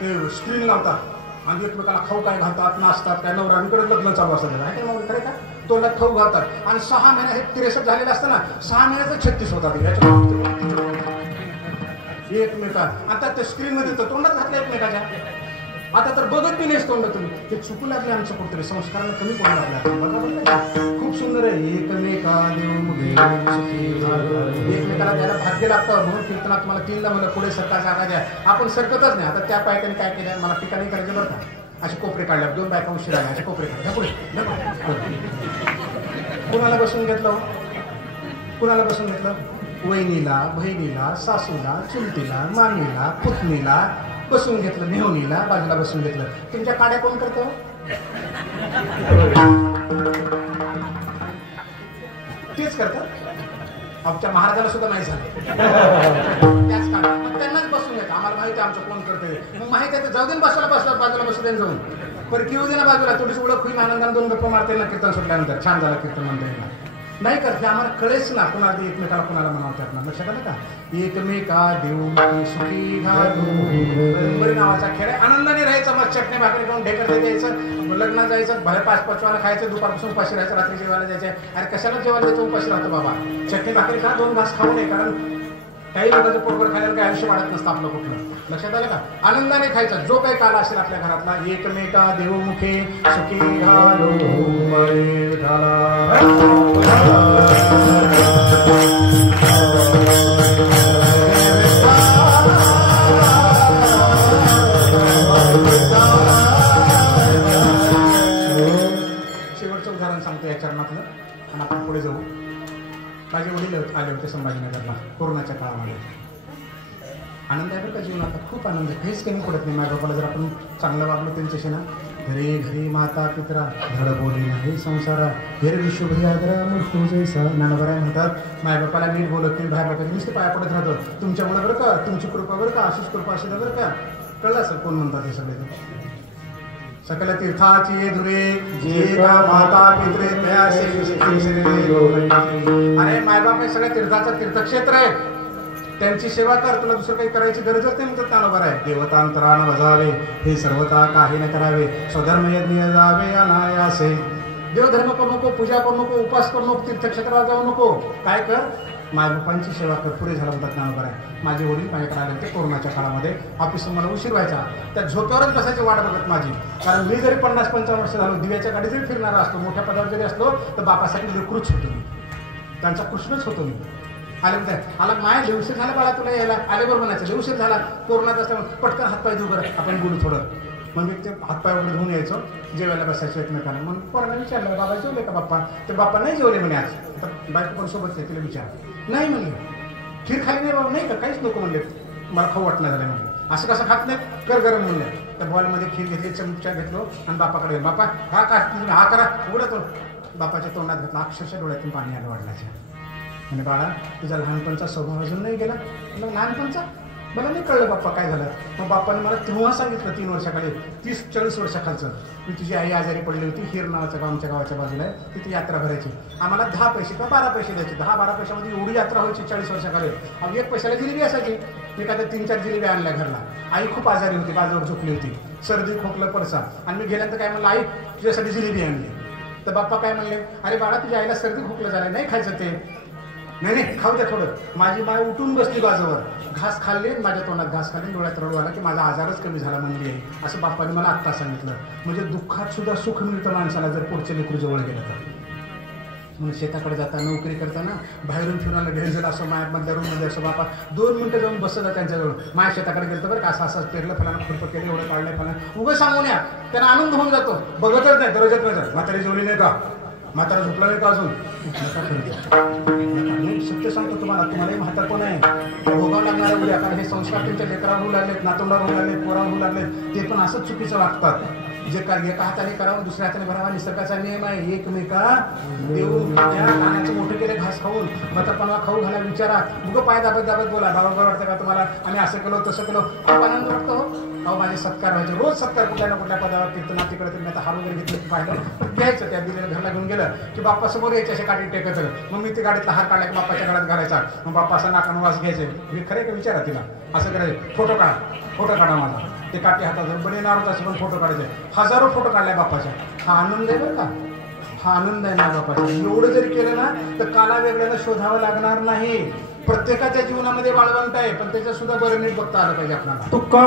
ते स्क्रीन लावतात आणि एकमेकाला खाऊ काय घालतात, नाचतात. काय नवरांकडे लग्न चालू असतात. आहे का खरे का? तोंडात खाऊ घालतात आणि 6 महिने हे 63 झालेलं असतं ना, 6 महिन्याचं 36 होतात. एकमेका आता त्या स्क्रीनमध्ये तर तोंडात घातलं एकमेकाच्या. आता तर बघत बी नाहीस तोंड. तुम्ही ते चुकू लागले आमचं कुठतरी, संस्काराला कमी पडू लागला. खूप सुंदर आहे. एकमेका एकमेकाला द्यायला भाग्य लागतं. म्हणून कीर्तनात तुम्हाला 3ला म्हणलं पुढे सरकार जागा द्या. आपण सरकतच नाही. आता त्या बायकांनी काय केलं, मला टीका नाही करायचं बरं का, असे कोपरे काढल्या. 2 बायका उशीर आल्या, असे कोपरे काढल्या. पुढे कुणाला बसून घेतलं? कुणाला बसून घेतलं? वहिनीला, बहिणीला, सासूला, चुलतीला, मामीला, पुतणीला बसून घेतलं. मेहुणीला बाजूला बसून घेतलं. तुमच्या काड्या कोण करतो? तेच करतात. आमच्या महाराजाला सुद्धा माहीत झालं. त्याच काढा. मग त्यांनाच बसून घेतात. आम्हाला माहिती आहे आमचं कोण करतंय. मग माहिती आहे जाऊ दे बसला बाजूला बसू दे जाऊन. पण घेऊ दे ना बाजूला. थोडीशी ओळख होईल, आनंदाने 2 गप्पा मारता येईल ना कीर्तन सुटल्यानंतर. छान झालं कीर्तन म्हणता येईल ना. नाही करते आम्हाला कळेच ना कुणाला एकमेकाला कुणाला म्हणावतात ना. लक्षात आलं का? एकमेका देऊ सुखी घालू नावाचा खेळ आहे. आनंदाने राहायचं. मग चटणी भाकरी करून ढेकर द्यायचं, लग्नात जायचं, भले 5-5 वाला खायचं, दुपारपासून उपाशी राहायचं, रात्री जेवायला जायचं. अरे कशाला जेवायला जायचं उपाशी राहतो बाबा? चटणी भाकरी खा, 2 घास खाऊ नये. कारण काही लोकांचं पोटभर खायला काही आयुष्य वाढत नसतं आपलं कुठलं. लक्षात आलं का? आनंदाने खायचा. जो काही काल असेल आपल्या घरातला. एकमेका देवमुखे सुखी घालो शेवटचं उदाहरण सांगतो या चरणातलं आणि आपण पुढे जाऊ. माझे वडील आले होते संभाजीनगरला कोरोनाच्या काळामध्ये. आनंद आहे बरं का जीवनात, खूप आनंद आहे. काहीच कमी पडत नाही. माझ्या बापाला जर आपण चांगलं वागलो त्यांच्याशी ना, घरी घरी माता पित्रा धड बोली नाही संसारा हेर विश्वभरी आदरा मृत्यू जैसा. नानाबराय म्हणतात माझ्या बापाला नीट बोलत नाही. भाई बापाला नुसते पाया पडत राहतो. तुमच्यामुळे बरं का, तुमची कृपा बरं का, अशीच कृपा असेल बरं का. कळलं असेल कोण म्हणतात हे सगळे. सकल तीर्थाची धुरे जे का माता पित्रे अरे मायबाप हे सगळ्या तीर्थाचं तीर्थक्षेत्र आहे. त्यांची सेवा कर. तुला दुसरं काही करायची गरजच नाही म्हणतात ज्ञानोबा आहे. देवतांतरान वजावे हे सर्वता काही न करावे. स्वधर्म यज्ञ जावे अनायासे. देवधर्म करू नको, पूजा करू नको, उपास करू नको, तीर्थक्षेत्राला जाऊ नको. काय कर, मायबापांची सेवा कर. पुढे झाला म्हणतात ज्ञानोबा आहे. माझे वडील माझ्याकडे आले होते कोरोनाच्या काळामध्ये. ऑफिस मला उशीर व्हायचा. त्या झोक्यावरच बसायची वाट बघत माझी. कारण मी जरी 50-55 वर्ष झालो, दिव्याच्या गाडी जरी फिरणारा असतो, मोठ्या पदावर जरी असलो, तर बापासाठी लेकरूच होतो मी. त्यांचा कृष्णच होतो मी. आले म्हणते आला माया उशीर झाला बाळा तुला यायला. आले बरोबर म्हणायचं उशीर झाला. कोरोनात असल्यामुळे पटकन हातपाय धुऊ बरं, आपण बोलू थोडं. मग मी ते हातपाय वगैरे धुवून यायचो. जेवायला बसायचो एकमेकांना. मग पोरांना विचारलं बाबा जेवले का बाप्पा? ते बाप्पा नाही जेवले म्हणे आज. आता बायको पण सोबत आहे, तिला विचार नाही म्हणले. खीर खाली नाही बाबा? नाही का, काहीच नको म्हणले. मला खाऊ वाटणं झालं म्हणलं. असं कसं खात नाही, कर गरम म्हणलं. त्या बॉलमध्ये खीर घेतली, चमचा घेतलो आणि बापाकडे, बापा हा का तुम्ही हा करा उघडा तो. बापाच्या तोंडात घेतला, अक्षरशः डोळ्यातून पाणी आलं वडिलाच्या. म्हणजे बाळा तुझा लहानपणचा स्वभाव अजून नाही गेला. म्हणलं लहानपणचा मला नाही कळलं बाप्पा काय झालं. मग बाप्पाने मला तेव्हा सांगितलं 3 वर्षाखाली 30-40 वर्षाखालचं मी तुझी आई आजारी पडली होती. हिर नावाचं गाव आमच्या गावाच्या बाजूला आहे, तिथे यात्रा भरायची. आम्हाला 10 पैसे किंवा 12 पैसे द्यायचे. 10-12 पैशामध्ये एवढी यात्रा व्हायची 40 वर्षाखाली. 1 पैशाला जिलेबी असायची. मी काय 3-4 जिलेबी आणल्या घरला. आई खूप आजारी होती, बाजूवर झोपली होती, सर्दी खोकलं परसा. आणि मी गेल्यानंतर काय म्हणलं, आई तुझ्यासाठी जिलेबी आणली. तर बाप्पा काय म्हणले, अरे बाळा तुझ्या आईला सर्दी खोकलं झालं, नाही खायचं ते. नाही खाऊ द्या थोडं. माझी माय उठून बसली बाजूवर, घास खाल्ली, माझ्या तोंडात घास खाल्ली, डोळ्यात रडू आला की माझा आजारच कमी झाला म्हणली आहे, असं बाप्पाने मला आत्ता सांगितलं. म्हणजे दुःखात सुद्धा सुख मिळतं माणसाला जर पुढच्या लेकरू जवळ गेलं तर. म्हणून शेताकडे जाता, नोकरी करताना बाहेरून फिरून आलं, ढेंजल असं मायामधल्या रूममध्ये असं, बापा 2 मिनिटं जाऊन बसत त्यांच्याजवळ. माया शेताकडे गेलं बरं का, असं पेरलं फलानं खुरपं केलं, एवढं काढलं फलानं, उगं सांगून या. त्यांना आनंद होऊन जातो. बघतच नाही दरवाजात माझं, म्हातारी जेवली नाही का, म्हातारा झोपला नाही का अजून. सत्य सांगतो तुम्हालाही म्हातारपण आहे, भोगावं लागणार आहे उद्या. कारण हे संस्कार तुमच्या लेकरावर होऊ लागलेत, नातवंडावर होऊ लागलेत, पोरावर होऊ लागलेत. ते पण असंच चुकीचं वागतात. जे काय एका हाताने करावं दुसऱ्या हाताने भरावा निसर्गाचा नियम आहे. एकमेका देऊन द्या. लहानाचं मोठं केलं घास खाऊन, म्हातारपणाला खाऊ घाला, विचारा. उगं पाय दाबत बोला, बाबा बरं वाटतं का तुम्हाला, आम्ही असं केलं तसं केलं, खूप आनंद वाटतो. अहो माझे सत्कार व्हायचे, रोज सत्कार कुठल्या ना कुठल्या पदावर कीर्तना तिकडे तुम्ही आता हार वगैरे घेतलं पाहिलं घ्यायचं. त्या दिलेल्या घरला घेऊन गेलं की बाप्पा समोर यायचे, असे काठी टेकत. मग मी ते गाडीतला हार काढला की बाप्पाच्या गळ्यात घालायचा. मग बाप्पा असं नाकानं वास घ्यायचे. हे खरं का विचारा तिला, असं करायचं. फोटो काढा माझा, ते काठी हातात बने नारळ असं पण फोटो काढायचे. 1000 फोटो काढलाय बाप्पाच्या. हा आनंद आहे बरं का, हा आनंद आहे ना बाप्पाचा. एवढं जरी केलं ना तर काला वेगळ्याला शोधावं लागणार नाही. प्रत्येकाच्या जीवनामध्ये वाळवंट आहे, पण त्याचं सुद्धा बरं नीट बघता आलं पाहिजे आपल्याला. तुका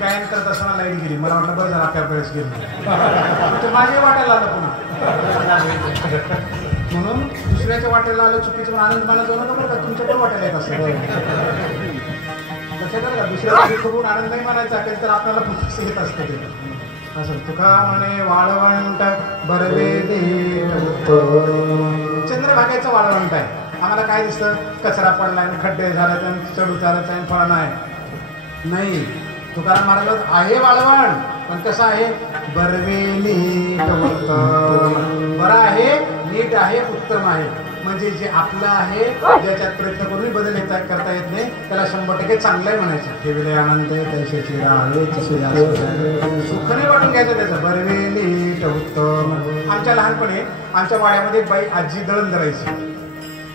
गायन करत असताना लाईट गेली. मला वाटलं बरं झालं आपल्या वेळेस गेली. माझ्या वाट्याला आलं पुन्हा. म्हणून दुसऱ्याच्या वाट्याला आलं चुकीचं आनंद मानत जाऊ नका बरं का. तुमच्या पण वाट्याला येत असतं लक्षात आलं का. दुसऱ्याचा बघून आनंद नाही मानायचा असेल तर आपल्याला पण येत असतं ते असं. तुका म्हणे वाळवंट बरवे चंद्रभागेचं वाळवंट आहे. आम्हाला काय दिसतं कचरा पडलाय खड्डे झाले चढू चालत आहे फळ नाही. तुकाराम महाराज आहे वाळवण पण कसं आहे बरवे नीट बरं आहे नीट आहे उत्तम आहे. म्हणजे जे आपलं आहे ज्याच्यात प्रयत्न करून बदल करता येत नाही त्याला 100% चांगलं आहे म्हणायचं. ठेवले आनंद तैसेची राहे सुख नाही वाटून घ्यायचं त्याचं. बरवे नीट उत्तम. आमच्या लहानपणी आमच्या वाड्यामध्ये बाई आजी दळण दळायची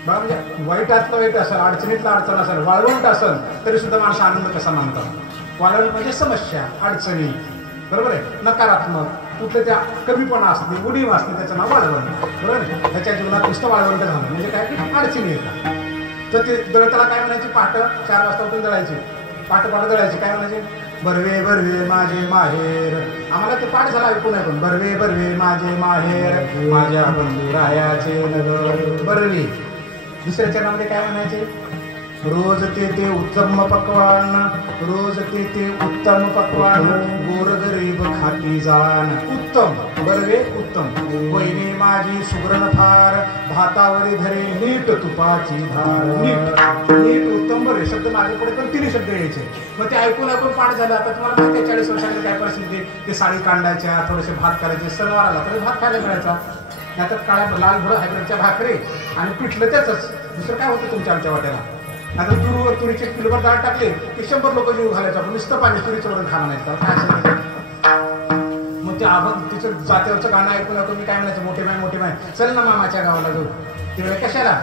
बघा. म्हणजे वाईटातलं वाईट असेल अडचणीतलं अडचण असेल वाळवंट असेल तरी सुद्धा माणसं आनंद कसा मानतात. वाळवंट म्हणजे समस्या अडचणी बरोबर आहे नकारात्मक कुठले त्या कमीपणा असते उणीव असते त्याचं नाव वाळवंट बरोबर आहे. त्याच्या जीवनात नुसतं वाळवंट झालं म्हणजे काय की अडचणी येतात. तर ते दळताला काय म्हणायची पहाटे 4 वाजता उठून दळायची. पहाटे दळायची काय म्हणायचे बरवे बरवे माझे माहेर. आम्हाला ते पाठ झाला ऐकून ऐकून बरवे बरवे माझे माहेर माझ्या बंधुरायाचे नगर बरवे. दुसऱ्या चरणामध्ये काय म्हणायचे रोज ते उत्तम पकवान रोज ते उत्तम पकवान गोरगरीब खाती जाण. उत्तम बरवे उत्तम. वहिनी माझी सुगरण फार भातावरी धरे नीट तुपाची धार. नीट उत्तम बरे शब्द माझ्या पुढे पण 3 शब्द यायचे. मग ते ऐकून पाठ झालं. आता तुम्हाला माहिती आहे 40 वर्षांनी काय परिस्थिती ते साडी कांडायच्या थोडेसे भात करायचे सणवार आला तरी भात खायला मिळायचा. नाहीतर काळ्या लाल भोळ हायब्रिडच्या भाकरी आणि पिठलं त्याचंच दुसरं काय होतं तुमच्या आमच्या वाट्याला. आता तुरीचे किलोभर डाळ टाकले की 100 लोक जीव घालायचं. आपण नुसतं पाणी तुरीचं वरण खाणं नाही काय. मग ते तिचं जात्यावरचं गाणं ऐकून मी काय म्हणायचं मोठे माय चल ना मामाच्या गावाला जाऊ. तेव्हा कशाला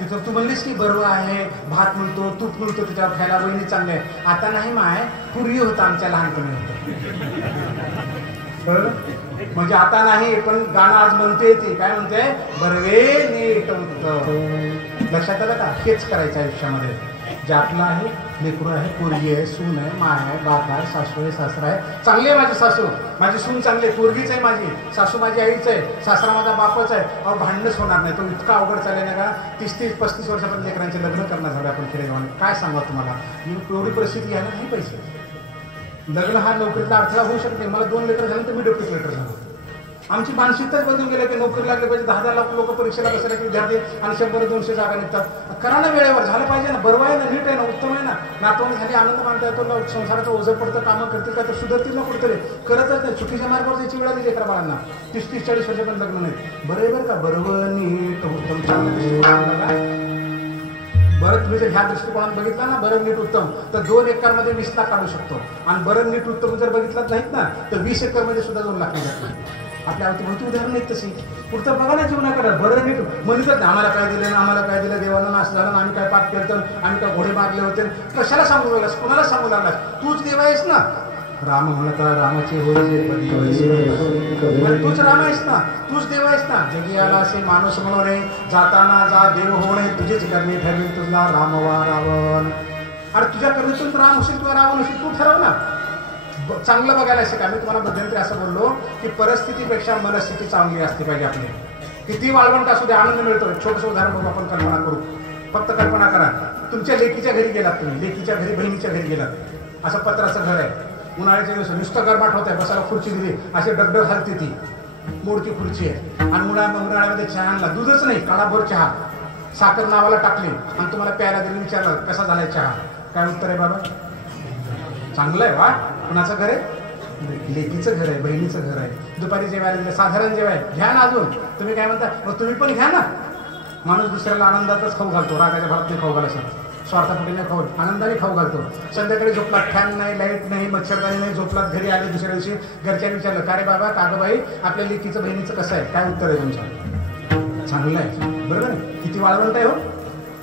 तिथं तू म्हणलीस की बरोबर आहे भात मिळतो तूप मिळतो त्याच्यावर खायला बहिणी चांगले आहे. आता नाही माय पूर्वी होतं आमच्या लहानपणी होतं. म्हणजे आता नाही पण गाणं आज म्हणते ती काय म्हणते बरवे नीट उत्तम. लक्षात आलं का. हेच करायचं आयुष्यामध्ये जे आपलं आहे लेकरू आहे पोरगी आहे सून आहे माय आहे बाप आहे सासू आहे सासरा आहे. चांगली आहे माझी सासू माझी सून चांगली आहे पोरगीच आहे माझी सासू माझी आईच आहे सासरा माझा बापच आहे. अहो भांडणच होणार नाही. तो इतका अवघड चालेल ना का 30-35 वर्षापर्यंत लेकरांचे लग्न करणार झाले आपण खेडेगावाने. काय सांगा तुम्हाला एवढी परिस्थिती घ्यायला नाही पैसे. लग्न हा नोकरीतला अडथळा होऊ शकते. मला 2 लेटर झालं तर मी डेप्युटी लेटर झालो. आमची मानसिकताच बदलून गेलं की नोकरी लागली पाहिजे 10,000 लाख लोक परीक्षेला बसले की विद्यार्थी आणि 100-200 जागा निघतात. करा ना वेळेवर झालं पाहिजे ना. बरोबर आहे ना नीट आहे ना उत्तम आहे ना. नातवंड झाली आनंद मानता येतो संसाराचं ओझं पडतं कामं करतील का तर सुधारतील ना कुठेतरी करतच नाही. चुकीच्या मार्गावर त्याची वेळ आली लेकरा बाळांना 30-40 वर्ष पण लग्न नाही. बरोबर का बरोबर नीट उत्तम चांगलं बरं. तुम्ही जर ह्या दृष्टिकोनात बघितला ना बरं नीट उत्तम तर 2 एकरमध्ये 20 लाख काढू शकतो. आणि बरं नीट उत्तम जर बघितलाच नाहीत ना तर 20 एकरमध्ये सुद्धा 2 लाख निघतात. आपल्या अवतीभोवती उदाहरण आहेत तशी. पुढचं बघा ना जीवनाकडे बरं नीट म्हणतात ना आम्हाला काय दिलं ना आम्हाला काय दिलं देवानं असं झालं आम्ही काय पाठ केलं आम्ही काय घोडे मारले होते. कशाला सांगू लागलास कोणाला सांगू लागलास. तूच देव आहेस ना राम म्हणता रामाचे होईचे पदी. तूच राम आहेस ना, तूच देव आहेस ना. जगी आला असे माणूस म्हणून जाताना जा देव होणे, तुझेच करणे ठरली तुझला राम वा रावण. अरे तुझ्या करणीतून राम असेल किंवा रावण असेल, तू ठरव ना. चांगलं बघायला शिका. मी तुम्हाला मध्यंतरी असं बोललो की परिस्थितीपेक्षा मनस्थिती चांगली असली पाहिजे आपली. किती वाळवंट असू दे, आनंद मिळतो. छोटंसं उदाहरण बघू आपण, कल्पना करू. फक्त कल्पना करा, तुमच्या लेकीच्या घरी गेलात तुम्ही, लेकीच्या घरी बहिणीच्या घरी गेलात. असं पत्राचं घर आहे, उन्हाळ्याच्या दिवस नुसतं गरमाट होत आहे, बसायला खुर्ची दिली, अशी डगडग हलती ती मोडकी खुर्ची आहे. आणि उन्हाळ्यामध्ये चहा आणला, दूधच नाही, काळाभर चहा, साखर नावाला टाकली आणि तुम्हाला प्यायला दिली. विचारलं कसा झालाय चहा, काय उत्तर आहे बाबा? चांगलं आहे. वा, कुणाचं घर आहे? लेकीचं घर आहे, बहिणीचं घर आहे. दुपारी जेवायला दिलं, साधारण जेवाय घ्या ना. अजून तुम्ही काय म्हणता, मग तुम्ही पण घ्या ना. माणूस दुसऱ्याला आनंदातच खाऊ घालतो, रागाच्या भरात नाही खाऊ घाल, असं स्वार्थापोटीने खाऊ, आनंदाने खाऊ घालतो. संध्याकाळी झोपलात, फॅन नाही, लाईट नाही, मच्छरदाणी नाही, झोपलात, घरी आले दुसऱ्या दिवशी घरच्यांनी विचारलं का रे बाबा, कागबाई आपल्या लेकीचं बहिणीचं कसं आहे, काय उत्तर आहे तुमचं? चांगलं आहे, बरोबर आहे. किती वाळवंट आहे हो,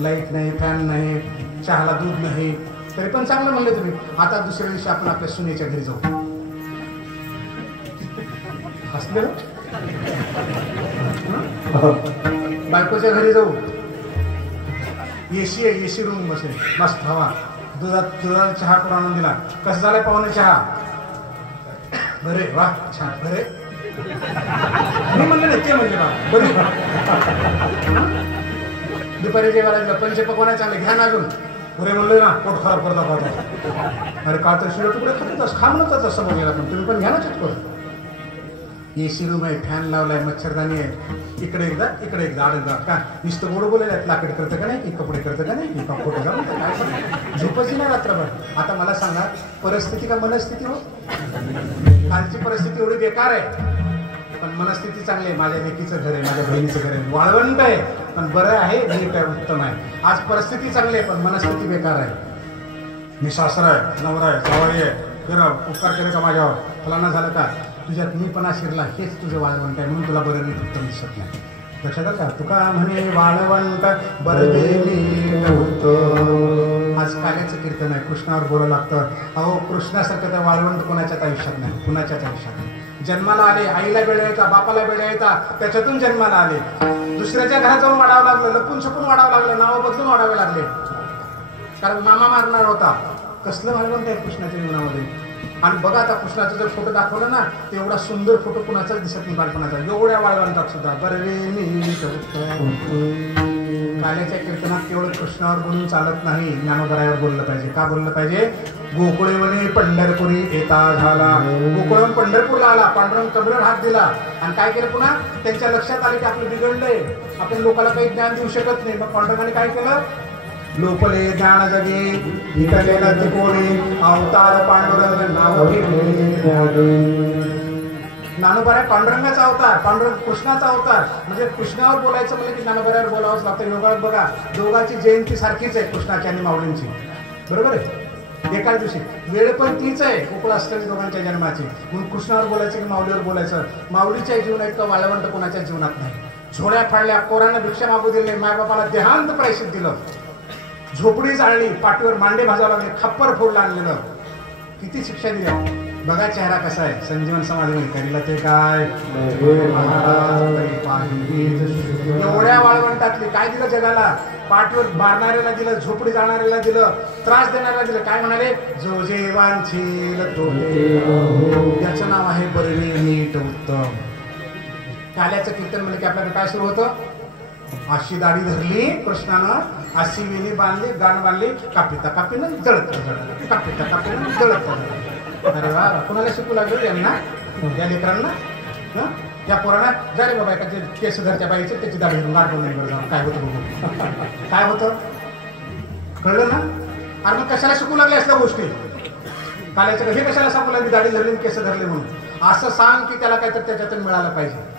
लाईट नाही, फॅन नाही, चहाला दूध नाही, तरी पण चांगलं म्हणले तुम्ही. आता दुसऱ्या दिवशी आपण आपल्या सुनेच्या घरी जाऊ, हसले बायकोच्या घरी जाऊ, एसी आहे, एसी रूम बसेल, मस्त हवा, दुधाला चहा करून आणून दिला, कसं झालाय पाहुणे चहा, बरे वा छान, बरे मी म्हणलं नाही ते म्हणजे बा बरी. दुपारी जेवायला पंचपक्वान चांगले घ्या ना अजून, बरे म्हणलं ना पोट खराब करता पाहता. अरे का तर शिळ तुकडे खातच खा म्हणतात असं म्हणजे तुम्ही पण घ्या ना चटकन. एसी रूम आहे, फॅन लावलाय, मच्छरदाणी आहे, इकडे एकदा तिकडे एकदा आडदा. का नुसतं गोड बोलायला लाकड करतं का नाही, की कपडे करतं का नाही, की फोटो जाऊन काय झोपायची नाही रात्रभर. आता मला सांगा, परिस्थिती का मनस्थिती हो? कालची परिस्थिती एवढी बेकार आहे, पण मनस्थिती चांगली आहे. माझ्या लेकीचं घर आहे, माझ्या बहिणीचं घर आहे, वाळवंट आहे पण बरं आहे, नीट आहे, उत्तम आहे. आज परिस्थिती चांगली आहे पण मनस्थिती बेकार आहे. मी सासरा आहे, नवरा आहे, जावई आहे, फिरा उपकार केले का माझ्यावर, फलांना झालं का, तुझ्यात मी पण शिरला, हेच तुझं वाळवंट आहे म्हणून तुला बरं नीट उत्तम दिसत नाही. लक्षात आलं का? तुका म्हणे वाळवंट बरं आज काल्याचं कीर्तन आहे, कृष्णावर बोलावं लागतं. अहो कृष्णासारखं तर वाळवंट कोणाच्याच आयुष्यात नाही, कुणाच्याच आयुष्यात नाही. जन्माला आले, आईला बेड्या येतात, बापाला बेड्या येतात, त्याच्यातून जन्माला आले. दुसऱ्याच्या घरात जाऊन वाढावं लागलं, लपून छपून वाढावं लागलं, नावं बदलून वाढावे लागले, कारण मामा मारणार होता. कसलं वाळवंट आहे कृष्णाच्या जीवनामध्ये. आणि बघा आता कृष्णाचा जर फोटो दाखवला ना, तर एवढा सुंदर फोटो कुणाचाच दिसत नाही बालपणाचा, एवढ्या वाळवंटात सुद्धा. बरे काल्याच्या कीर्तनात केवळ कृष्णावर बोलून चालत नाही, ज्ञानोदरावर बोललं पाहिजे. का बोललं पाहिजे? गोकुळेवने पंढरपुरी येता झाला. गोकुळवून पंढरपूरला आला, पांडुरंग कबरेवर हात दिला आणि काय केलं, पुन्हा त्यांच्या लक्षात आले की आपलं बिघडलंय, आपण लोकांना काही ज्ञान देऊ शकत नाही. मग पांडुरंगाने काय केलं? लोपले ज्ञान जगे इकडे कोणी अवतार पांडुरंग नाव ज्ञानोबा आहे पांडुरंगाचा अवतार, पांडुरंग कृष्णाचा अवतार. म्हणजे कृष्णावर बोलायचं म्हणजे की ज्ञानोबावर बोलावंच लागतं. योगात बघा, दोघांची जयंती सारखीच आहे, कृष्णाची आणि माऊलींची, बरोबर आहे, एकाच दिवशी. वेळ पण तीच आहे, गोकुळ असलेली दोघांच्या जन्माची. म्हणून कृष्णावर बोलायचं की माऊलीवर बोलायचं. माऊलीच्या जीवनात इतकं वाळवंट कोणाच्या जीवनात नाही. झोळ्या फाडल्या, पोरांना भिक्षा मागू दिली नाही, मायबापाला देहांत प्रायश्चित दिलं, झोपडी जाळली, पाठीवर मांडे भाजावं लागले, खप्पर फोडला आणलेलं, किती शिक्षा दिल्या. बघा चेहरा कसा आहे. संजीवन समाधीमध्ये करीला ते काय, एवढ्या वाळवंटातली काय दिलं जगाला? पाठीवर मारणाऱ्याला दिलं, झोपडी जाणाऱ्याला दिलं, त्रास देणाऱ्याला दिलं. काय म्हणाले? जो जेवांशील तो याचं नाव आहे बरवे नीट उत्तम. काल्याचं कीर्तन म्हणजे की आपल्याकडे काय सुरू होतं? अशी दाढी धरली कृष्णानं, अशी वेणी बांधली, गाण बांधली, कापिता कापीनं जळत जळत, कापिता कापीनं जळत जळत. अरे वा, कुणाला शिकू लागलो यांना, या लेकरांना, या पोरांना. जा रे बाबा, एका केस धरच्या बाईचं त्याची दाढी धरून गाठ बांधून बरं जाऊन काय होतं बघू, काय होतं कळलं ना? अरे मग कशाला शिकू लागले असल्या गोष्टी? काल्याचं हे कशाला सांगू लागली, दाढी धरली केस धरले म्हणून? असं सांग की त्याला काहीतरी त्याच्यातून मिळालं पाहिजे.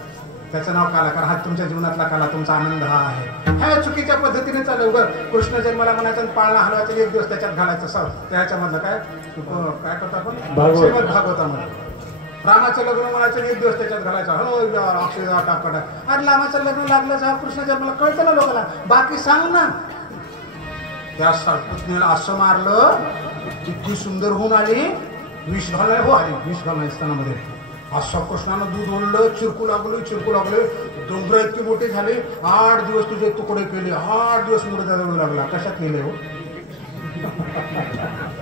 त्याचं नाव काला, कारण हा तुमच्या जीवनातला काला, तुमचा आनंद हा आहे. ह्या चुकीच्या पद्धतीने चालू. उगं कृष्ण जन्माला म्हणायचं, पाळणा हलवायचं, एक दिवस त्याच्यात घालायचं. सर त्याच्यामधलं काय काय करतो आपण? श्रीमद भागवतामध्ये रामाचं लग्न म्हणायचं, एक दिवस त्याच्यात घालायचं. हो अक्षय टाकटा. अरे रामाचं लग्न लागलं, हा कृष्ण जन्माला कळतं ना लोकांना, बाकी सांग ना. त्या पत्नीला असं मारलं, इतकी सुंदर होऊन आली, विष घालणार हो आली विष घालणार स्तनामध्ये. अशा कृष्णानं दूध ओढलं, चिरकू लागले, डोंगर इतके मोठे झाले. 8 दिवस तुझे तुकडे केले, 8 दिवस मुर्दा जळू लागला. कशात केले हो?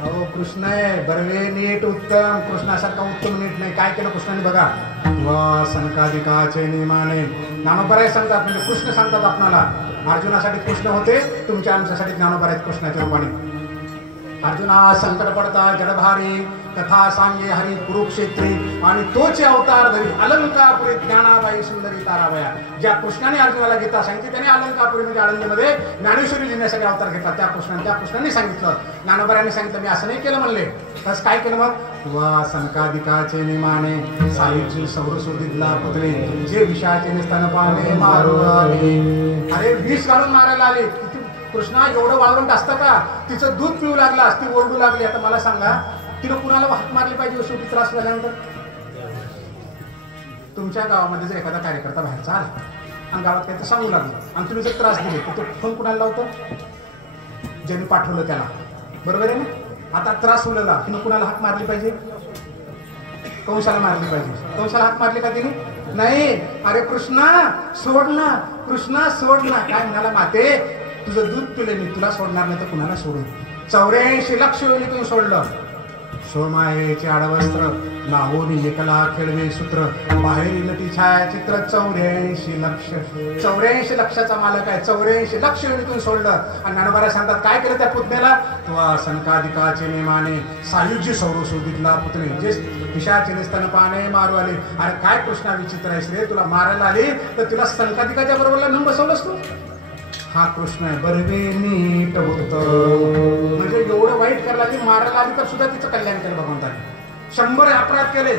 अहो कृष्ण आहे बर्वे नीट उत्तम, कृष्णासारखा उत्तम नीट नाही. काय केलं कृष्णाने बघा, वा सनकादिकाचे नियमाने ज्ञानोबराय सांगतात, म्हणजे कृष्ण सांगतात आपणाला. अर्जुनासाठी कृष्ण होते, तुमच्या आमच्यासाठी ज्ञानोबराय कृष्णाच्या रूपाने. अर्जुना संकट पडता जडभारी, कथा सांगे हरी कुरुक्षेत्री, आणि तोचे अवतार धरी अलंकापुरी ज्ञानाबाई सुंदरी तारावया. ज्या कृष्णाने अर्जुनाला गीता सांगितली त्याने अलंकापुरी म्हणजे आळंदीमध्ये ज्ञानेश्वरी लिहिण्यासाठी अवतार घेतला. त्या कृष्णाने सांगितलं. ज्ञानोबराने सांगितलं मी असं नाही केलं म्हणले. तसं काय केलं मग, वा सनकादिकाचे निमाने सायुजी सौरसुदितला पुतळे, जे विषयाचे निस्तान पाने मारू आले. अरे विष घालून मारायला आले. कृष्णा एवढं वाळवंट असतं का? तिचं दूध पिऊ लागलास, ती ओरडू लागली. आता मला सांगा तिनं कुणाला हात मारली पाहिजे शेवटी त्रास झाल्यानंतर? तुमच्या गावामध्ये जर एखादा कार्यकर्ता बाहेरचा आला आणि गावात काही तर सांगू लागलं आणि तुम्ही जर त्रास दिले तर तो फोन कुणाला लावतो? ज्यांनी पाठवलं त्याला, बरोबर आहे ना? आता त्रास उलला तिनं कुणाला हात मारली पाहिजे? कंसाला मारली पाहिजे. कंसाला हात मारली का तिने? नाही. अरे कृष्णा सोड ना, कृष्णा सोड ना. काय म्हणाला, माते तुझं दूध पिले मी, तुला सोडणार नाही तर कुणाला सोडून. 84 लक्ष योनीतून सोडलं. सोमायेचे आडवस्त्र लावून एकला खेळवे सूत्र, बाहेरील ती छायाचित्र 84 लक्षाचा मालक आहे. 84 लक्ष योनीतून सोडलं. आणि ज्ञानोबा सांगतात काय केलं त्या पुतण्याला, तुवा सनकादिकाचे नियमाने सायुज्य सौरसुदितला पुतणे, जे विषयाचे निस्तान पाने मारू आले. अरे काय कृष्णा विचित्र आहेस रे, तुला मारायला आली तर तिला सनकादिकाच्या बरोबरला नेऊन बसवलंस तू. हा कृष्ण आहे बर्वे नीट उत्तम, म्हणजे एवढं वाईट करायला की मारायला आली तर सुद्धा तिचं कल्याण केलं भगवंताने. 100 अपराध केले,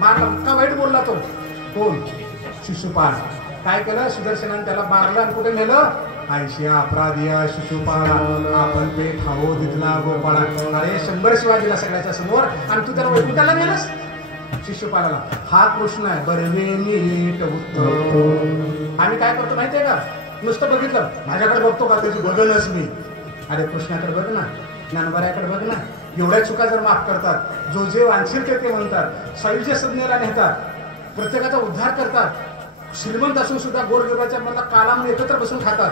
मारला, इतका वाईट बोलला तो. कोण? शिशुपाल. काय केलं, सुदर्शनाने त्याला मारलं आणि कुठे नेलं? 80 अपराधी शिशुपाला, आपण पेठ हावो दिदला गोपाळा. अरे 100 शिवाजीला सगळ्याच्या समोर आणि तू त्याला वैकुंठाला नेलंस शिशुपालाला. हा कृष्ण आहे बर्वे नीट उत्तम. आम्ही काय करतो माहितीये का, नुसतं बघितलं माझ्याकडे बघतो का, त्याची बघनच मी. अरे कृष्णाकडे बघ ना, ज्ञानोबरायाकडे बघ ना. एवढ्या चुका जर माफ करतात, जो जे वांछित ते म्हणतात, सायुज्य संज्ञेला नेतात, प्रत्येकाचा उद्धार करतात, श्रीमंत असून सुद्धा गोरगरिबाच्या मधला काला म्हणून एकत्र बसून खातात.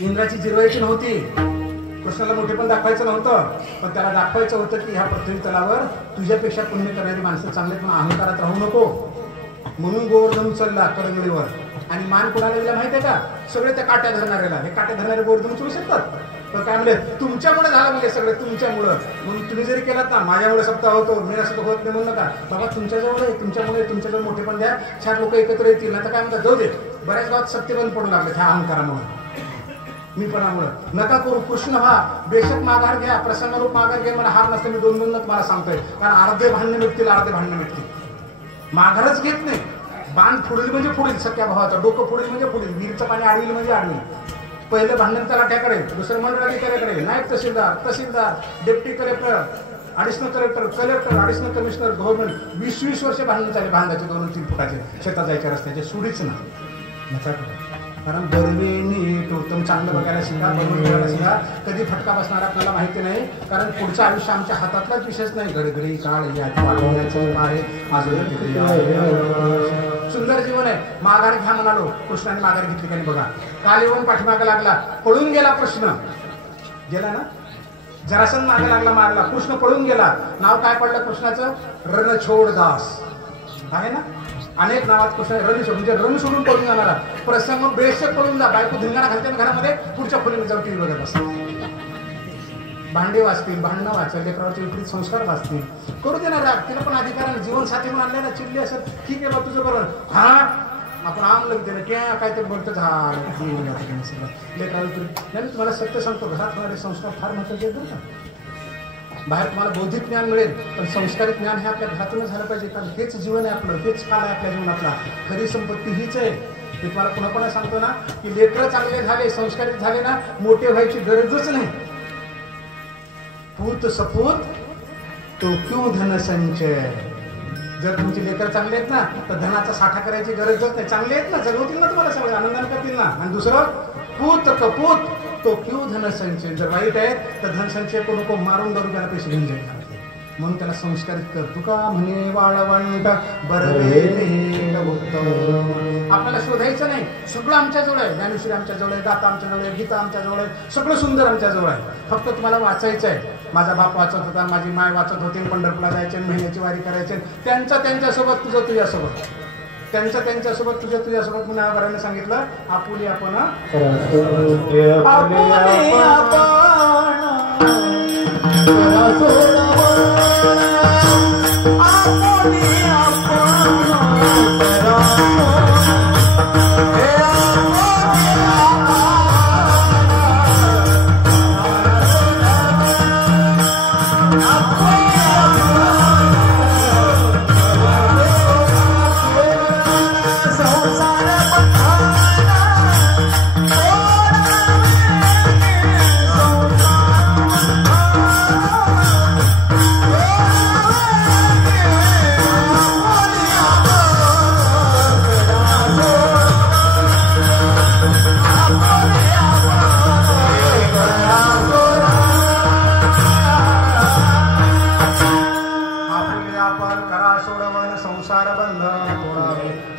इंद्राची जिरवायची नव्हती, कृष्णाला मोठेपण दाखवायचं नव्हतं, पण त्याला दाखवायचं होतं की ह्या पृथ्वी तलावर तुझ्यापेक्षा पुण्य करणारी माणसं चांगले, पण अहंकारात राहू नको. म्हणून गोवर्धन उचलला करंगळीवर. आणि मान कुणाला दिला माहितीये का? सगळे त्या काट्या धरणाऱ्याला. हे काट्या धरणारे गोवर्धन उचलू शकतात? तर काय म्हणले, तुमच्यामुळे झालं म्हणजे सगळे तुमच्यामुळं. म्हणून तुम्ही जरी केलात ना, माझ्यामुळे सप्ताह होतो, मी असं होत नाही म्हणू नका. बाबा तुमच्याजवळ आहे, तुमच्याजवळ मोठेपण द्या, 4 लोक एकत्र येतील. आता काय म्हणतात, जाऊ दे. बऱ्याच गावात सत्य बंद पडू लागले ह्या अहंकारामुळे, मीपणामुळं. नका करू, कृष्ण व्हा, बेशक माघार घ्या, प्रसंगरूप माघार घ्या. मला हार नसते, मी 2 तुम्हाला सांगतोय. कारण अर्धे भांडणे मिळतील, अर्धे भांडणे मिळतील. माघारच घेत नाही. बाण फुडेल म्हणजे फुडेल, सख्या भावाचं डोकं फुडेल म्हणजे फुडेल, विहिरीचं पाणी आडविल म्हणजे आडविल. पहिलं भांडण तलाठ्याकडे, दुसरं मंडळाधिकाऱ्याकडे, नायब tehsildar, deputy collector, additional collector, additional commissioner, government. 20-20 वर्ष भांडण चालले बांधायचे 2-3 फुटाचे शेतात जायच्या रस्त्याचे. सुडीच ना. कारण बर्वे नीट उत्तम, चांगलं बघायला शिका, बरोबर बघायला शिका. कधी फटका बसणार आपल्याला माहिती नाही, कारण पुढचं आयुष्य आमच्या हातातलाच विषयच नाही. घडी काळ सुंदर जीवन आहे. माघार घ्या म्हणालो, कृष्णाने माघार घेतली का बघा. काल येऊन पाठीमागा लागला, पळून गेला कृष्ण. गेला ना, जरासंध मागे लागला, मारला, कृष्ण पळून गेला. नाव काय पडलं कृष्णाचं? रणछोड दास आहे ना. अनेक नावात कृष्ण रणछोड म्हणजे रण सोडून पळून जाणारा. प्रसंग बेशक पळून जा, बायको धिंगाणा घालते घरामध्ये, पुढच्या खोलीमध्ये जाऊन टीव्ही बघत असतात. भांडे वाचतील, भांडणं वाचेल, लेकरावरचे विपरीत संस्कार वाचतील. करू दे ना राग, तिला पण अधिकार, जीवनसाथी म्हणून आणलेला चिडली असेल, ठीक आहे बा तुझं बरोबर. हा आपण आम लगते क्या काय ते बोलतो, हा लेकरा विपरीत नाही. तुम्हाला सत्य सांगतो, घरात होणारे संस्कार फार महत्वाचे आहेत बरं का. बाहेर तुम्हाला बौद्धिक ज्ञान मिळेल, पण संस्कारित ज्ञान हे आपल्या घरातूनच झालं पाहिजे. कारण हेच जीवन आहे आपलं, हेच काळ आहे आपल्या जीवनातला. खरी संपत्ती हीच आहे. मी तुम्हाला पुन्हा पुन्हा सांगतो ना, की लेकरं चांगले झाले, संस्कारित झाले ना, मोठे व्हायची गरजच नाही. पूत सपूत तो क्यों धन संचय. जर तुमची लेकरं चांगले आहेत ना, तर धनाचा साठा करायची गरजच नाही. चांगले आहेत ना, जगवतील ना तुम्हाला, सगळे आनंदाने करतील ना. आणि दुसरं, पूत कपूत तो क्यों धन संचय. जर वाईट आहे तर धन संचय करू नको, मारून दारू त्याला पैसे घेऊन जाईल. म्हणून त्याला संस्कारित कर. तुका म्हणे वाळवंट बरवेली उत्तम. आपल्याला शोधायचं नाही, सगळं आमच्याजवळ आहे. ज्ञानेश्वरी आमच्याजवळ आहे, दाता आमच्याजवळ आहे, गीता आमच्याजवळ आहे, सगळं सुंदर आमच्याजवळ आहे. फक्त तुम्हाला वाचायचं आहे. माझा बाप वाचत होता, माझी माय वाचत होती, पंढरपूरला जायचे, महिन्याची वारी करायचे. त्यांच्यासोबत तुझ्यासोबत, त्यांच्यासोबत तुझ्यासोबत पुन्हा आभाराने सांगितलं. आपुली आपण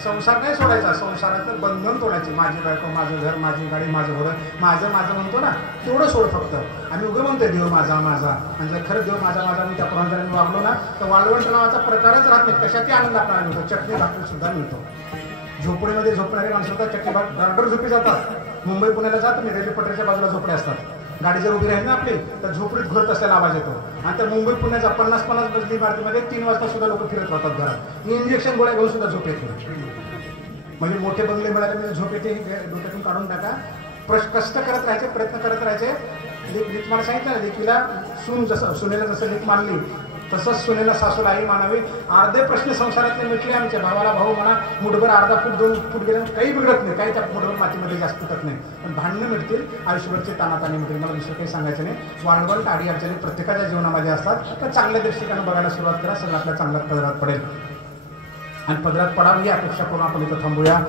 संसार नाही सोडायचा. संसाराचं बंधन तोडायचे. माझी बायको, माझं घर, माझी गाडी, माझं घोडं, माझं म्हणतो ना, तेवढं सोड फक्त. आम्ही उगं म्हणतोय देव माझा आणि जर खरं देव माझा मी त्या प्रमाणे वागलो ना, तर वाळवंट नावाचा प्रकारच राहत नाही. कशातही आनंद आपल्याला मिळतो. चटणी भाकरी सुद्धा मिळतो. झोपडीमध्ये झोपणारी माणसं सुद्धा चटणी भाकर झोपी जातात. मुंबई पुण्याला जात मी, रेल्वे पटरीच्या बाजूला झोपडे असतात. गाडी जर उभी राहील ना आपली, तर झोपडीत घोरत असलेला आवाज येतो. आणि त्या मुंबई पुण्याच्या 50-50 मजली इमारतीमध्ये 3 वाजता सुद्धा लोक फिरत राहतात घरात. इंजेक्शन गोळ्या घेऊन सुद्धा झोप येते. म्हणजे मोठे बंगले मिळाले म्हणजे झोप येते, डोक्यातून काढून टाका. कष्ट करत राहायचे, प्रयत्न करत राहायचे. लेख मला सांगितलं ना, लेकीला सुनेला जसं लेख मानली, तसंच सुनेला सासूला आई मानावी. अर्धे प्रश्न संसारातले मिटले आमच्या. भावाला भाऊ म्हणा, मुठभर अर्धा फूट 2 फूट गेले काही बिघडत नाही, काही त्या मुठभर मातीमध्ये जास्त तुटत नाही. पण भांडणं मिळतील, आयुष्यभरचे तानाताने मिळतील. मला दुसरं काही सांगायचं नाही. वाळवंट आडी अडचणी प्रत्येकाच्या जीवनामध्ये असतात. तर चांगल्या दृष्टीने बघायला सुरुवात करा, सगळं आपल्या चांगल्यात पदरात पडेल. आणि पदरात पडावं ही अपेक्षा करून आपण इथं थांबूया.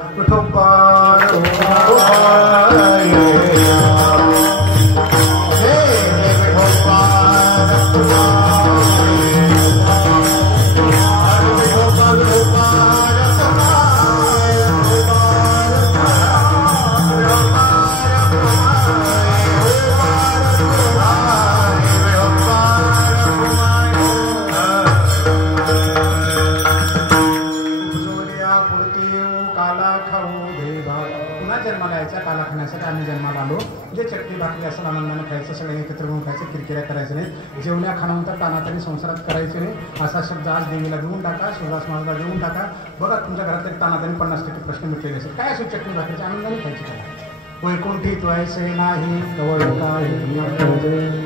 आम्ही जन्माला आलो. जे चटणी भाकरी असं आनंदाने खायचं, सगळ्यांनी एकत्र म्हणून खायचं, किरकिऱ्या करायचं नाही. जेवण्या खाण्यानंतर तानातानी संसारात करायचे नाही. असा शब्द आज देवीला देऊन टाका, सुदास महाराजला देऊन टाका. बघा तुमच्या घरात एक तानातानी 50% प्रश्न मिटलेले असेल. काय असेल चटणी भाकरीच्या आनंदाने खायची करा. वैकुंठी त्वयसे नाही कवळ काही.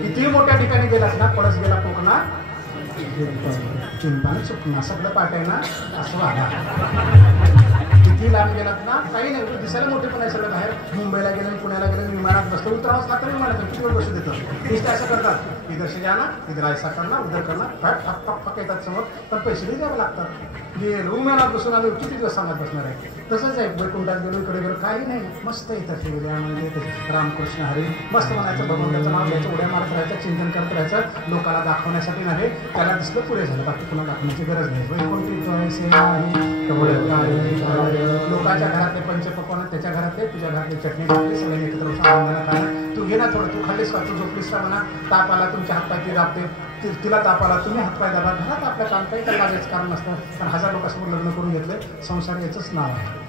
किती मोठ्या ठिकाणी गेलास ना, पळस गेला कोकणा, चिंपान चुकणा, सगळं पाठ आहे ना असं वागा. किती लांब गेलात ना, काही नाही, दिसायला मोठे पण आहे सगळं. बाहेर मुंबईला गेलं, पुण्याला गेलं, विमानात बसलं, उतरावंच लागतं विमानात. किती वेळ बसू देतं. नुसतं असं करतात, इधर से जाना, इधर ऐसा करना, उधर करना, फक फक फक येतात समोर, पण पैसे नाही द्यावे लागतात. गेलो विमानात बसून आलो, किती दिवस सांगत बसणार आहे. तसंच आहे, वैकुंठात गेलो, इकडे गेलो, काही नाही, मस्त येतात फिरले. म्हणजे रामकृष्ण हरी मस्त म्हणायचं, भगवंताचं नाव घ्यायचं, उड्या मारत राहायचं, चिंतन करत राहायचं. लोकांना दाखवण्यासाठी नव्हे, त्याला दिसलं पुरे झालं, बाकी पुन्हा दाखवण्याची गरज नाही. वैकुंठी त्वयसे नाही लोकांच्या घरातले पंचपक्वान, त्याच्या घरातले, तुझ्या घरातली चटणी भाकरी, सगळे एकत्र आनंदाने खाणं. तू घे ना थोडं, तू खाल्लीस का, तू झोपलीस का म्हणा. ताप आला, तुमच्या हातपाय ती दाबते, तिला ताप आला, तुम्ही हातपाय दाबा. घरात आपल्या काम काही त्याला लागायचं कारण नसतं. पण 1000 लोकांसमोर लग्न करून घेतले. संसार याचंच नाव आहे.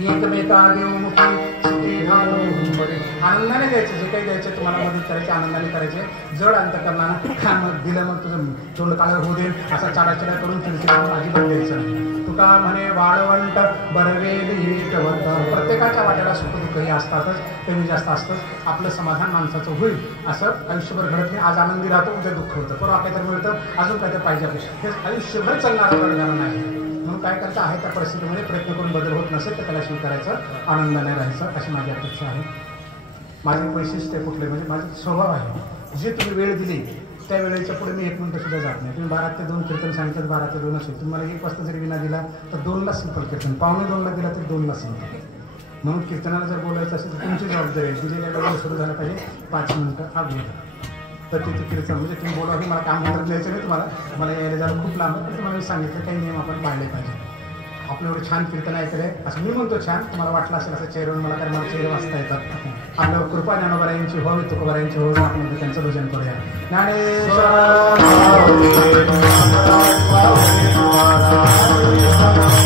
एकमेका देवमुखी आनंदाने द्यायचं. जे काही द्यायचं तुम्हाला मदत करायची, आनंदाने करायचे. जड अंतकरणानं काम दिलं मग तुझं तोंड काळं होऊ दे असा चाडाचिडा करून चिडचिड अजिबात द्यायचं नाही. तुका म्हणे वाळवंट बरवेली टवंत. प्रत्येकाच्या वाट्याला सुखदुःखही असतातच, कमी जास्त असतंच. आपलं समाधान माणसाचं होईल असं आयुष्यभर घडत नाही. आज आनंदी राहतो, उद्या दुःख होतं, परवा काहीतरी मिळतं, अजून काहीतरी पाहिजे आपलं. हे आयुष्यभर चालणारं प्रकरण आहे. म्हणून काय करता आहे त्या परिस्थितीमध्ये प्रयत्न करून बदल होत नसेल तर त्याला स्वीकारायचं, आनंदाने राहायचं, अशी माझी अपेक्षा आहे. माझे वैशिष्ट्य कुठले म्हणजे माझा स्वभाव आहे. जे तुम्ही वेळ दिली त्या वेळेच्या पुढे मी 1 मिनिटं सुद्धा जात नाही. तुम्ही 12 ते 2 कीर्तन सांगितलं, 12 ते 2 असेल. तुम्हाला 1 वाजता जरी विना दिला तर 2ला सिंपल कीर्तन, 1:45ला दिला तर 2ला सिंपल. म्हणून कीर्तनाला जर बोलायचं असेल तर तुमची जबाबदारी आहे. दिलेल्या वेळेला सुरू झालं पाहिजे 5 मिनिटं अगोदर. तर तिथे कीर्तन म्हणजे तुम्ही बोलवा की मला काम करत द्यायचं नाही तुम्हाला, मला यायला जायला खूप लांब आहे, पण तुम्हाला मी सांगितलं काही नियम आपण पाळले पाहिजे. आपलं एवढं छान कीर्तन ऐकलंय असं मी म्हणतो छान, तुम्हाला वाटलं असेल असं चेहऱ्यावर मला, कारण मला चेहरे वाचता येतात. आपल्यावर कृपा ज्ञानोबरायांची व्हावी, तुकोबरायांची व्हावी, आपण त्यांचं भजन करूया. ज्ञानेश्वर